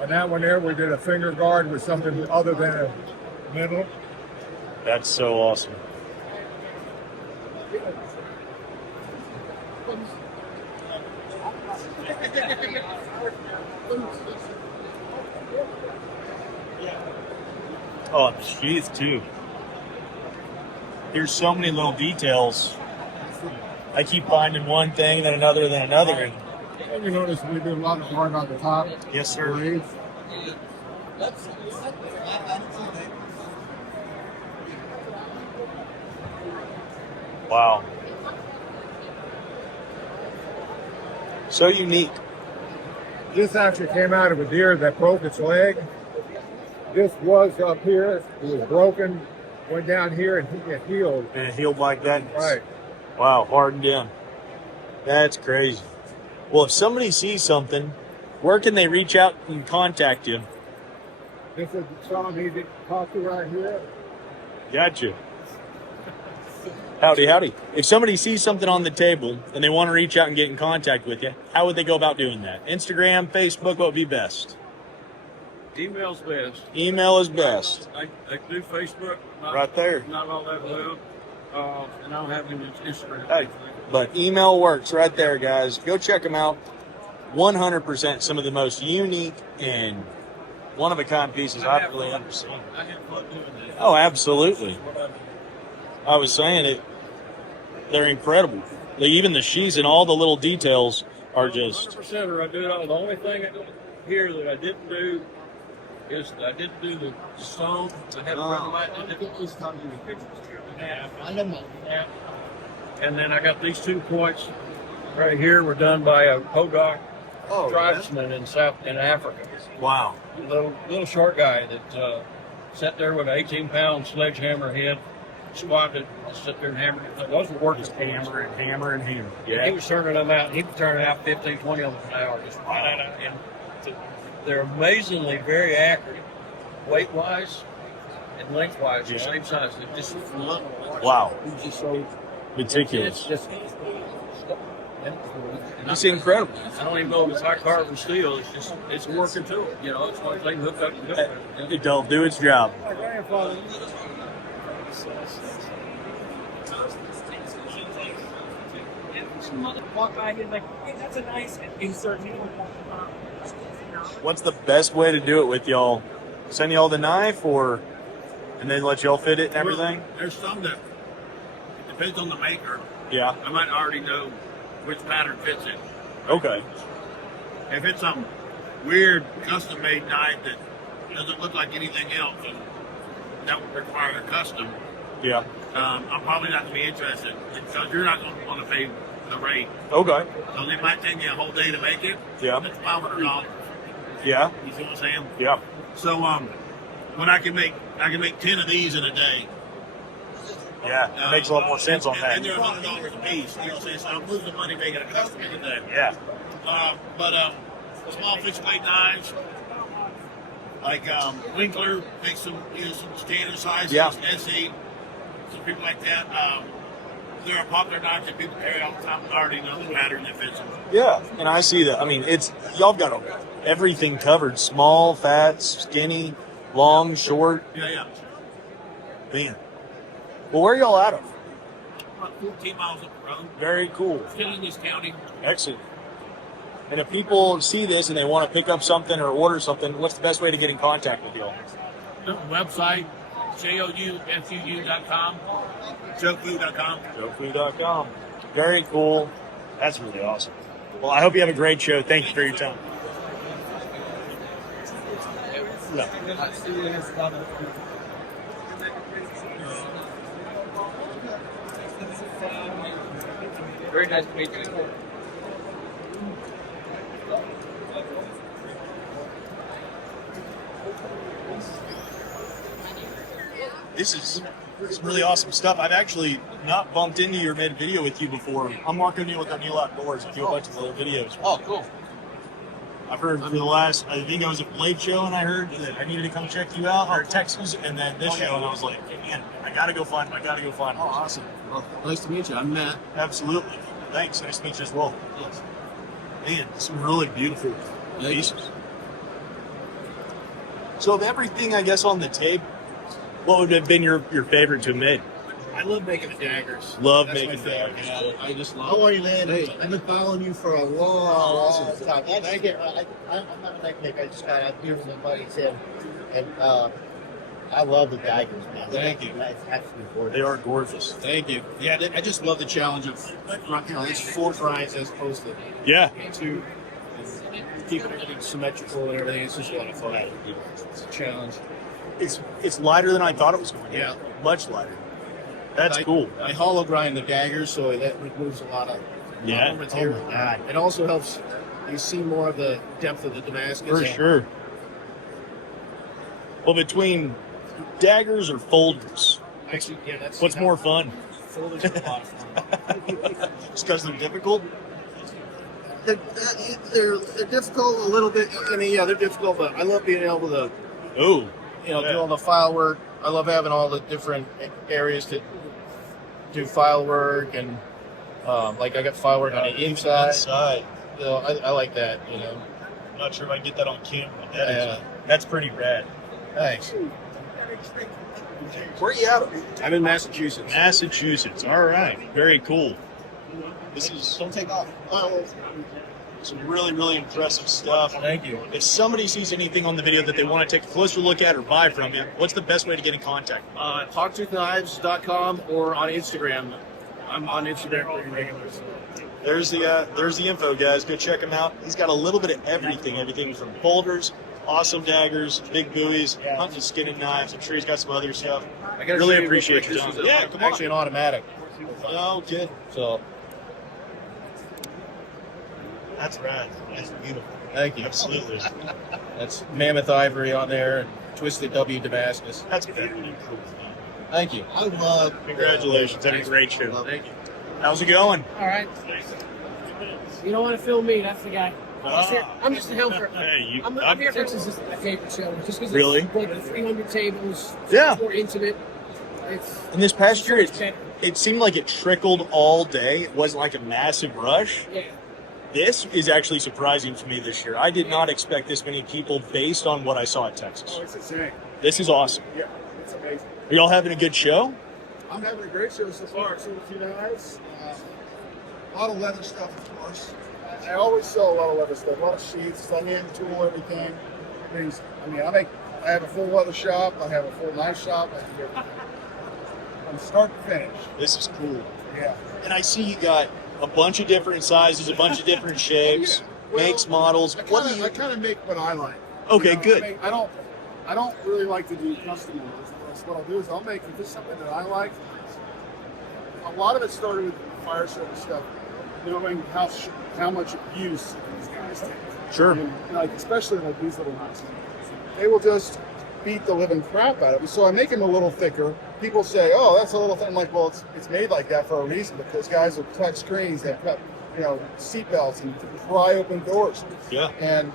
On that one there, we did a finger guard with something other than a metal. That's so awesome. Oh, the sheath too. There's so many little details. I keep finding one thing, then another, then another. And you notice we do a lot of guard on the top. Yes, sir. Blades. Wow. So unique. This actually came out of a deer that broke its leg. This was up here. It was broken. went down here and it healed. And it healed like that. Right. Wow, hardened in. That's crazy. Well, if somebody sees something, where can they reach out and contact you? This is the song he did coffee right here. Gotcha. Howdy, howdy. If somebody sees something on the table and they want to reach out and get in contact with you, how would they go about doing that? Instagram, Facebook, what would be best? Email's best. Email is best. I do Facebook. Right there. Not all that well. And I don't have any Instagram. Hey, but email works right there, guys. Go check them out. 100% some of the most unique and one-of-a-kind pieces I've really ever seen. I have fun doing that. Oh, absolutely. I was saying it. They're incredible. Even the sheaths and all the little details are just. 100% I do it all. The only thing here that I didn't do is I didn't do the stone. I had a friend of mine that did this time in the pictures. And then I got these 2 points right here were done by a Podok tribesman in Africa. Wow. Little short guy that sat there with an 18-pound sledgehammer head, squatted, sit there and hammered. Those were working hammer and hammer and hammer. Yeah. He was turning them out. He was turning out 15, 20 of them an hour. Just and they're amazingly very accurate, weight-wise and length-wise. The same size. They're just phenomenal. Wow. It's just so meticulous. It's incredible. I don't even know if it's high carbon steel. It's just it's a working tool. You know, it's one thing hooked up and good. It'll do its job. My grandfather. Walk by, he's like, hey, that's a nice insert. What's the best way to do it with y'all? Send y'all the knife and then let y'all fit it and everything? There's some that it depends on the maker. Yeah. I might already know which pattern fits it. Okay. If it's some weird custom-made knife that doesn't look like anything else, and that would require a custom, Yeah. I'm probably not going to be interested because you're not going to want to pay the rate. Okay. So it might take me a whole day to make it. Yeah. That's $500. Yeah. You see what I'm saying? Yeah. So when I can make 10 of these in a day. Yeah, it makes a lot more sense on that. And they're $100 a piece. You know what I'm saying? So I'm losing money making a custom in a day. Yeah. But small fixed blade knives, like Winkler makes some standard sizes, Yeah. S8, some people like that. They're a popular knife that people carry all the time. I already know the pattern that fits them. Yeah, and I see that. I mean, y'all got everything covered: small, fat, skinny, long, short. Yeah. Man. Well, where are y'all out of? About 14 miles up the road. Very cool. Still in this county. Excellent. And if people see this and they want to pick up something or order something, what's the best way to get in contact with y'all? Website, joufuu.com, joufuu.com. joufuu.com. Very cool. That's really awesome. Well, I hope you have a great show. Thank you for your time. Very nice to meet you. This is really awesome stuff. I've actually not bumped into you or made a video with you before. I'm Mark O'Neill with O'Neill Outdoors. I do a bunch of little videos. Oh, cool. I've heard for the last, I think it was a Blade show, and I heard that I needed to come check you out, or Texas, and then this show, and I was like, man, I gotta go find him. Oh, awesome. Well, nice to meet you. I'm Matt. Absolutely. Thanks. Nice to meet you as well. Yes. Man, some really beautiful pieces. So of everything, I guess, on the tape, what would have been your favorite to have made? I love making the daggers. Love That's making my favorite. daggers. I just love How are you, man? Hey. I've been following you for a long time. Actually, I'm not a knife maker. I just got out here with my buddy Tim, and I love the daggers, man. Thank you. That's absolutely gorgeous. They are gorgeous. Thank you. Yeah, I just love the challenge of, it's 4 grinds as opposed to Yeah. 2. Keeping everything symmetrical and everything. It's just a lot of fun. It's a challenge. It's lighter than I thought it was going to be. Yeah. Much lighter. That's cool. I hollow grind the daggers, so that removes a lot of material. Oh my God. It also helps you see more of the depth of the Damascus. For sure. Well, between daggers or folders, Actually, yeah, that's What's more fun? folders are a lot of fun. Just because they're difficult? They're difficult a little bit. I mean, yeah, they're difficult, but I love being able to, Ooh. do all the file work. I love having all the different areas to do file work, and like I got file work on the inside. I like that. I'm not sure if I can get that on camera. But that's pretty rad. Thanks. Where are you at? I'm in Massachusetts. Massachusetts. All right. Very cool. This is Don't take off. some really, really impressive stuff. Thank you. If somebody sees anything on the video that they want to take a closer look at or buy from you, what's the best way to get in contact? Hogtoothdknives.com or on Instagram. I'm on Instagram pretty regular. So. There's the info, guys. Go check him out. He's got a little bit of everything from folders, awesome daggers, big buoys, hunting skinning knives. I'm sure he's got some other stuff. I gotta Really show you appreciate real your quick. time. This is Yeah, come actually on. an automatic. Oh, good. So That's rad. That's beautiful. thank you. Absolutely. That's mammoth ivory on there and twisted W Damascus. That's very cool. Thank you. I love. Congratulations. Had a great show. Thank you. How's it going? All right. You don't want to film me, that's the guy. I'm just a helper. Hey, I'm here. Texas is my favorite show, just because Really? it's like 300 tables. Yeah. It's more intimate. It's And this past year, it seemed like it trickled all day. It wasn't like a massive rush. yeah. This is actually surprising for me this year. I did not expect this many people based on what I saw at Texas. Oh, it's insane. This is awesome. Yeah, it's amazing. Are y'all having a good show? I'm having a great show so far. I've sold a few knives. A lot of leather stuff, of course. I always sell a lot of leather stuff, a lot of sheets. I hand tool everything. I have a full leather shop. I have a full knife shop. I do everything. From start to finish. This is cool. Yeah. And I see you got a bunch of different sizes, a bunch of different shapes, makes, models. I kind of make what I like. Okay, good. I don't really like to do custom orders. What I'll do is I'll make, if it's something that I like, a lot of it started with fire service stuff, knowing how much abuse these guys take. Sure. And, like, especially like these little knives. They will just beat the living crap out of it. So I make them a little thicker. People say, oh, that's a little thin. I'm like, well, it's made like that for a reason, because guys will touch screens, they cut, seat belts and pry open doors. Yeah. And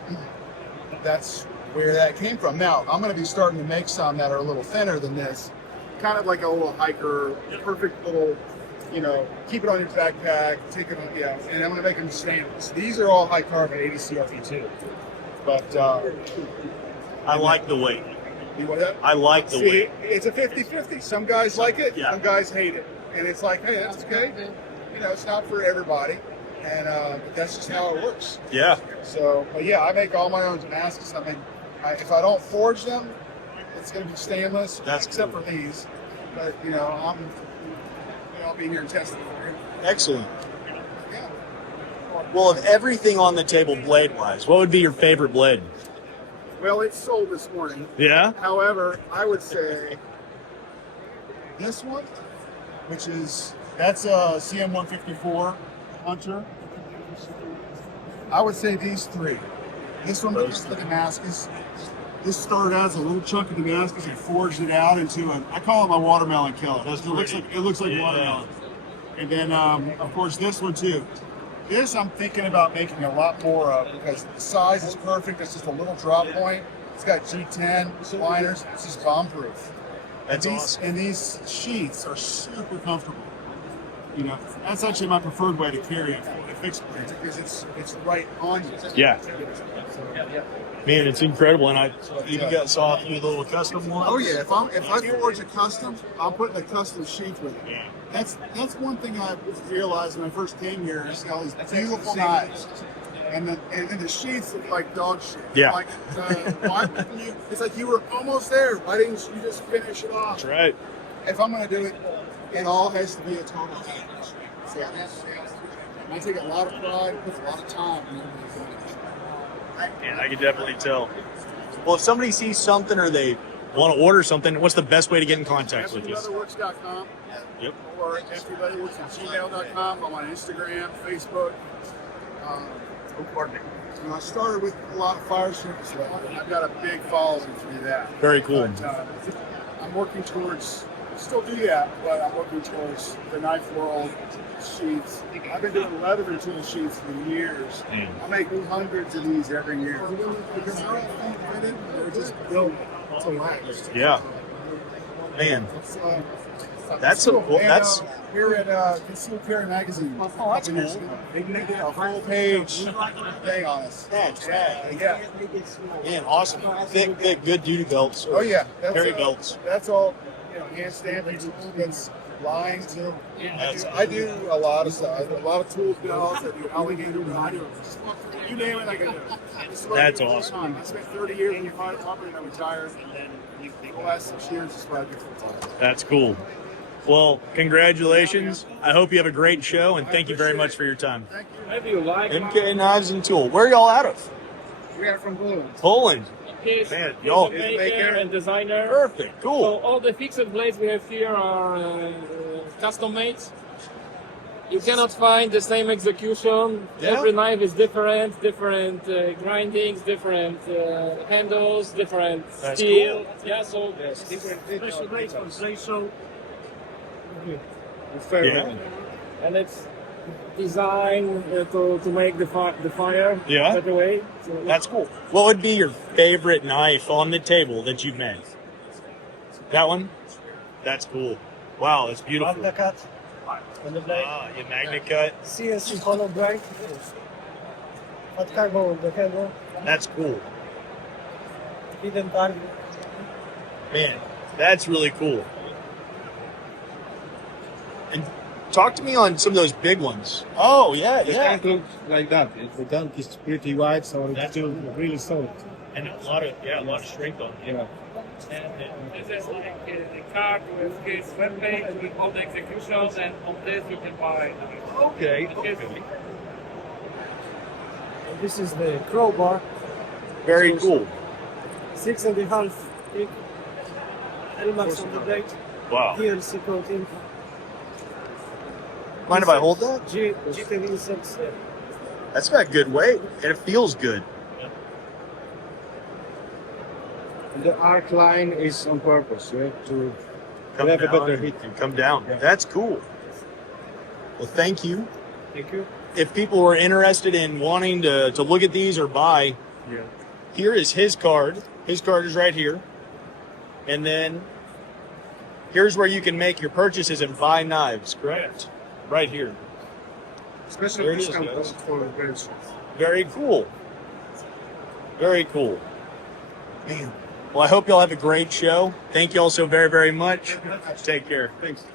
that's where that came from. Now, I'm going to be starting to make some that are a little thinner than this. Kind of like a little hiker, perfect little, keep it on your backpack, take it on, and I'm going to make them stainless. These are all high carbon 80 CRP too. But I like the weight. You want that? I like the See, weight. it's a 50-50. Some guys like it, Yeah. some guys hate it. And it's like, hey, that's okay. It's not for everybody. And but that's just how it works. Yeah. So, but yeah, I make all my own Damascus. I mean, if I don't forge them, it's going to be stainless, except for these. But I'll be here and test it for you. Excellent. Well, of everything on the table blade-wise, what would be your favorite blade? Well, it's sold this morning. Yeah? However, I would say this one, that's a CM154 Hunter. I would say these three. This one is the Damascus. This started out as a little chunk of Damascus and forged it out into I call it my watermelon killer. It looks like watermelon. And then, of course, this one too. This I'm thinking about making a lot more of, because the size is perfect. It's just a little drop point. It's got G10 liners. It's just bomb proof. That's awesome. And these sheets are super comfortable. That's actually my preferred way to carry it for the fixed blades, because it's right on you. Yeah. Man, it's incredible. And I even saw a few little custom ones. Oh yeah, if I forge a custom, I'm putting a custom sheet with it. Yeah. That's one thing I realized when I first came here. I saw these beautiful knives, and then the sheets look like dog shit. Yeah. Like, why wouldn't you? It's like you were almost there. Why didn't you just finish it off? That's right. If I'm going to do it, it all has to be a total package. So, I take a lot of pride, puts a lot of time into it. And I can definitely tell. Well, if somebody sees something or they want to order something, what's the best way to get in contact with you? FTLeatherworks.com. Yep. Or FTLeatherworks@gmail.com. I'm on Instagram, Facebook. I started with a lot of fire service stuff, and I've got a big following through that. Very cool. But, I'm working towards still do that, but I'm working towards the knife world sheaths. I've been doing leather and tool sheaths for years. I make hundreds of these every year. Because they're all fitted, they're just built to last. Yeah. Man. That's here at Concealed Carry Magazine. Oh, that's cool. They did a whole page thing on us. Yeah. Man, awesome. Thick, good duty belts. Oh yeah, Carry belts. That's all. Hand stamping, it's lines. I do a lot of stuff. I do a lot of tool belts. I do alligator belts. You name it, I can do it. That's awesome. I spent 30 years in the fire department and I retired. And then the last 6 years is what I do full time. That's cool. Well, congratulations. I hope you have a great show, and thank you very much for your time. Maybe you like MK Knives and Tool. Where are y'all out of? We are from Poland. Poland. He's Man, a y'all. maker and designer. Perfect. Cool. So all the fixed blades we have here are custom made. You cannot find the same execution. Yeah. Every knife is different grindings, different handles, different That's steel. cool. Yeah, so different special blades from Schaefer. Yeah. And it's designed to make the fire Yeah. better way. So That's cool. What would be your favorite knife on the table that you've made? That one? That's cool. Wow, that's beautiful. Magna cut on the blade. Your Magna cut. CNC hollow bright. Hot carbon on the handle. That's cool. Hidden target. Man, that's really cool. And talk to me on some of those big ones. Oh, yeah, The tank looks like that. The tank is pretty wide, so it's still really solid. And a lot of strength on it. Yeah. And this is like the card with his webpage with all the executions, and on this you can buy. Okay. And this is the crowbar. Very cool. 6.5 thick. Elmax on the blade. Wow. DLC coating. Mind if I hold that? G10 insects. That's got good weight, and it feels good. The arc line is on purpose, right? To Come have a down better hit. and come down. Yeah. That's cool. Well, thank you. Thank you. If people were interested in wanting to look at these or buy, here is his card. His card is right here. And then here's where you can make your purchases and buy knives, correct? Right here. Special There it is, discount guys. for the bench. Very cool. Very cool. Man. Well, I hope y'all have a great show. Thank you all so very, very much. Take care. Thanks.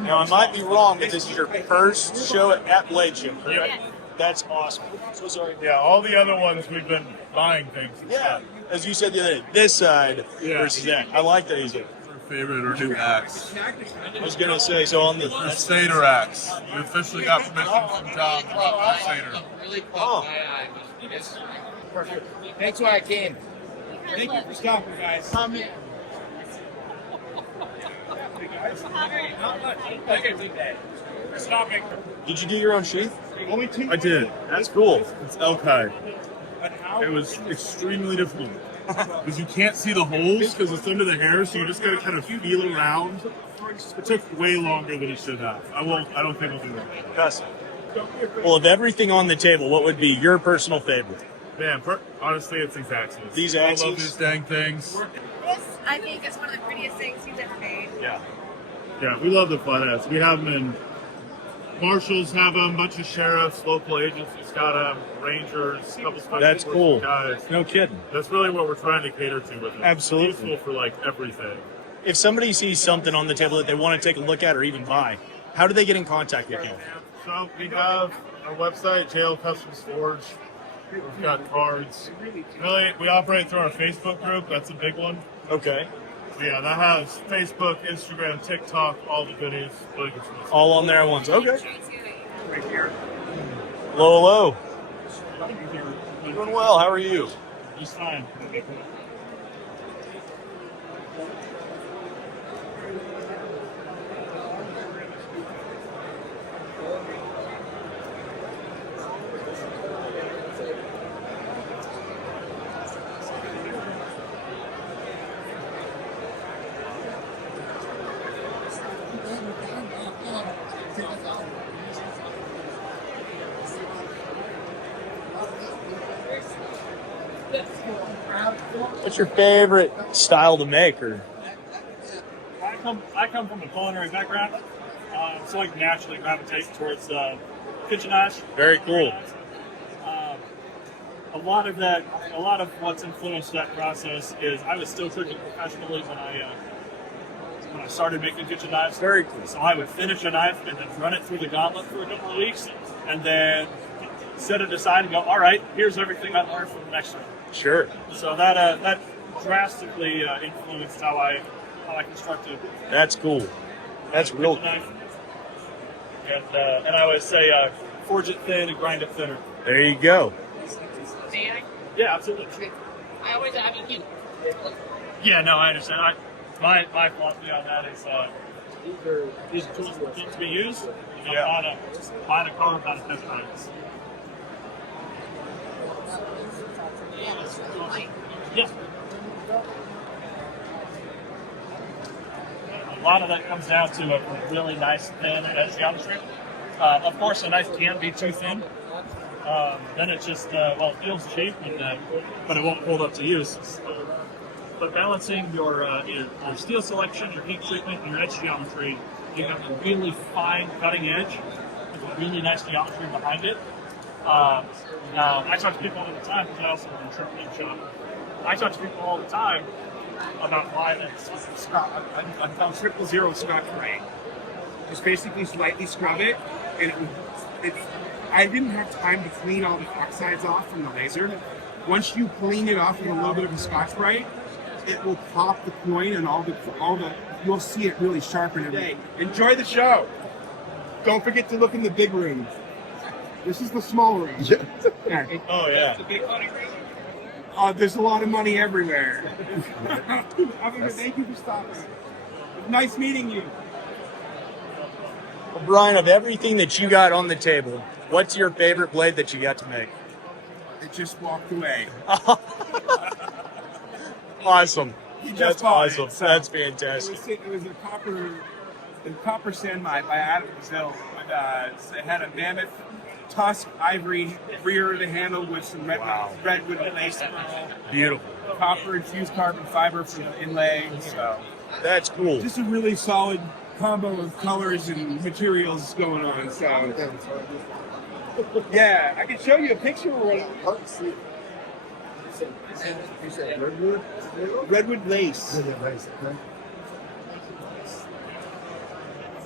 Now, I might be wrong, but this is your first show at Blade Show, correct? That's awesome. So sorry. Yeah, all the other ones we've been buying things. Yeah, as you said the other day, this side versus that. I like that easy. Our favorite or new axe. I was gonna say, so on the Crusader axe. We officially got permission from John to rock Crusader. Oh. Perfect. That's why I came. Thank you for stopping, guys. Stopping. Did you do your own sheath? I did. That's cool. It's elk hide. It was extremely difficult because you can't see the holes because it's under the hair, so you just gotta kind of feel around. It took way longer than it should have. I don't think I'll do that. Custom. Well, of everything on the table, what would be your personal favorite? Man, honestly, it's these axes. These I axes? love these dang things. This, I think, is one of the prettiest things he's ever made. Yeah. Yeah, we love the flatheads. We have them in marshals, have them, a bunch of sheriffs, local agencies got them, rangers, a couple special That's forces cool. guys. No kidding. That's really what we're trying to cater to with it. Absolutely. It's useful for like everything. If somebody sees something on the table that they want to take a look at or even buy, how do they get in contact with you? So we have our website, JL Customs Forge. We've got cards. Really, we operate through our Facebook group. That's a big one. Okay. So yeah, that has Facebook, Instagram, TikTok, all the goodies. Really good stuff. All on there at once. Okay. Hello, hello. Doing well. How are you? Just fine. What's your favorite style to make? Or I come from a culinary background, so I naturally gravitate towards kitchen knives. Very cool. A lot of what's influenced that process is I was still cooking professionally when I started making kitchen knives. Very cool. So I would finish a knife and then run it through the gauntlet for a couple of weeks, and then set it aside and go, all right, here's everything I learned from the next one. Sure. So that drastically influenced how I constructed. That's cool. That's real cool. And I would say forge it thin and grind it thinner. There you go. Yeah, absolutely. Yeah, no, I understand. My philosophy on that is these are tools that need to be used. Yeah. Not a carve, not a test knives. Yeah. A lot of that comes down to a really nice thin edge geometry. Of course, a knife can be too thin. Then it just, it feels cheap, but it won't hold up to use. But balancing your steel selection, your heat treatment, and your edge geometry, you have a really fine cutting edge with a really nice geometry behind it. Now, I talk to people all the time, because I also run a sharpening shop. I talk to people all the time about why I found 000 scotch right. Just basically slightly scrub it, and I didn't have time to clean all the oxides off from the laser. Once you clean it off with a little bit of a Scotch-Brite, it will pop the coin and all the you'll see it really sharpen everything. Enjoy the show. Don't forget to look in the big room. This is the small room. Okay. Oh yeah. There's a lot of money everywhere. Thank you for stopping. Nice meeting you. Well, Brian, of everything that you got on the table, what's your favorite blade that you got to make? It just walked away. Awesome. That's awesome. So That's fantastic. It was a copper sand mine by Adam Brazil. It had a mammoth tusk ivory rear of the handle with some redwood lace. Beautiful. Copper infused carbon fiber for the inlay. So that's cool. Just a really solid combo of colors and materials going on. So yeah, I can show you a picture of what redwood lace.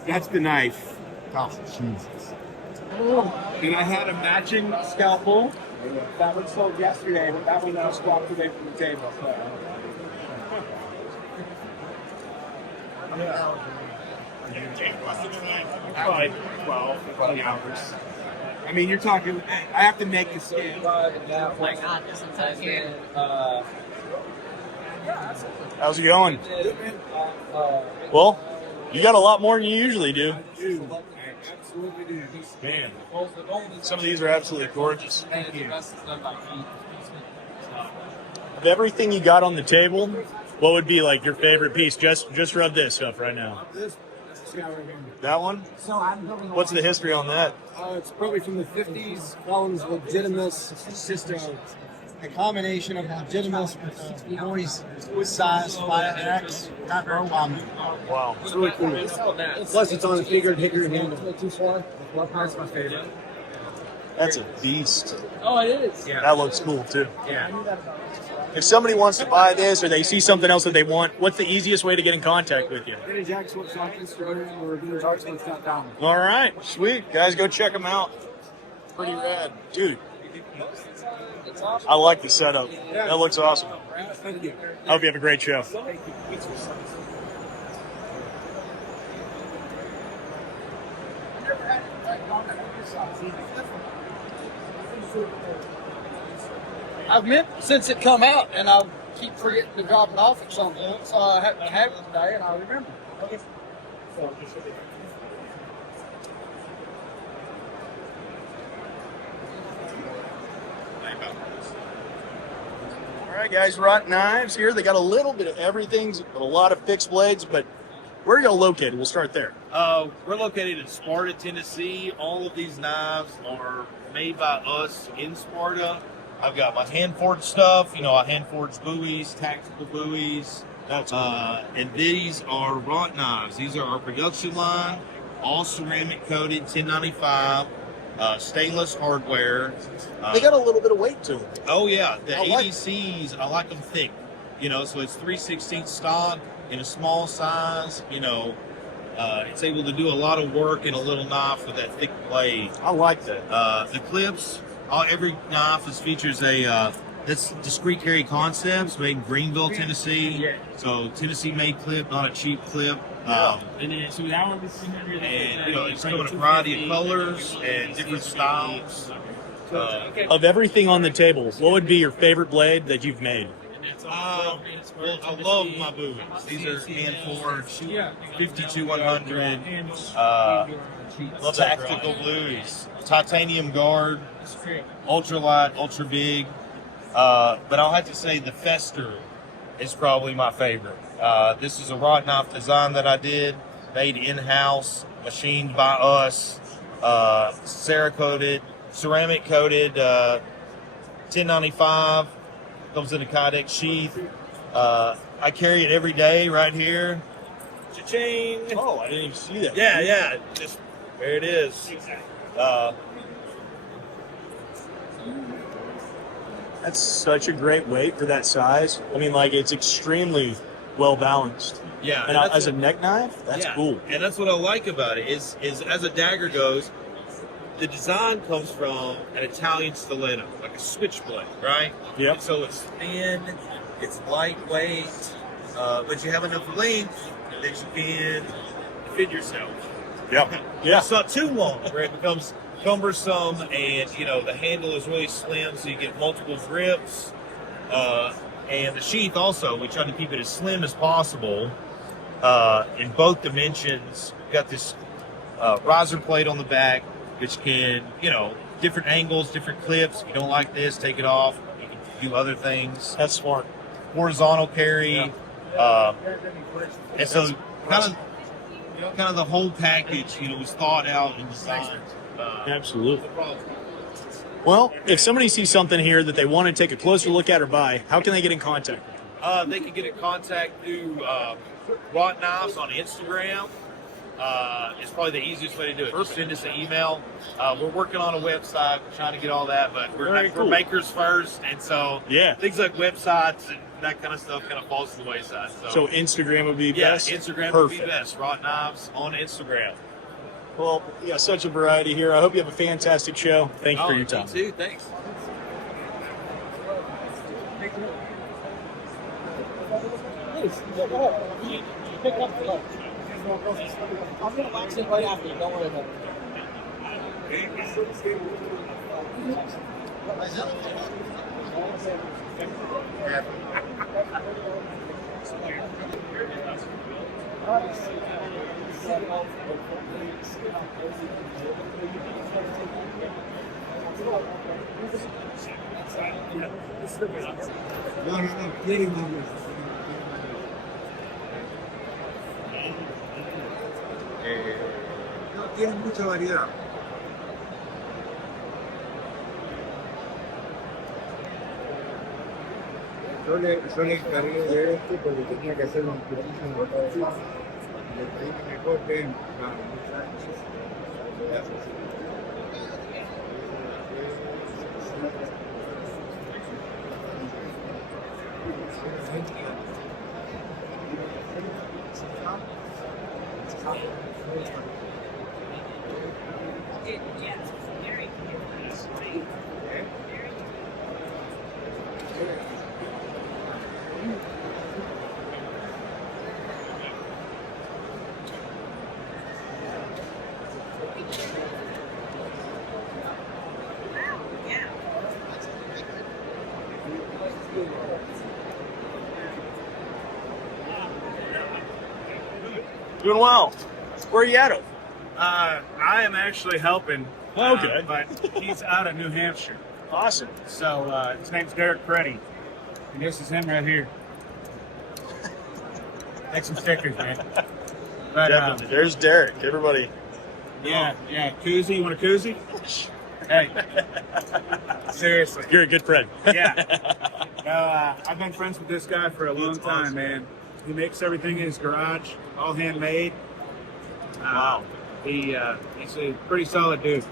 That's the knife. Oh, Jesus. And I had a matching scalpel. That one sold yesterday, but that one now swapped away from the table. Probably 12, 20 hours. I mean, you're talking, I have to make the scale. How's it going? Well, you got a lot more than you usually do. Absolutely do. Man, some of these are absolutely gorgeous. Thank you. Of everything you got on the table, what would be like your favorite piece? Just rub this stuff right now. That one? What's the history on that? It's probably from the 50s. Collins Legitimus. It's just a combination of Legitimus with Roy's size 5X. Not very common. Wow. It's really cool. Plus, it's on a figured hickory handle. Too far. That's my favorite. That's a beast. Oh, it is? Yeah. That looks cool, too. Yeah. If somebody wants to buy this or they see something else that they want, what's the easiest way to get in contact with you? All right, sweet. Guys, go check them out. Pretty rad. Dude, I like the setup. That looks awesome. Thank you. I hope you have a great show. I've meant since it come out, and I keep forgetting to drop it off at some point, so I happen to have it today, and I remember. Okay. All right, guys, Rock Knives here. They got a little bit of everything, a lot of fixed blades, but where are y'all located? We'll start there. We're located in Sparta, Tennessee. All of these knives are made by us in Sparta. I've got my hand forged stuff. I hand forged buoys, tactical buoys. And these are wrought knives. These are our production line, all ceramic coated, 1095, stainless hardware. They got a little bit of weight to them. Oh yeah, the I like- ADCs, I like them thick. So it's 3/16 stock in a small size. It's able to do a lot of work in a little knife with that thick blade. I like that. The clips, every knife features that's Discreet Carry Concepts, made in Greenville, Tennessee. So Tennessee made clip, not a cheap clip. And it's come in a variety of colors and different styles. Of everything on the table, what would be your favorite blade that you've made? Well, I love my buoys. These are hand forged, 52-100 tactical buoys, titanium guard, ultra light, ultra big. But I'll have to say the Fester is probably my favorite. This is a wrought knife design that I did, made in-house, machined by us, ceramic coated, 1095. Comes in a Kydex sheath. I carry it every day right here. Cha-ching! Oh, I didn't even see that. Yeah. Just there it is. That's such a great weight for that size. I mean, it's extremely well balanced. Yeah, and as a neck knife, that's cool. And that's what I like about it is as a dagger goes, the design comes from an Italian stiletto, like a switchblade, right? Yep. And so it's thin, it's lightweight, but you have enough length that you can fit yourself. Yep. Yeah. It's not too long where it becomes cumbersome, and the handle is really slim, so you get multiple grips. And the sheath also, we try to keep it as slim as possible in both dimensions. We've got this riser plate on the back, which can, different angles, different clips. If you don't like this, take it off. You can do other things. That's smart. Horizontal carry. And so kind of the whole package, was thought out and designed. Absolutely. Well, if somebody sees something here that they want to take a closer look at or buy, how can they get in contact? They can get in contact through Wrought Knives on Instagram. It's probably the easiest way to do it. Just send us an email. We're working on a website. We're trying to get all that, but we're makers first, and so things like websites and that kind of stuff kind of falls to the wayside. So Instagram would be best? Instagram Perfect. would be best. Wrought Knives on Instagram. Well, yeah, such a variety here. I hope you have a fantastic show. Thank you for your time. You too. Thanks. Pick up the lunch. I'm going to wax it right after you. Don't worry about No tiene mucha variedad. Yo le encargué de este porque tenía que hacer un pequeño le pedí que me corten Doing well. Where are you at? I am actually helping. Okay. But he's out of New Hampshire. Awesome. So his name's Derek Preddy. And this is him right here. Take some stickers, man. But, Definitely. There's Derek. Everybody. Yeah. Koozie. You want a koozie? Hey, Seriously. you're a good friend. Yeah. I've been friends with this guy for a long time, man. He makes everything in his garage, all handmade. Wow. He's a pretty solid dude.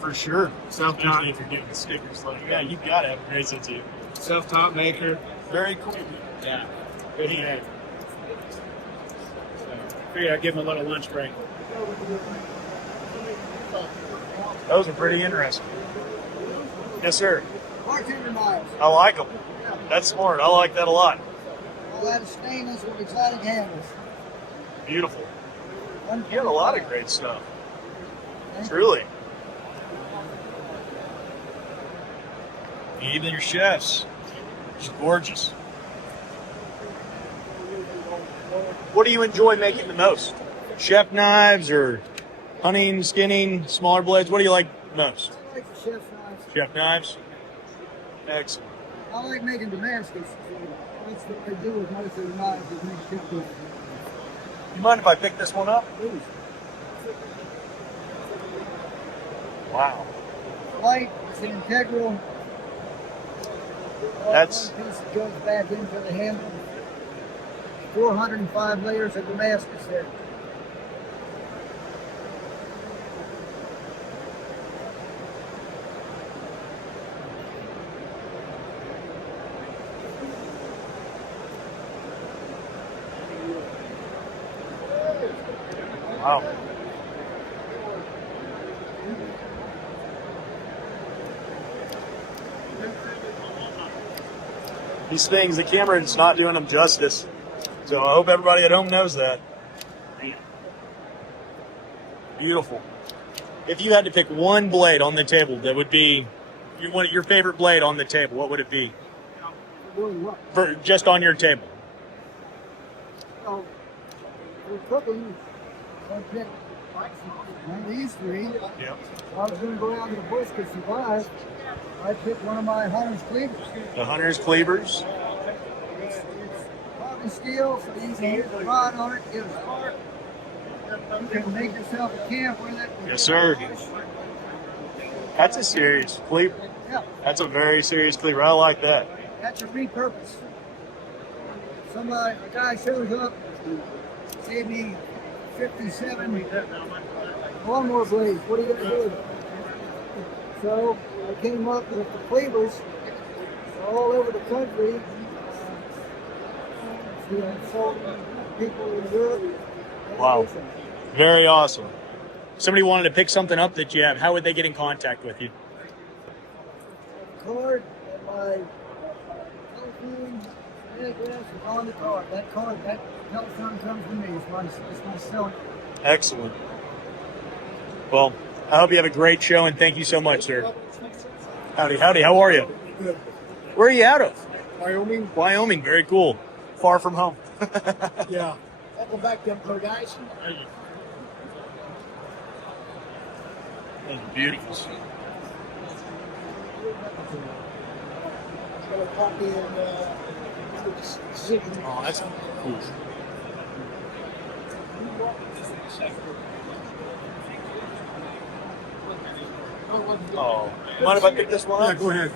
For sure. Self-taught. Especially if you're getting the stickers. Like, yeah, you've got to have a great sense of humor. Self-taught maker. Very cool. Yeah. Good man. So, figured I'd give him a little lunch break. Those are pretty interesting. Yes, sir. Bartender knives. I like them. That's smart. I like that a lot. All that is stainless with exotic handles. Beautiful. You have a lot of great stuff. Truly. Even your chefs. Just gorgeous. What do you enjoy making the most? Chef knives or hunting, skinning, smaller blades? What do you like most? I like the chef's knives. Chef knives? Excellent. I like making Damascus. That's what I do with most of the knives, is make chef knives. You mind if I pick this one up? Please. Wow. Light, it's an integral. That's one piece that goes back into the handle. 405 layers of Damascus there. wow. These things, the camera is not doing them justice. So I hope everybody at home knows that. Beautiful. If you had to pick one blade on the table that would be your favorite blade on the table, what would it be? For just on your table. So, we're cooking. I picked one of these three. Yep. I was going to go out in the bush to survive. I picked one of my hunter's cleavers. The hunter's cleavers. It's carbon steel, so you can hit the rod on it, get a spark. You can make yourself a camp with it. Yes, sir. That's a serious cleaver. Yeah. That's a very serious cleaver. I like that. That's a repurpose. A guy shows up, gave me 57 lawnmower blades. What are you going to do with it? So I came up with the cleavers all over the country. Sold people in Europe. Wow. Very awesome. Somebody wanted to pick something up that you have. How would they get in contact with you? Card and my telephone address is on the card. That telephone comes to me. It's my cell. Excellent. Well, I hope you have a great show, and thank you so much, sir. Howdy, howdy. How are you? Good. Where are you out of? Wyoming. Wyoming. Very cool. Far from home. Yeah. Welcome back, them poor guys. Those are beautiful. Oh, that's cool. Oh, mind if I pick this one up? Yeah, go ahead.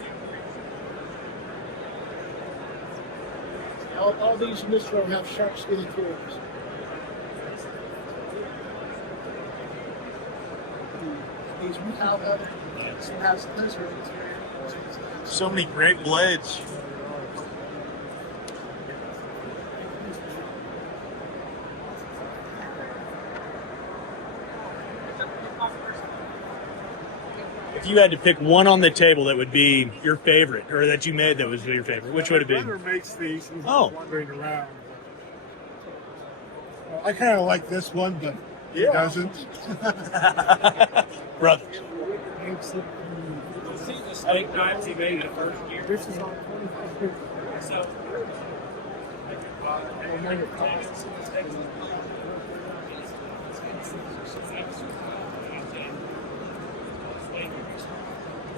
All these in this row have sharp skinny tools. These without other, some has this one. So many great blades. If you had to pick one on the table that would be your favorite, or that you made that was your favorite, which would it be? My brother makes these. He's Oh. wandering around. I kind of like this one, but he doesn't. Brothers. See the steak knives he made the first year? This is on 25. So,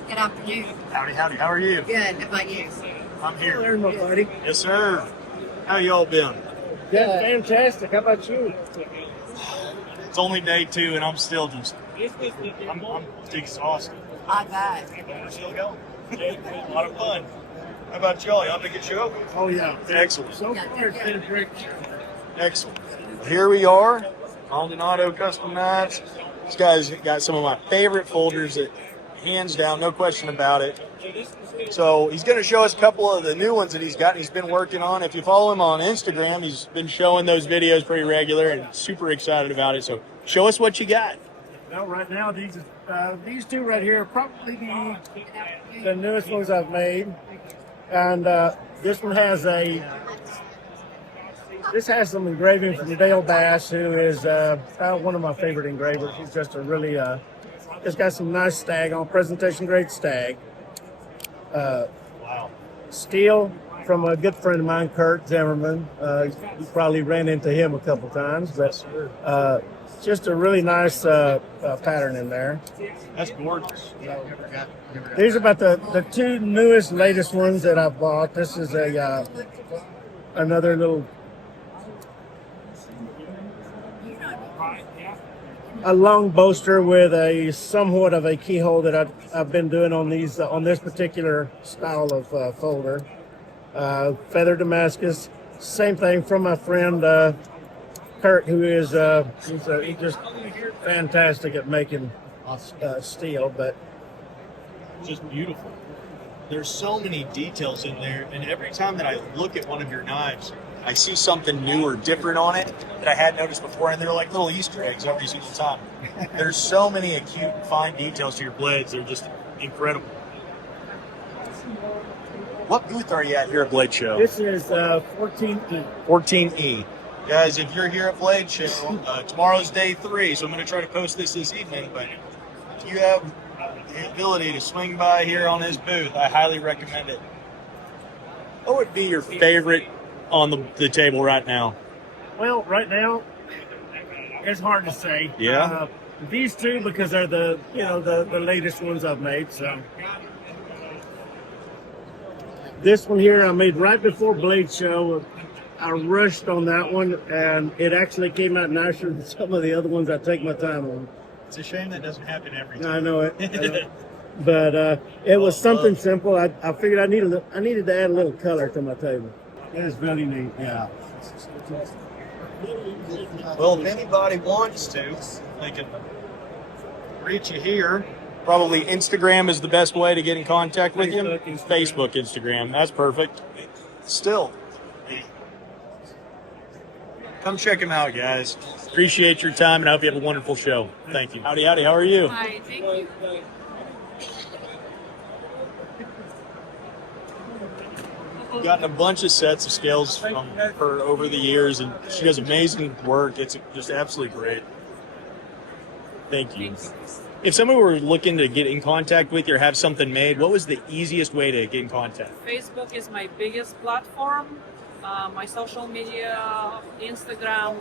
Good afternoon. Howdy, howdy. How are you? Good. How about you? I'm here. There, my buddy. Yes, sir. How y'all been? Yeah, fantastic. How about you? It's only day 2, and I'm still just, I'm exhausted. I got. Still going. A lot of fun. How about y'all? Y'all have a good show? Oh yeah. Excellent. So far, it's been a great. Excellent. Here we are, Maldonado Custom Knives. This guy's got some of my favorite folders that, hands down, no question about it. So he's going to show us a couple of the new ones that he's got and he's been working on. If you follow him on Instagram, he's been showing those videos pretty regular and super excited about it. So show us what you got. Well, right now, these two right here are probably the newest ones I've made. And this one has some engraving from Dale Bass, who is one of my favorite engravers. He's just a really, it's got some nice stag on, presentation grade stag. Wow. Steel from a good friend of mine, Kurt Zimmerman. You probably ran into him a couple times, but just a really nice pattern in there. That's gorgeous. These are about the two newest, latest ones that I bought. This is another little long boaster with a somewhat of a keyhole that I've been doing on these on this particular style of folder. Feather Damascus, same thing from my friend Kurt, who is he's just fantastic at making steel, but Just beautiful. There's so many details in there, and every time that I look at one of your knives, I see something new or different on it that I hadn't noticed before, and they're like little Easter eggs every single time. There's so many acute and fine details to your blades. They're just incredible. What booth are you at here at Blade Show? this is 14E. 14E. Guys, if you're here at Blade Show, tomorrow's day 3, so I'm going to try to post this evening, but if you have the ability to swing by here on his booth, I highly recommend it. What would be your favorite on the table right now? Well, right now, it's hard to say. Yeah? These two, because they're the latest ones I've made. So this one here I made right before Blade Show. I rushed on that one, and it actually came out nicer than some of the other ones I take my time on. It's a shame that doesn't happen every time. I know it. But it was something simple. I figured I needed to add a little color to my table. It is really neat, yeah. Well, if anybody wants to, they can reach you here. Probably Instagram is the best way to get in contact with you. Facebook, Instagram. That's perfect. Still, come check him out, guys. Appreciate your time, and I hope you have a wonderful show. Thank you. Howdy, howdy. How are you? Hi, thank you. I've gotten a bunch of sets of scales from her over the years, and she does amazing work. It's just absolutely great. Thank you. If someone were looking to get in contact with you or have something made, what was the easiest way to get in contact? Facebook is my biggest platform. My social media, Instagram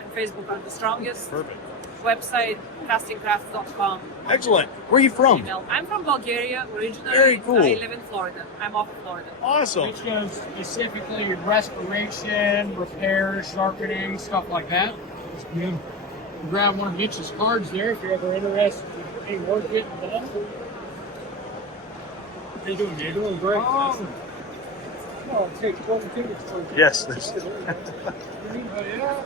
and Facebook are the strongest. Perfect. Website, castingcrafts.com. Excellent. Where are you from? Email. I'm from Bulgaria originally. Very cool. I live in Florida. I'm off of Florida. Awesome. Which goes specifically restoration, repair, sharpening, stuff like that. You grab one of Mitch's cards there if you're ever interested in any work getting done. How you doing, man? Doing great. Awesome. Oh, take 12 tickets for Yes.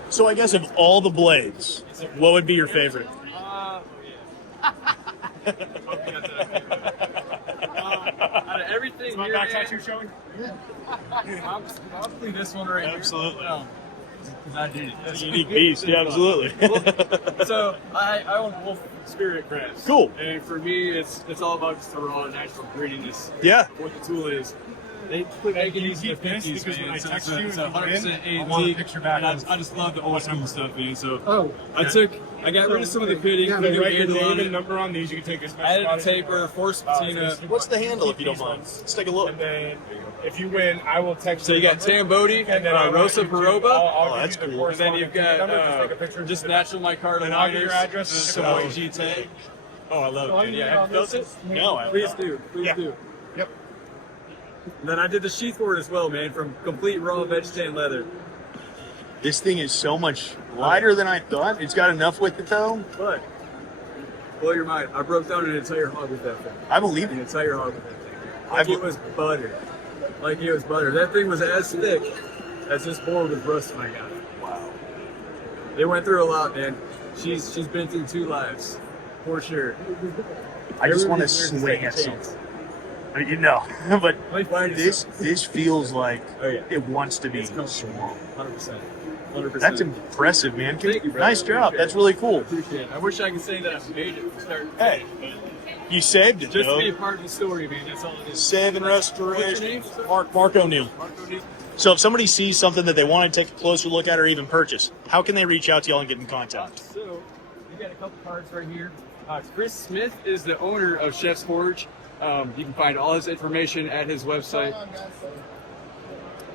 So I guess of all the blades, what would be your favorite? Out of everything Is my here, back man, tattoo showing? probably this one right Absolutely. here. Because I did it. That's a unique beast. Yeah, absolutely. So I own Wolf Spirit Crafts. Cool. And for me, it's all about just the raw, natural grittiness. Yeah. What the tool is. They make it easy to fit these, because when man. I So text it's you a and you 100% in, I want a antique. picture back And of- I just love the old school stuff, man. So Okay. I got rid of some of the pitting. Yeah, put they a new write your handle on name it. and number on these. You can take this. Added a taper, forced patina. What's the handle, if you don't mind? Let's take a look. And then if you win, I will text So you got Tambodi, and then I want Rosa you to- Peroba. I'll give that's you the cool. And then you've got number, just take a picture and just send it. natural micarta And I'll get your liners, address and Savoy ship it over. GT. Oh, I love it, man. Yeah, have you built it? No, I Please do. Please Yeah. do. Yep. And then I did the sheath for it as well, man, from complete raw veg tan leather. This thing is so much lighter than I thought. It's got enough with it, though. But blow your mind. I broke down an entire hog with that thing. I believe an it. entire hog with that thing. Like it was butter. Like it was butter. That thing was as thick as this board with rusting I got. Wow. They went through a lot, man. She's been through 2 lives, for sure. I just want to swing at something. You know, but this feels like it wants to be small. 100%. 100%. That's impressive, man. Thank you, bro. Nice job. That's really cool. Appreciate it. I wish I could say that I made it from start to Hey, finish, you saved it, but just though. to be a part of the story, man. That's all it is. Saving What's your restoration. name? Mark O'Neill. So if somebody sees something that they want to take a closer look at or even purchase, how can they reach out to y'all and get in contact? So we got a couple cards right here. Chris Smith is the owner of Chef's Forge. You can find all his information at his website.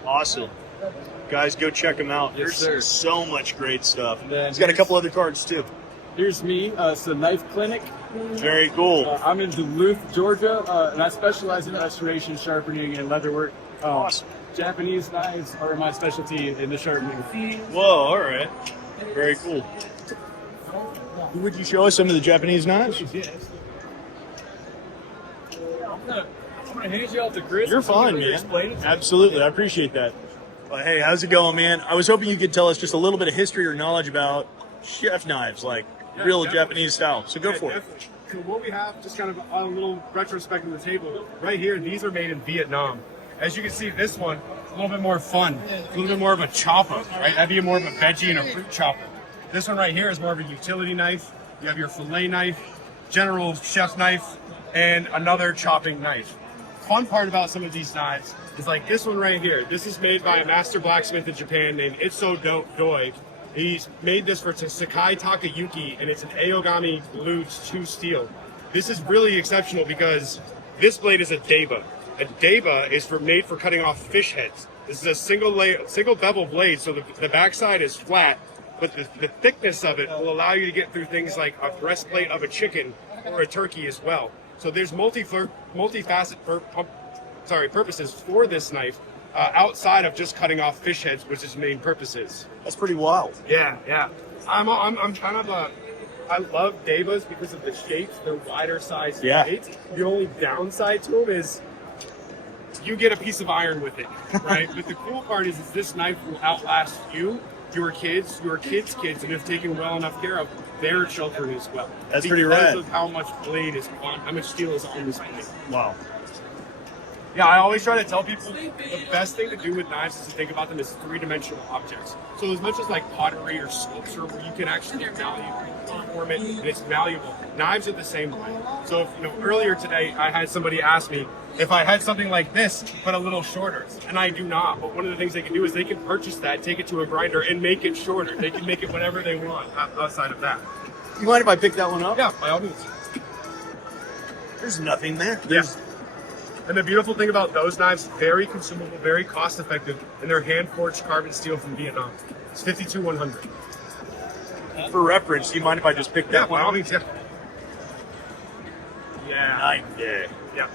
Awesome. Guys, go check him out. Yes, There's sir. so much great stuff. And then He's got a couple other cards, too. Here's me. It's a knife clinic. Very cool. I'm in Duluth, Georgia, and I specialize in restoration, sharpening, and leatherwork. Awesome. Japanese knives are my specialty in the sharpening. Whoa, all right. Very cool. Would you show us some of the Japanese knives? Yes. I'm gonna hand you off to Chris. You're fine, He's gonna man. explain it to you. Absolutely. I appreciate that. Well, hey, how's it going, man? I was hoping you could tell us just a little bit of history or knowledge about chef knives, like real Japanese style. So go for it. Definitely. So what we have, just kind of a little retrospect of the table, right here, these are made in Vietnam. As you can see, this one, a little bit more fun, a little bit more of a chopper, right? That'd be more of a veggie and a fruit chopper. This one right here is more of a utility knife. You have your fillet knife, general chef's knife, and another chopping knife. Fun part about some of these knives is like this one right here. This is made by a master blacksmith in Japan named Itso Doi. He's made this for Sakai Takayuki, and it's an Aogami Blue 2 steel. This is really exceptional because this blade is a deba. A deba is made for cutting off fish heads. This is a single bevel blade, so the backside is flat, but the thickness of it will allow you to get through things like a breastplate of a chicken or a turkey as well. So there's multifaceted purposes for this knife outside of just cutting off fish heads, which its main purpose is. That's pretty wild. Yeah. I'm kind of I love debas because of the shapes. They're wider sized blades. The only downside to them is you get a piece of iron with it, right? But the cool part is this knife will outlast you, your kids' kids, and if taken well enough care of, their children as well. That's pretty rad. Because of how much how much steel is on this blade. Wow. Yeah, I always try to tell people the best thing to do with knives is to think about them as 3-dimensional objects. So as much as like pottery or sculpture, where you can actually value form it and it's valuable, knives are the same way. So if, earlier today I had somebody ask me if I had something like this but a little shorter, and I do not. But one of the things they can do is they can purchase that, take it to a grinder, and make it shorter. They can make it whatever they want outside of that. You mind if I pick that one up? Yeah, by all means. There's nothing there. And the beautiful thing about those knives, very consumable, very cost effective, and they're hand forged carbon steel from Vietnam. It's 52100. For reference, do you mind if I just pick that one by all up? means, yeah. Nice. Yeah.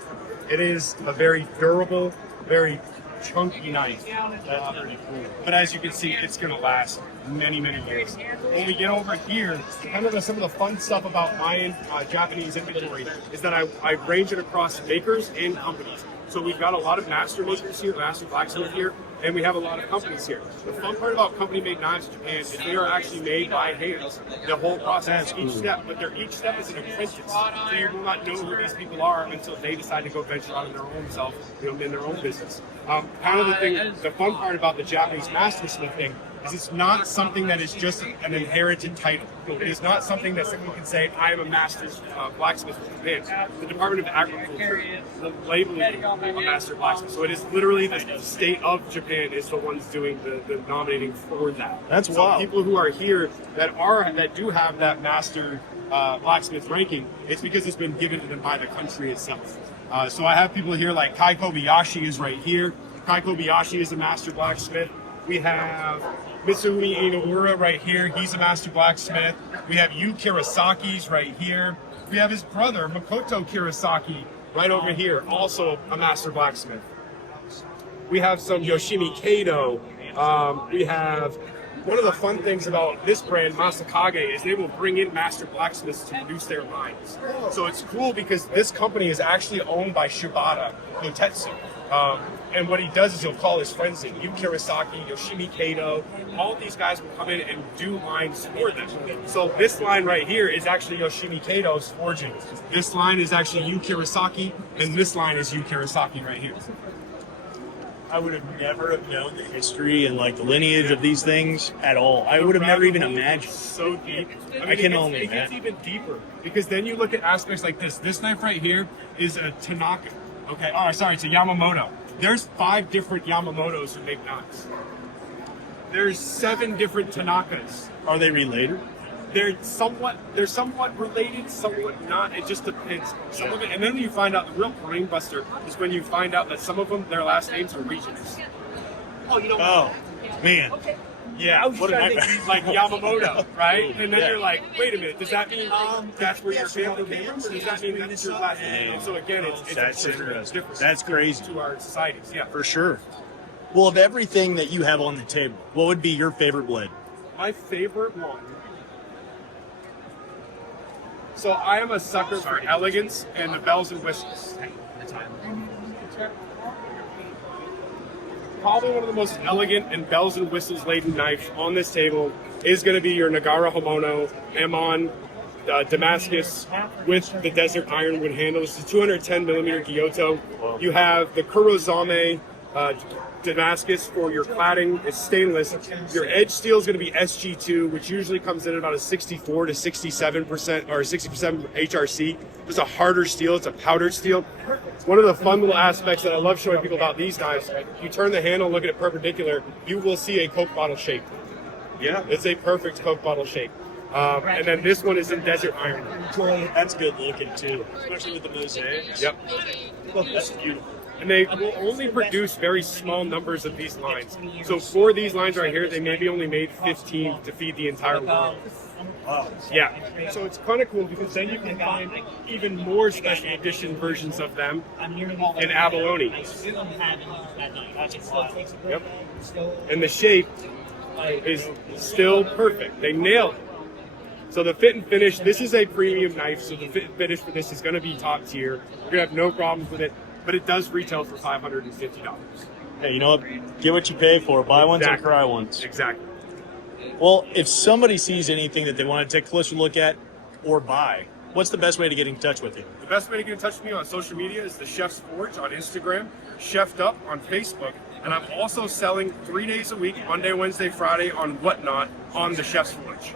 It is a very durable, very chunky knife. That's pretty cool. But as you can see, it's going to last many, many years. When we get over here, kind of some of the fun stuff about my Japanese inventory is that I range it across makers and companies. So we've got a lot of master makers here, master blacksmith here, and we have a lot of companies here. The fun part about company-made knives in Japan is they are actually made by hand. The whole process, each step, but each step is an apprentice. So you will not know who these people are until they decide to go venture out on their own self, in their own business. Kind of the fun part about the Japanese mastersmith thing is it's not something that is just an inherited title. It is not something that someone can say, I am a master's blacksmith from Japan. The Department of Agriculture is labeling a master blacksmith. So it is literally the state of Japan is the ones doing the nominating for that. That's so wild. People who are here that do have that master blacksmith ranking, it's because it's been given to them by the country itself. So I have people here like Kai Kobayashi is right here. Kai Kobayashi is a master blacksmith. We have Mitsumi Inoura right here. He's a master blacksmith. We have Yu Kirasaki's right here. We have his brother, Makoto Kirasaki, right over here, also a master blacksmith. We have some Yoshimi Kato. We have one of the fun things about this brand, Masakage, is they will bring in master blacksmiths to produce their lines. So it's cool because this company is actually owned by Shibata Notetsu. And what he does is he'll call his friends in, Yu Kirasaki, Yoshimi Kato. All of these guys will come in and do lines for them. So this line right here is actually Yoshimi Kato's forging. This line is actually Yu Kirasaki, and this line is Yu Kirasaki right here. I would have never have known the history and like the lineage of these things at all. I would have never even imagined. So deep. I can only it gets imagine. even deeper because then you look at aspects like this. This knife right here is a Tanaka. Okay, oh, sorry, it's a Yamamoto. There's 5 different Yamamotos who make knives. There's 7 different Tanakas. Are they related? They're somewhat related, somewhat not. It just depends. Some of it, and then when you find out, the real brain buster is when you find out that some of them, their last names are regions. Oh, you don't know. Man. Yeah, I was what trying a to name. Like Yamamoto, right? And then Yeah. you're like, wait a minute, does that mean that's where your family came from, or does that mean that's your last name? And so again, it's That's a interesting. difference That's crazy. to our societies. Yeah, For sure. Well, of everything that you have on the table, what would be your favorite blade? my favorite one. So I am a sucker for elegance and the bells and whistles. Probably one of the most elegant and bells and whistles laden knives on this table is going to be your Nagara Homono Amon Damascus with the desert ironwood handle. This is 210 millimeter Giotto. You have the Kurozame Damascus for your cladding. It's stainless. Your edge steel is going to be SG2, which usually comes in at about a 64 to 67% or 60% HRC. It's a harder steel. It's a powdered steel. One of the fun little aspects that I love showing people about these knives, you turn the handle, look at it perpendicular, you will see a Coke bottle shape. Yeah, it's a perfect Coke bottle shape. And then this one is in desert iron. That's good looking too, especially with the mosaics. Yep. That's beautiful. And they will only produce very small numbers of these lines. So for these lines right here, they maybe only made 15 to feed the entire world. Wow. Yeah. So it's kind of cool because then you can find even more special edition versions of them in abalone. Yep. And the shape is still perfect. They nailed it. So the fit and finish, this is a premium knife, so the fit and finish for this is going to be top tier. You're going to have no problems with it, but it does retail for $550. Hey, you know what? Get what you pay for. Buy ones and cry ones. Exactly. Well, if somebody sees anything that they want to take a closer look at or buy, what's the best way to get in touch with you? The best way to get in touch with me on social media is the Chef's Forge on Instagram, Chefed Up on Facebook, and I'm also selling 3 days a week, Monday, Wednesday, Friday on Whatnot on the Chef's Forge.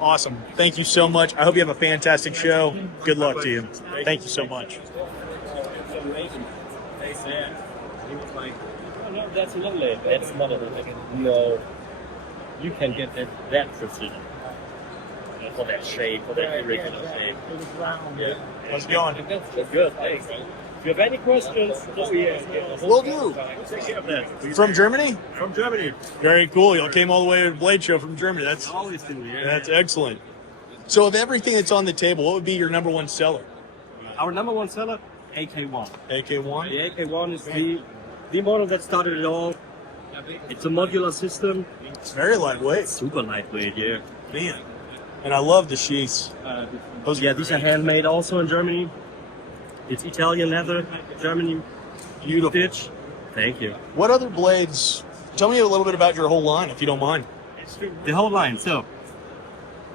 Awesome. Thank you so much. I hope you have a fantastic show. Good luck to you. Thank you so much. They said, he was like, oh no, that's lovely. That's not a no. You can get that precision. For that shape, for that original shape. Yeah. How's it going? That's good. Thanks. If you have any questions, Will do. Take care of that. From Germany? From Germany. Very cool. You came all the way to the Blade Show from Germany. That's Always do, yeah. That's excellent. So of everything that's on the table, what would be your number one seller? Our number one seller, AK1. AK1? The AK1 is the model that started it all. It's a modular system. It's very lightweight. Super lightweight, yeah. Man. And I love the sheaths. These are handmade also in Germany. It's Italian leather, Germany. Beautiful. Stitch. Thank you. What other blades? Tell me a little bit about your whole line, if you don't mind. The whole line. So,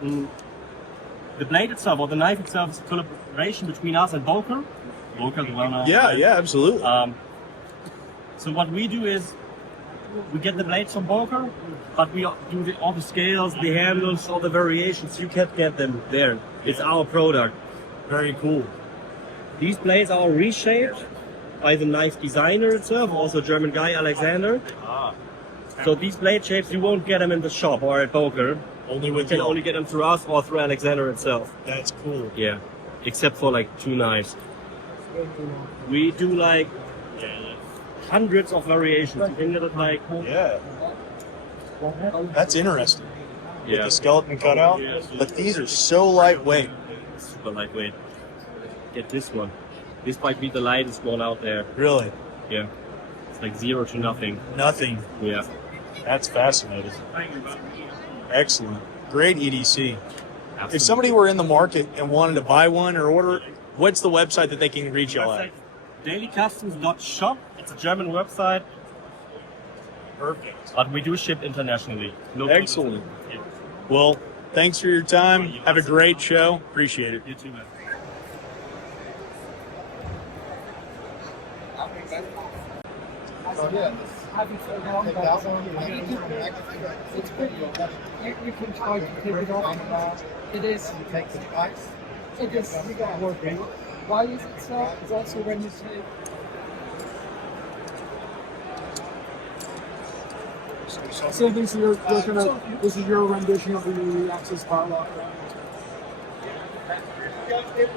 the blade itself, or the knife itself, is a collaboration between us and Boker. Boker, the well-known. Yeah, absolutely. So what we do is, we get the blades from Boker, but we do all the scales, the handles, all the variations. You can't get them there. It's our product. Very cool. These blades are reshaped by the knife designer itself, also German guy, Alexander. So these blade shapes, you won't get them in the shop or at Boker. Only with you can only get them through us or through Alexander itself. That's cool. Yeah, except for like 2 knives. We do like hundreds of variations. You can get it like That's interesting. With Yeah. the skeleton cutout. But these are so lightweight. super lightweight. Get this one. This might be the lightest one out there. Really? Yeah. It's like 0 to nothing. Nothing. Yeah. That's fascinating. Excellent. Great EDC. If somebody were in the market and wanted to buy one or order, what's the website that they can reach y'all at? dailycustoms.shop. It's a German website. Perfect. But we do ship internationally. Excellent. Well, thanks for your time. Have a great show. Appreciate it. You too, man. It's pretty. You can try to take it off. It is. You take the spikes. It is working. Why is it so? It's also when you say. So this is your rendition of the Access Power Lock.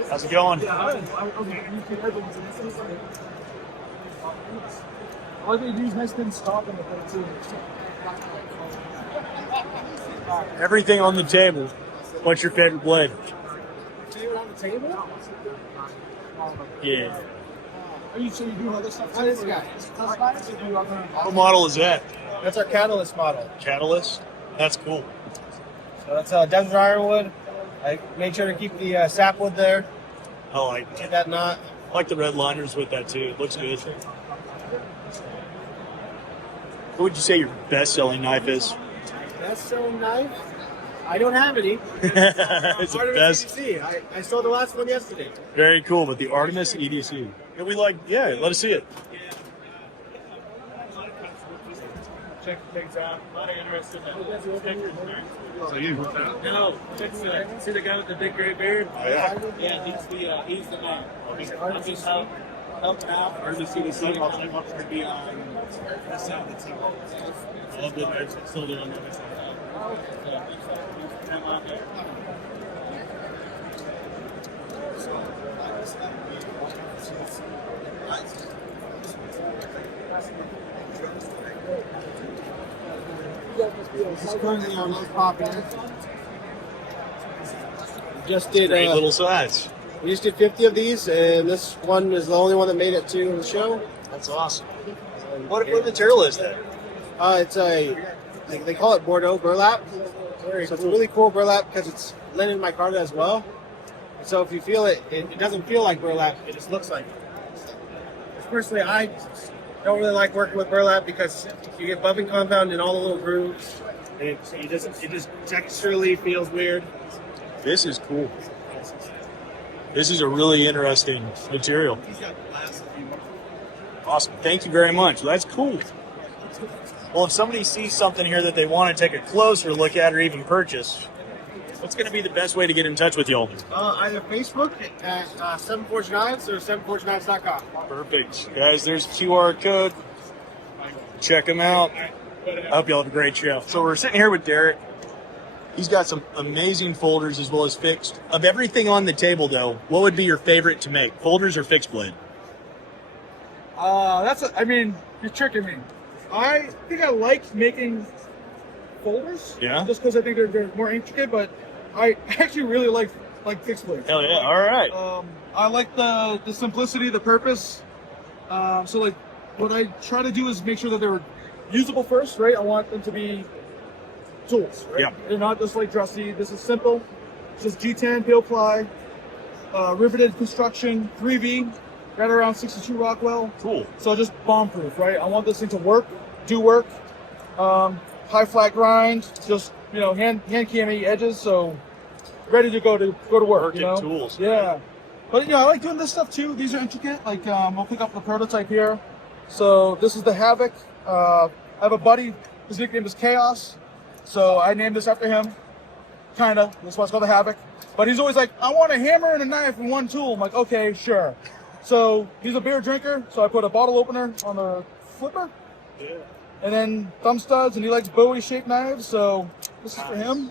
How's it going? All they use has been stopping the plate too. Everything on the table. What's your favorite blade? Favorite on the table? Yeah. Are you sure you do other stuff too? This guy. What model is that? That's our Catalyst model. Catalyst? That's cool. So that's Desert Ironwood. I made sure to keep the sapwood there. I like Get that knot. I like the red liners with that too. It looks good. What would you say your best-selling knife is? Best selling knife? I don't have any. It's the best. EDC. I sold the last one yesterday. Very cool, but the Artemis EDC. And we like, yeah, let us see it. Check things out. A lot of interested So you? No, see the guy with the big gray beard? Oh, yeah. Yeah, he's the man. I'm just helping out. Or the CDC. I'll take up to be on this side of the team. I love the nerds. Still doing on the other side. I'm on there. This is currently our most popular. We just did Great little size. We just did 50 of these, and this one is the only one that made it to the show. That's awesome. What material is that? It's they call it Bordeaux burlap. So it's a really cool burlap because it's linen micarta as well. And so if you feel it, it doesn't feel like burlap. It just looks like it. Personally, I don't really like working with burlap because you get bumping compound in all the little grooves, and it just texturally feels weird. This is cool. This is a really interesting material. Awesome. Thank you very much. That's cool. Well, if somebody sees something here that they want to take a closer look at or even purchase, what's going to be the best way to get in touch with y'all? Either Facebook at 7 Forge Knives or 7forgeknives.com. Perfect. Guys, there's QR code. Check them out. I hope y'all have a great show. So we're sitting here with Derek. He's got some amazing folders as well as fixed. Of everything on the table, though, what would be your favorite to make? Folders or fixed blade? You're tricking me. I think I like making folders. Yeah? Just because I think they're more intricate, but I actually really like fixed blades. Hell yeah, all right. I like the simplicity, the purpose. So like what I try to do is make sure that they're usable first, right? I want them to be tools, right? Yeah. They're not just like dressy. This is simple. It's just G10, peel ply, riveted construction, 3V, right around 62 Rockwell. Cool. So just bomb-proof, right? I want this thing to work, do work. High flat grind, just hand cami edges, so ready to go to work. Tools. Yeah. But I like doing this stuff too. These are intricate. Like we'll pick up the prototype here. So this is the Havoc. I have a buddy. His nickname is Chaos. So I named this after him. Kinda. That's why it's called the Havoc. But he's always like, I want a hammer and a knife in one tool. I'm like, okay, sure. So he's a beer drinker. So I put a bottle opener on the flipper. Yeah. And then thumb studs, and he likes Bowie-shaped knives, so this is for him.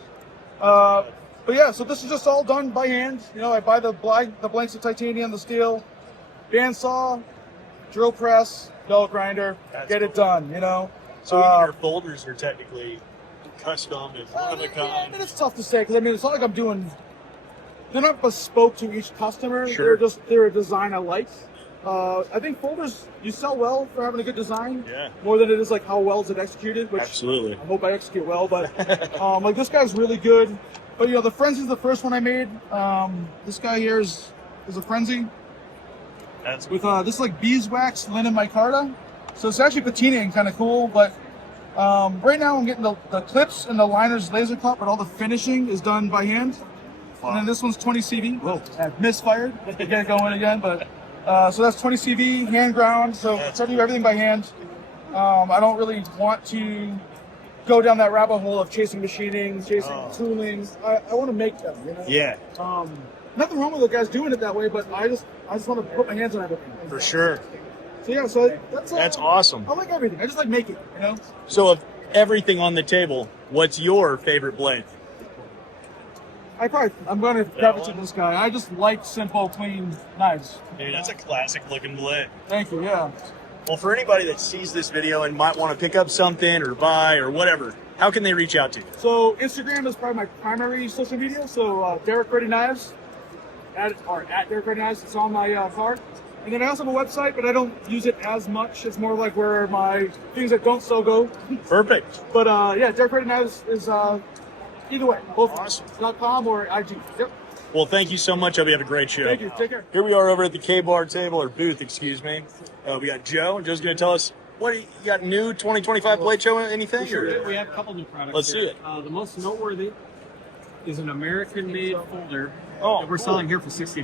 But yeah, so this is just all done by hand. I buy the blanks of titanium, the steel, bandsaw, drill press, belt grinder, get it done. So even your folders are technically custom and one of a kind. It's tough to say because it's not like they're not bespoke to each customer. Sure. They're a design I like. I think folders you sell well for having a good design. Yeah. More than it is like how well is it executed. Which Absolutely. I hope I execute well, but like this guy's really good. But you know, the Frenzy's the first one I made. This guy here is a Frenzy. That's with this like beeswax linen micarta. So it's actually patinaing, kind of cool. But right now I'm getting the clips and the liners laser cut, but all the finishing is done by hand. Wow. And then this one's 20 CV. Whoa. Misfired. I get it going again, but so that's 20 CV, hand ground. So I do everything by hand. I don't really want to go down that rabbit hole of chasing machining, chasing tooling. I want to make them, you know? Yeah. Nothing wrong with the guys doing it that way, but I just want to put my hands on everything. For sure. So yeah, so that's awesome. I like everything. I just like making, you know? So of everything on the table, what's your favorite blade? I'm going to gravitate to this guy. I just like simple, clean knives. Dude, that's a classic looking blade. Thank you, yeah. Well, for anybody that sees this video and might want to pick up something or buy or whatever, how can they reach out to you? So Instagram is probably my primary social media. So Derek Ready Knives, at Derek Ready Knives. It's on my card. And then I also have a website, but I don't use it as much. It's more like where my things that don't sell go. Perfect. But yeah, Derek Ready Knives is either way, both .com or IG. Yep. Well, thank you so much. I hope you have a great show. Thank you. Take care. Here we are over at the K-Bar table, or booth, excuse me. We got Joe. Joe's going to tell us, what you got new 2025 blade show, anything? Sure. We have a couple new products. Let's see it. The most noteworthy is an American-made folder that we're selling here for $60.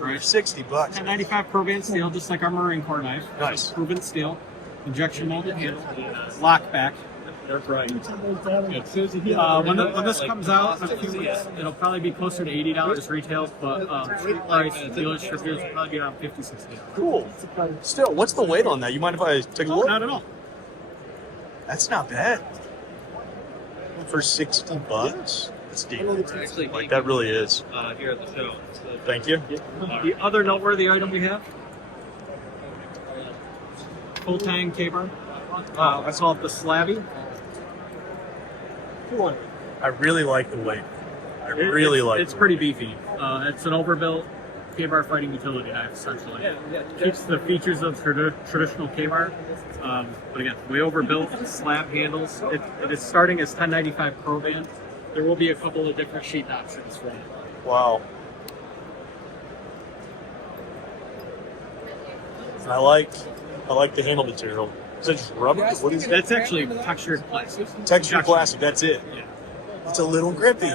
Right? $60. 1095 Provan steel, just like our Marine Corps knife. Nice. Proven steel, injection molded handle, lock back. That's right. When this comes out in a few weeks, it'll probably be closer to $80 retail, but street price dealer distributors will probably be around $50, $60. Cool. Still, what's the weight on that? You mind if I take a look? Not at all. That's not bad. For $60? That's deep. Like, that really is. Here at the show. Thank you. The other noteworthy item we have, full tang K-bar. I call it the Slabby. I really like the weight. It's pretty beefy. It's an overbuilt K-bar fighting utility knife, essentially. Keeps the features of traditional K-bar, but again, we overbuilt slab handles. It is starting as 1095 Provan. There will be a couple of different sheath options for it. Wow. I like the handle material. Is that just rubber? What is it? That's actually textured plastic. Textured plastic, that's it. Yeah. It's a little grippy.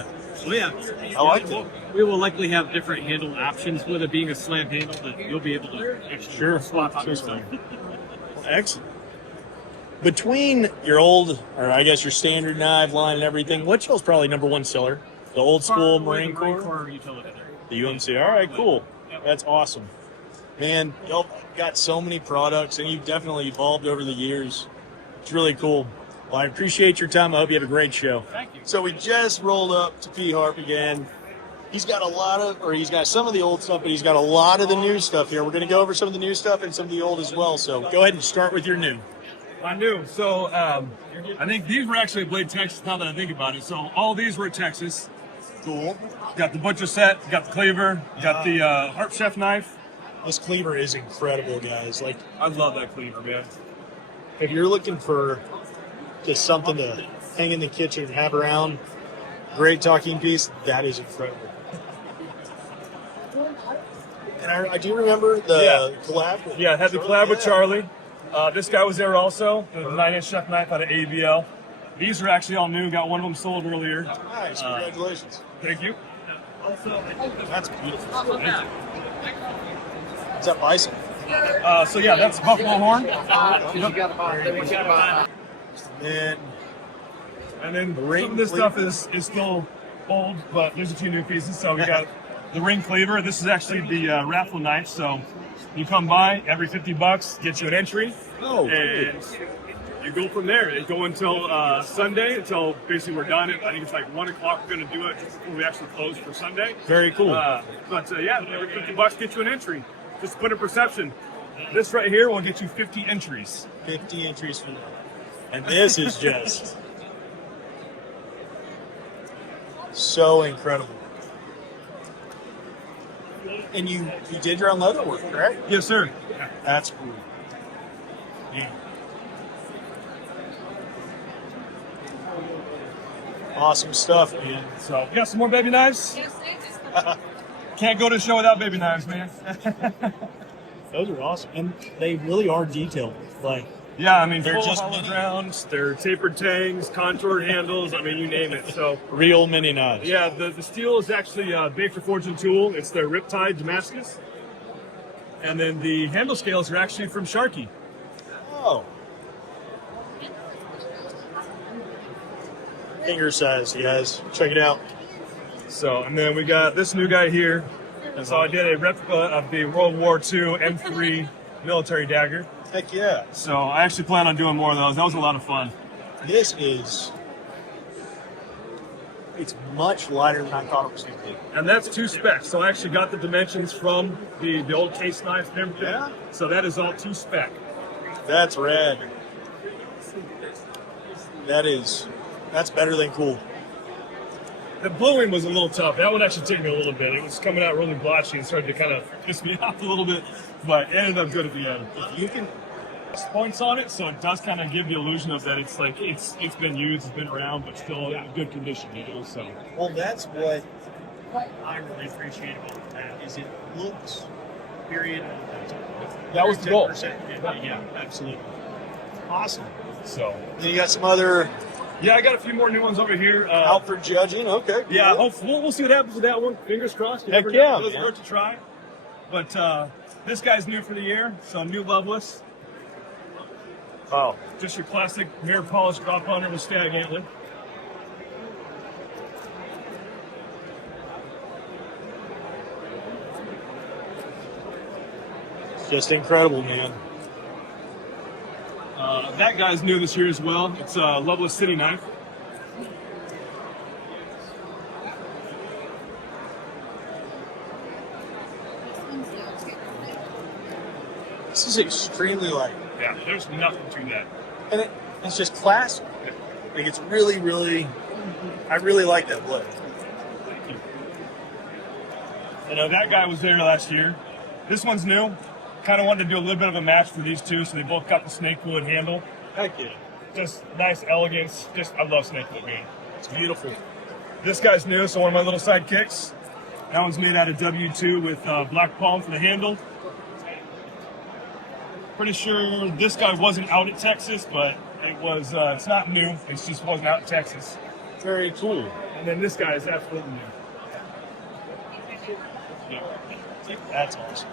Well, yeah. I like it. We will likely have different handle options with it being a slab handle that you'll be able to actually swap out yourself. Excellent. Between your old, or I guess your standard knife line and everything, what y'all's probably number one seller? The old school Marine Corps? Utility. The UMC. All right, cool. That's awesome. Man, y'all got so many products, and you've definitely evolved over the years. It's really cool. Well, I appreciate your time. I hope you have a great show. Thank you. So we just rolled up to P. Harp again. He's got he's got some of the old stuff, but he's got a lot of the new stuff here. We're going to go over some of the new stuff and some of the old as well. So go ahead and start with your new. I knew. So I think these were actually Blade Texas now that I think about it. So all these were Texas. Cool. Got the butcher set, got the cleaver, got the Harp Chef knife. This cleaver is incredible, guys. Like, I love that cleaver, man. If you're looking for just something to hang in the kitchen and have around, great talking piece, that is incredible. And I do remember the collab. Yeah, I had the collab with Charlie. This guy was there also, the 9-inch chef knife out of ABL. These are actually all new. Got one of them sold earlier. Nice, congratulations. Thank you. That's beautiful. Is that bison? So yeah, that's buffalo horn. And then some of this stuff is still old, but there's a few new pieces. So we got the ring cleaver. This is actually the raffle knife. So you come by every $50, get you an entry, and you go from there. It go until Sunday, until basically we're done. I think it's like 1 o'clock. We're going to do it just before we actually close for Sunday. Very cool. But yeah, every $50 get you an entry. Just put in perception. This right here will get you 50 entries. 50 entries for that. And this is just so incredible. And you did your own leather work, correct? Yes, sir. That's cool. Yeah. Awesome stuff, man. So, you got some more baby knives? Yes, Can't go to the show without baby knives, man. Those are awesome, and they really are detailed. Like, yeah, I mean, they're full just hollow mini. grounds, they're tapered tangs, contoured handles. I mean, you name it. So, Real mini knives. yeah, the steel is actually Baker Forge and Tool. It's their Riptide Damascus, and then the handle scales are actually from Sharky. Oh. Finger size, you guys. Check it out. So, and then we got this new guy here. And so I did a replica of the World War II M3 military dagger. Heck yeah. So I actually plan on doing more of those. That was a lot of fun. This is, it's much lighter than I thought it was going to be. And that's 2 specs. So I actually got the dimensions from the old case knives and everything. Yeah. So that is all 2 spec. That's rad. That's better than cool. The bluing was a little tough. That one actually took me a little bit. It was coming out really blotchy and started to kind of piss me off a little bit, but it ended up good at the end. You can points on it, so it does kind of give the illusion of that it's like it's been used, it's been around, but still in good condition. You know, so. Well, that's what I really appreciate about that is it looks, period. That was the goal. 10%. Yeah, absolutely. Awesome. So. Then you got some other. Yeah, I got a few more new ones over here. Out for judging. Okay. Cool. Yeah, hopefully we'll see what happens with that one. Fingers crossed. Heck yeah. It doesn't hurt to try. But this guy's new for the year, so new Loveless. Oh. Just your classic mirror polished drop under with stag antler. Just incredible, man. That guy's new this year as well. It's a Loveless City knife. This is extremely light. Yeah, there's nothing to that. And it's just classic. Like, it's really, really, I really like that blade. You know, that guy was there last year. This one's new. Kind of wanted to do a little bit of a match for these two, so they both got the snakewood handle. Heck yeah. Just nice elegance. I love snakewood, man. It's beautiful. This guy's new, so one of my little sidekicks. That one's made out of W2 with black palm for the handle. Pretty sure this guy wasn't out at Texas, but it was. It's not new. It just wasn't out in Texas. Very cool. And then this guy is absolutely new. That's awesome.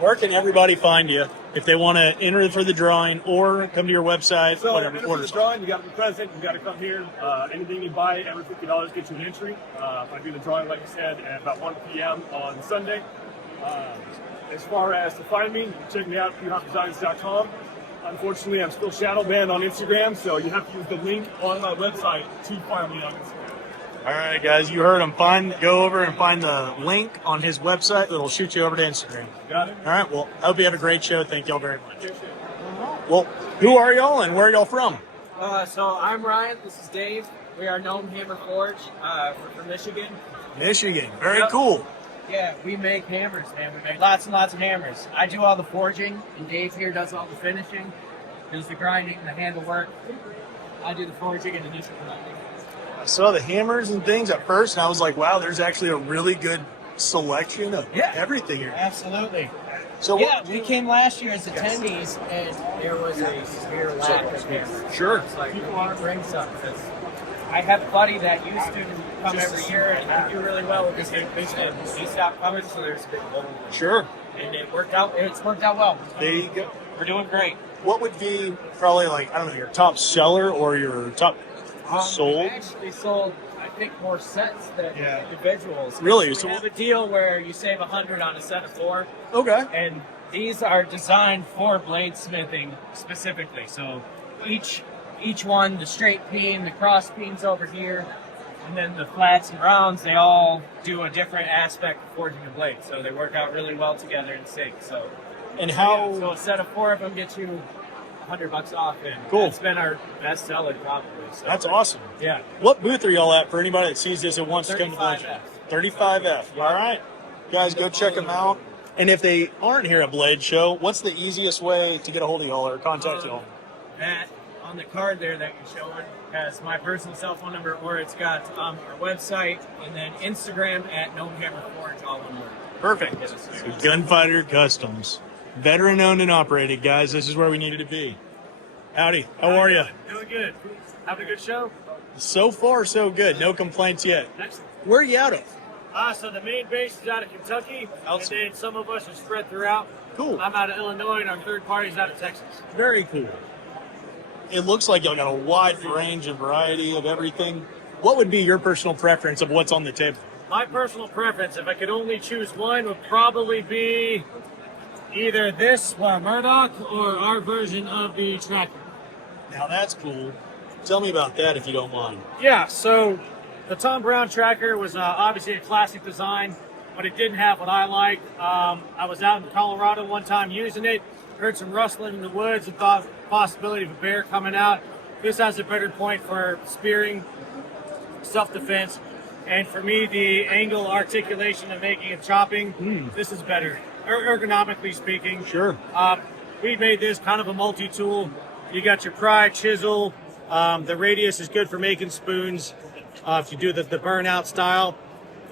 Where can everybody find you if they want to enter for the drawing or come to your website? So, whatever. enter for the drawing, you got to be present. You got to come here. Anything you buy, every $50 gets you an entry. I do the drawing, like I said, at about 1 p.m. on Sunday. As far as to find me, you can check me out at pewhopdesigns.com. Unfortunately, I'm still shadow banned on Instagram, so you have to use the link on my website to find me on Instagram. All right, guys, you heard him. Go over and find the link on his website that'll shoot you over to Instagram. Got it. All right, well, I hope you have a great show. Thank y'all very much. Well, who are y'all and where are y'all from? So I'm Ryan. This is Dave. We are Gnome Hammer Forge. We're from Michigan. Michigan. Very Yep. cool. Yeah, we make hammers, man. We make lots and lots of hammers. I do all the forging, and Dave here does all the finishing. Does the grinding, the handle work. I do the forging and initial grinding. I saw the hammers and things at first, and I was like, wow, there's actually a really good selection of everything here. Absolutely. So yeah, we came last year as attendees, and there was a severe lack of hammers. Sure. It's like, people want to bring some. I have a buddy that used to come every year and do really well with his business. He stopped coming, so there's a big hole. Sure. And it worked out. It's worked out well. There you go. We're doing great. What would be probably like, I don't know, your top seller or your top sold? We actually sold, I think, more sets than individuals. Really? We So have a deal where you save $100 on a set of 4. Okay. And these are designed for bladesmithing specifically. So each one, the straight peen, the cross peens over here, and then the flats and rounds, they all do a different aspect of forging a blade. So they work out really well together in sync. So, and how? So a set of 4 of them gets you $100 off, and cool. That's been our best seller probably. So. That's awesome. Yeah. What booth are y'all at for anybody that sees this and wants to come to the 35F. 35F. All right. Guys, go check them out. And if they aren't here at Blade Show, what's the easiest way to get a hold of y'all or contact y'all? That on the card there that you're showing has my personal cell phone number, or it's got our website, and then Instagram at Gnome Hammer Forge, all one word. Perfect. Gunfighter Customs. Veteran owned and operated, guys. This is where we needed to be. Howdy. How are you? Doing good. Having a good show? So far, so good. No complaints yet. Excellent. Where are you out of? So the main base is out of Kentucky, Awesome. and then some of us are spread throughout. Cool. I'm out of Illinois, and our third party is out of Texas. Very cool. It looks like y'all got a wide range and variety of everything. What would be your personal preference of what's on the table? My personal preference, if I could only choose one, would probably be either this Murdoch or our version of the Tracker. Now that's cool. Tell me about that if you don't mind. Yeah, so the Tom Brown Tracker was obviously a classic design, but it didn't have what I liked. I was out in Colorado one time using it, heard some rustling in the woods and thought the possibility of a bear coming out. This has a better point for spearing, self-defense, and for me, the angle, articulation, and making and chopping, this is better, ergonomically speaking. Sure. We made this kind of a multi-tool. You got your pry, chisel. The radius is good for making spoons. If you do the burnout style,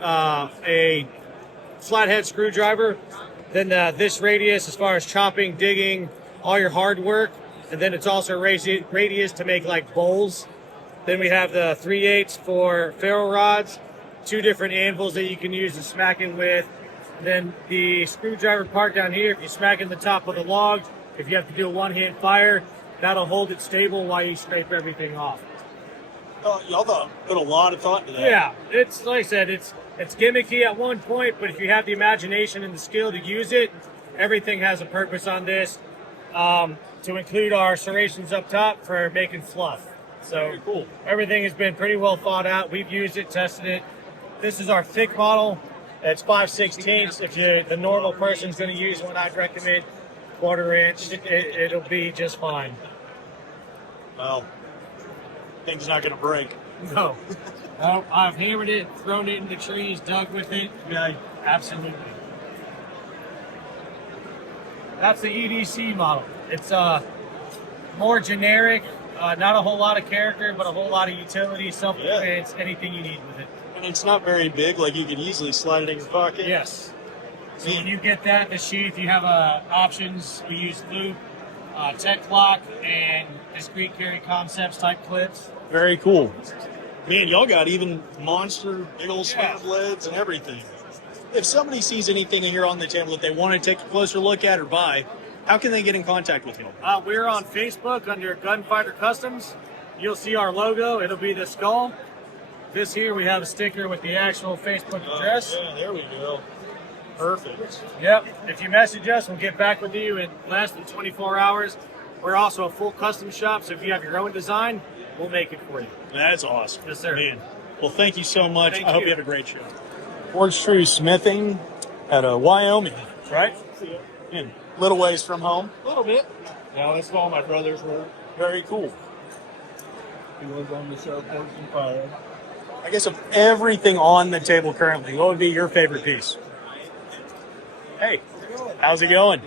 a flathead screwdriver. Then this radius, as far as chopping, digging, all your hard work. And then it's also radius to make like bowls. Then we have the 3/8 for ferro rods, 2 different anvils that you can use to smack in with. Then the screwdriver part down here, if you smack in the top of the log, if you have to do a one-hand fire, that'll hold it stable while you scrape everything off. Y'all put a lot of thought into that. Yeah, it's like I said, it's gimmicky at one point, but if you have the imagination and the skill to use it, everything has a purpose on this. To include our serrations up top for making fluff. So very cool. Everything has been pretty well thought out. We've used it, tested it. This is our thick model. It's 5/16. If you're the normal person's going to use one, I'd recommend 1/4 inch. It'll be just fine. Well, thing's not going to break. No. No, I've hammered it, thrown it in the trees, dug with it. Yeah, absolutely. That's the EDC model. It's more generic, not a whole lot of character, but a whole lot of utility, self-defense, anything you need with it. And it's not very big, like you could easily slide it in your pocket. Yes. So when you get that, the sheath, you have options. We use loop, tech lock, and discrete carry concepts type clips. Very cool. Man, y'all got even monster, big old spinner blades and everything. If somebody sees anything in here on the table that they want to take a closer look at or buy, how can they get in contact with you? We're on Facebook under Gunfighter Customs. You'll see our logo. It'll be the skull. This here, we have a sticker with the actual Facebook address. Yeah, there we go. Perfect. Yep. If you message us, we'll get back with you in less than 24 hours. We're also a full custom shop, so if you have your own design, we'll make it for you. That's awesome. Yes, sir. Man. Well, thank you so much. Thank I hope you. you have a great show. Forge True Smithing out of Wyoming, right? In little ways from home. A little bit. Now that's all my brothers were. Very cool. He was on the show Forge and Fire. I guess of everything on the table currently, what would be your favorite piece? Hey, how's it going?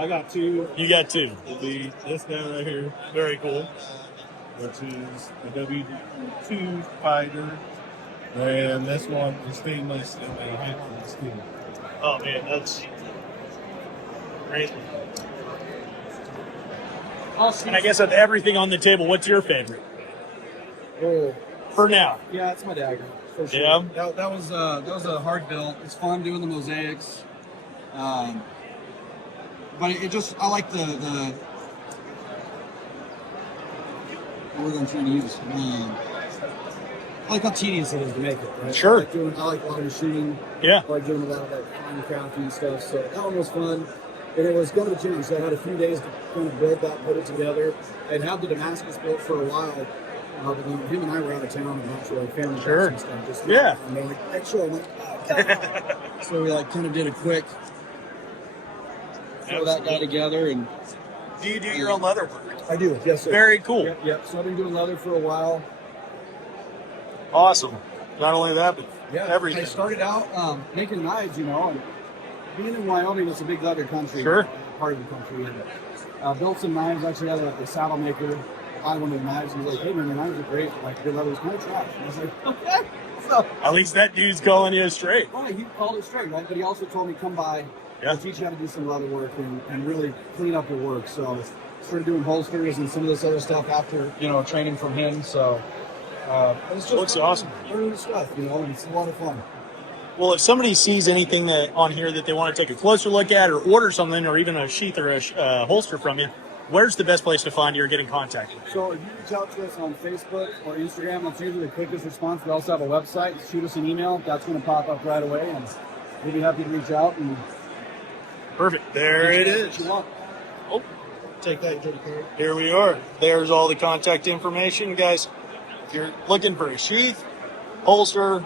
I got 2. You got 2. It'll be this guy right here, Very cool. which is the W2 Fighter. And this one is stainless and a handle of steel. Oh man, that's great. And I guess of everything on the table, what's your favorite? For now. Yeah, it's my Dagger. For sure. Yeah? That was a hard build. It's fun doing the mosaics. But it just, I like the what word I'm trying to use. I like how tedious it is to make it. Right? Sure. I like a lot of machining. Yeah. I like doing a lot of like fine crafting and stuff. So that one was fun. And it was going to change. So I had a few days to kind of build that, put it together. I'd had the Damascus built for a while. But then him and I were out of town and actually like family Sure. and stuff. Just Yeah. And they're like, make sure I'm like, so we like kind of did a quick throw that guy together. And do you do your own leather work? I do, yes sir. Very cool. Yep. So I've been doing leather for a while. Awesome. Not only that, but Yeah, everything. I started out making knives, and being in Wyoming, it's a big leather country. Sure. Part of the country. And, built some knives. Actually had a saddle maker buy one of the knives. And he's like, hey, man, the knives are great. Like, your leather's kind of trash. And I was like, okay. So, at least that dude's calling you straight. well, he called it straight, right? But he also told me, come by. Yeah. I'll teach you how to do some leather work and really clean up your work. So started doing holsters and some of this other stuff after, training from him. So it's just Looks awesome. learning the stuff, and it's a lot of fun. Well, if somebody sees anything that on here that they want to take a closer look at or order something or even a sheath or a holster from you, where's the best place to find you or get in contact with you? So if you reach out to us on Facebook or Instagram, that's usually the quickest response. We also have a website. Shoot us an email. That's going to pop up right away, and we'll be happy to reach out. And perfect. There it is. What you want. Oh, take that. here we are. There's all the contact information, guys. If you're looking for a sheath, holster,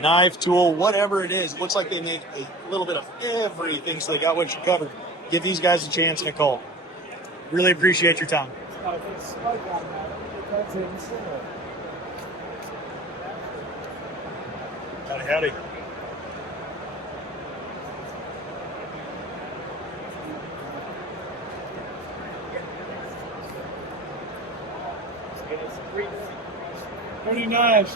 knife, tool, whatever it is, it looks like they make a little bit of everything, so they got what you covered. Give these guys a chance and a call. Really appreciate your time. Howdy. Pretty nice.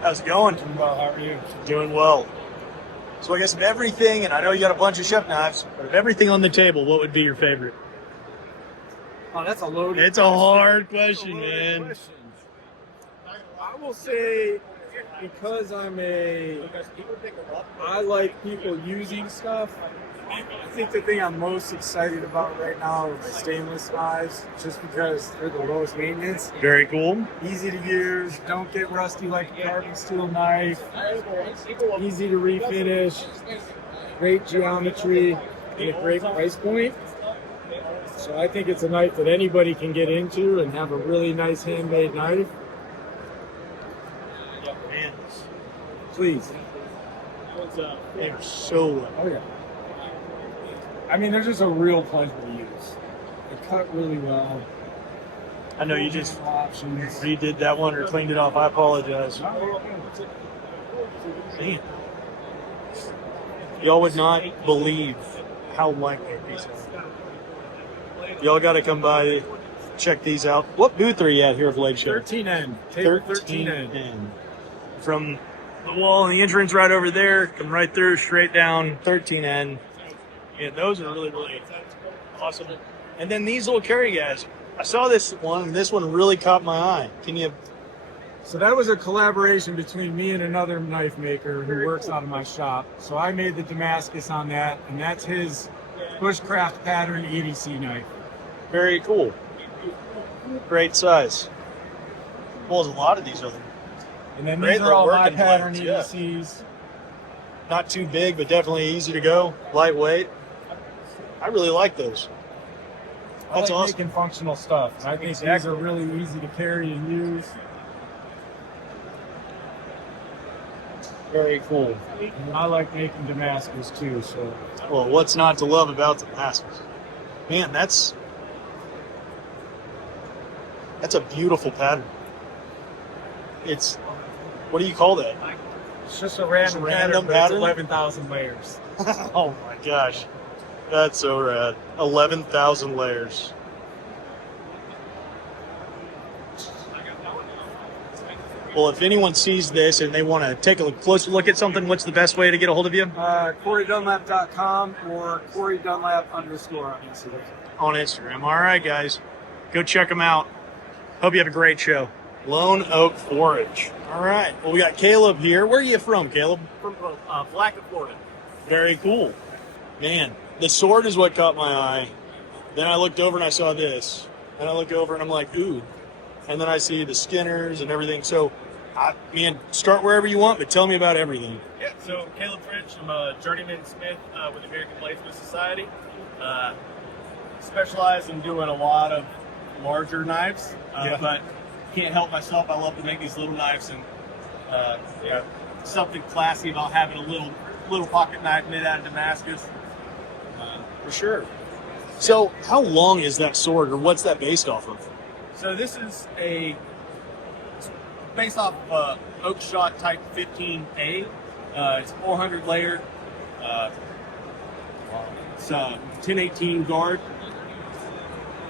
How's it going? Doing well. How are you? Doing well. So I guess of everything, and I know you got a bunch of chef knives, but of everything on the table, what would be your favorite? Oh, that's a loaded. It's a hard question, man. I will say, because I like people using stuff. I think the thing I'm most excited about right now are my stainless knives, just because they're the lowest maintenance. Very cool. Easy to use, don't get rusty like a carbon steel knife, easy to refinish, great geometry, and a great price point. So I think it's a knife that anybody can get into and have a really nice handmade knife. Man, Please. they are so well. Oh yeah. I mean, they're just a real pleasure to use. They cut really well. I know you just options. redid that one or cleaned it off. I apologize. Man. Y'all would not believe how light that piece is. Y'all got to come by, check these out. What booth are you at here at Blade Show? 13N. Table 13N. From the wall and the entrance right over there, come right through, straight down, 13N. Yeah, those are really, really awesome. And then these little carry guys. I saw this one, and this one really caught my eye. Can you? So that was a collaboration between me and another knife maker who works out of my shop. So I made the Damascus on that, and that's his bushcraft pattern EDC knife. Very cool. Great size. Well, there's a lot of these other. And then Great these are all little my working pattern blades, yeah. EDCs. Not too big, but definitely easy to go. Lightweight. I really like those. I That's like awesome. making functional stuff. And I think these are really easy to carry and use. Very cool. And I like making Damascus too. So Well, what's not to love about the Damascus? Man, that's a beautiful pattern. It's, what do you call that? it's just a random, random pattern, but pattern? it's 11,000 layers. Oh my gosh. That's so rad. 11,000 layers. Well, if anyone sees this and they want to take a closer look at something, what's the best way to get a hold of you? CoreyDunlap.com or CoreyDunlap _ on Instagram. On Instagram. All right, guys. Go check them out. Hope you have a great show. Lone Oak Forge. All right. Well, we got Caleb here. Where are you from, Caleb? From Blackford, Florida. Very cool. Man, the sword is what caught my eye. Then I looked over and I saw this. And I look over and I'm like, ooh. And then I see the skinners and everything. So, start wherever you want, but tell me about everything. Yeah, so Caleb French, I'm a journeyman smith with the American Bladesmith Society. Specialize in doing a lot of larger knives, but can't help myself. I love to make these little knives, and something classy about having a little pocket knife made out of Damascus. For sure. So, how long is that sword, or what's that based off of? So this is a based off Oak Shot Type 15A. It's 400 layered. It's a 1018 guard.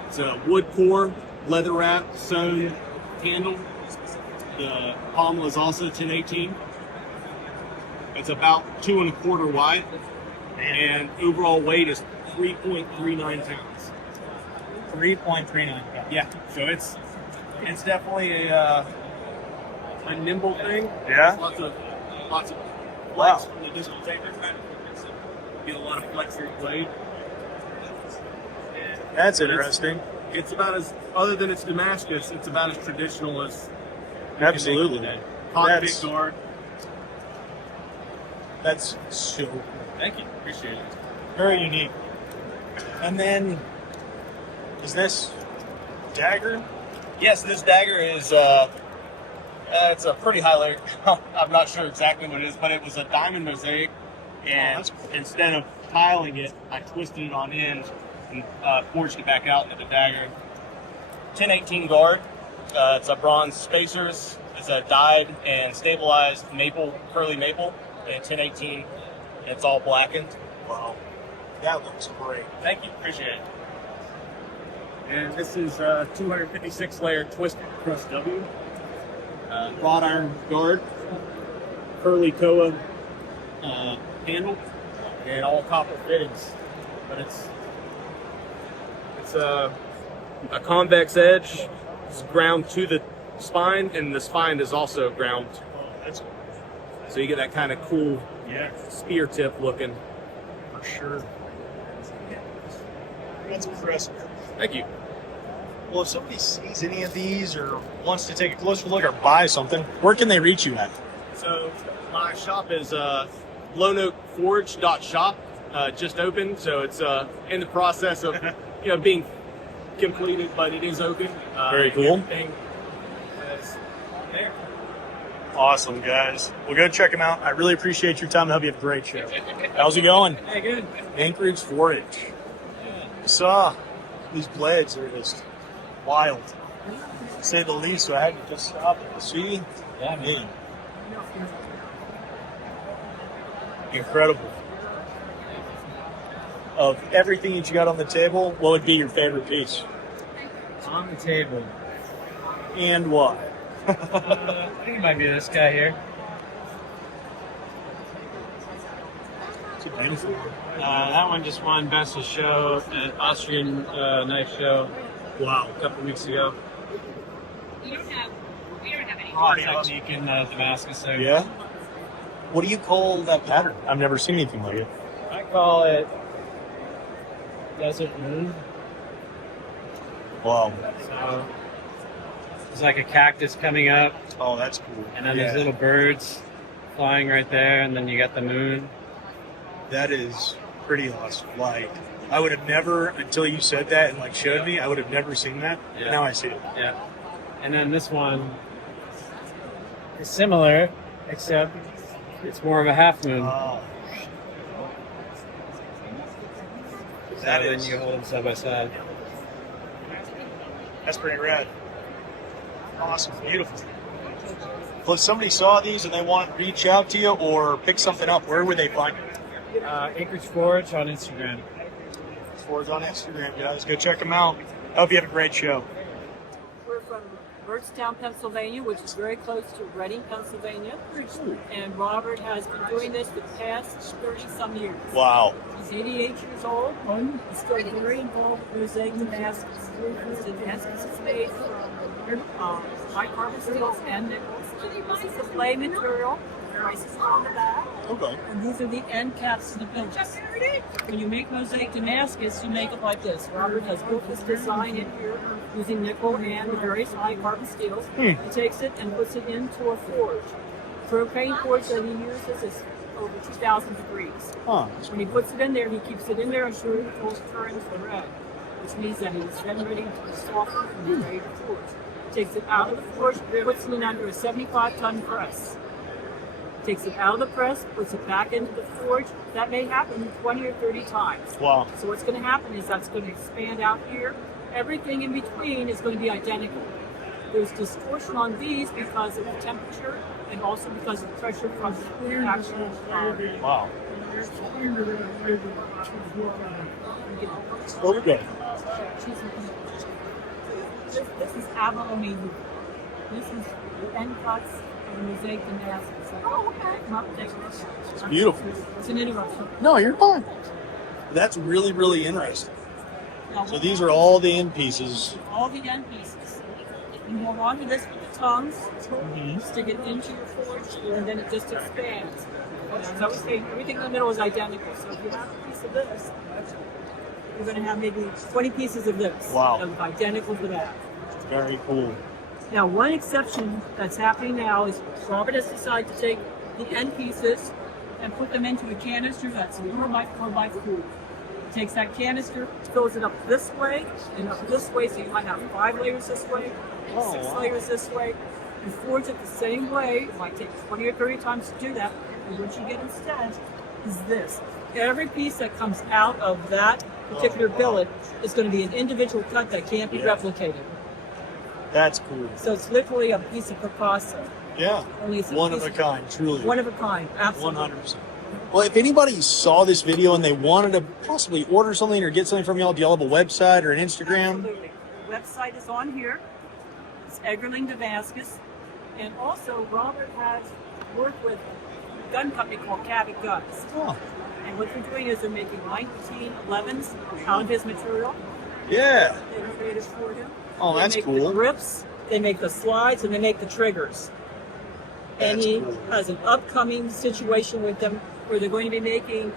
It's a wood core, leather wrap, sewn handle. The pommel is also 1018. It's about 2 1/4 wide, and overall weight is 3.39 pounds. 3.39 pounds. Yeah, so it's definitely a nimble thing. Yeah. Lots of flex from the distal taper. Get a lot of flex through the blade. That's interesting. It's about as, other than it's Damascus, it's about as traditional as. Absolutely. Cockpit guard. That's so cool. Thank you. Appreciate it. Very unique. And then, is this Dagger? Yes, this dagger is it's a pretty high layer. I'm not sure exactly what it is, but it was a diamond mosaic, and instead of tiling it, I twisted it on end and forged it back out into the dagger. 1018 guard. It's a bronze spacers. It's a dyed and stabilized maple, curly maple, and 1018. And it's all blackened. Wow, that looks great. Thank you. Appreciate it. And this is a 256 layer twisted crust W. Wrought iron guard, curly koa handle, and all copper fittings. But it's a convex edge. It's ground to the spine, and the spine is also ground. That's cool. So you get that kind of cool spear tip looking. For sure. That's impressive. Thank you. Well, if somebody sees any of these or wants to take a closer look or buy something, where can they reach you at? So my shop is loneoakforge.shop. Just opened, so it's in the process of being completed, but it is open. Very cool. Everything is there. Awesome, guys. Well, go check them out. I really appreciate your time. I hope you have a great show. How's it going? Hey, good. Anchorage Forage. I saw these blades are just wild, to say the least, so I had to just stop and see. Yeah, man. Incredible. Of everything that you got on the table, what would be your favorite piece? On the table. And why? I think it might be this guy here. It's beautiful. That one just won Best of Show at Austrian Knife Show. Wow. A couple weeks ago. We don't have any. Oh, technique in Damascus there. Yeah? What do you call that pattern? I've never seen anything like it. I call it Desert Moon. Wow. So it's like a cactus coming up. Oh, that's cool. And then there's little birds flying right there, and then you got the moon. That is pretty awesome. Like, I would have never, until you said that and like showed me, I would have never seen that. Yeah. Now I see it. Yeah. And then this one is similar, except it's more of a half moon. Oh. So then you hold them side by side. That's pretty rad. Awesome. Beautiful. Well, if somebody saw these and they want to reach out to you or pick something up, where would they find you? Anchorage Forge on Instagram. Forge on Instagram, guys. Go check them out. I hope you have a great show. We're from Bardstown, Pennsylvania, which is very close to Reading, Pennsylvania. And Robert has been doing this for the past 30-some years. Wow. He's 88 years old. He's still very involved with mosaic Damascus. The Damascus is made from high carbon steels and nickels. This is the play material. Prices are on the back. Okay. And these are the end caps of the pillars. When you make mosaic Damascus, you make it like this. Robert has built this design in here using nickel and various high carbon steels. He takes it and puts it into a forge. Propane forge that he uses is over 2,000 degrees. When he puts it in there, he keeps it in there until it turns red, which means that it's then ready to be softened and be ready to forge. Takes it out of the forge, puts it in under a 75-ton press. Takes it out of the press, puts it back into the forge. That may happen 20 or 30 times. Wow. So what's going to happen is that's going to expand out here. Everything in between is going to be identical. There's distortion on these because of the temperature and also because of pressure from the actual. Wow. Okay. This is abalone. This is the end cuts and mosaic Damascus. Oh, okay. It's beautiful. It's an interruption. No, you're fine. That's really, really interesting. Now, So these are all the end pieces. all the end pieces. You hold on to this with the tongues, stick it into your forge, and then it just expands. As I was saying, everything in the middle is identical. So if you have a piece of this, you're going to have maybe 20 pieces of this. Wow. That are identical to that. Very cool. Now, one exception that's happening now is Robert has decided to take the end pieces and put them into a canister that's 4x4x4. He takes that canister, fills it up this way and up this way, so you might have 5 layers this way, 6 layers this way. You forge it the same way. It might take 20 or 30 times to do that. And what you get instead is this. Every piece that comes out of that particular billet is going to be an individual cut that can't be replicated. That's cool. So it's literally a piece of Picasso. Yeah. Only it's One of a kind, truly. One of a kind, absolutely. 100%. Well, if anybody saw this video and they wanted to possibly order something or get something from y'all, do y'all have a website or an Instagram? Absolutely. The website is on here. It's Eggerling Damascus. And also, Robert has worked with a gun company called Cabot Guns. Oh. And what they're doing is they're making 1911s out of his material. Yeah. They're created for him. Oh, that's they make cool. The grips, they make the slides, and they make the triggers. And That's he cool. has an upcoming situation with them where they're going to be making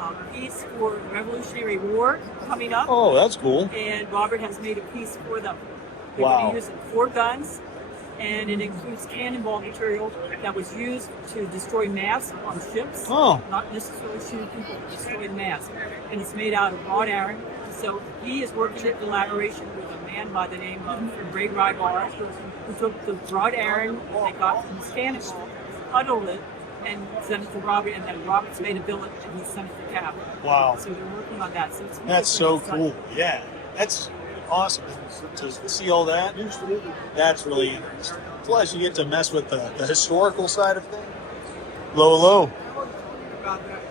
a piece for the Revolutionary War coming up. Oh, that's cool. And Robert has made a piece for them. They're Wow. going to use it for guns, and it includes cannonball material that was used to destroy masts on ships. Oh. Not necessarily shoot people, destroy the mast. And it's made out of wrought iron. So he is working in collaboration with a man by the name of Ray Rybar, who took the wrought iron they got from Spanish, huddled it, and sent it to Robert, and then Robert's made a billet and he sent it to Cap. Wow. So they're working on that. So it's That's so cool. Yeah. That's awesome to see all that. That's really interesting. Plus, you get to mess with the historical side of things. Low. About that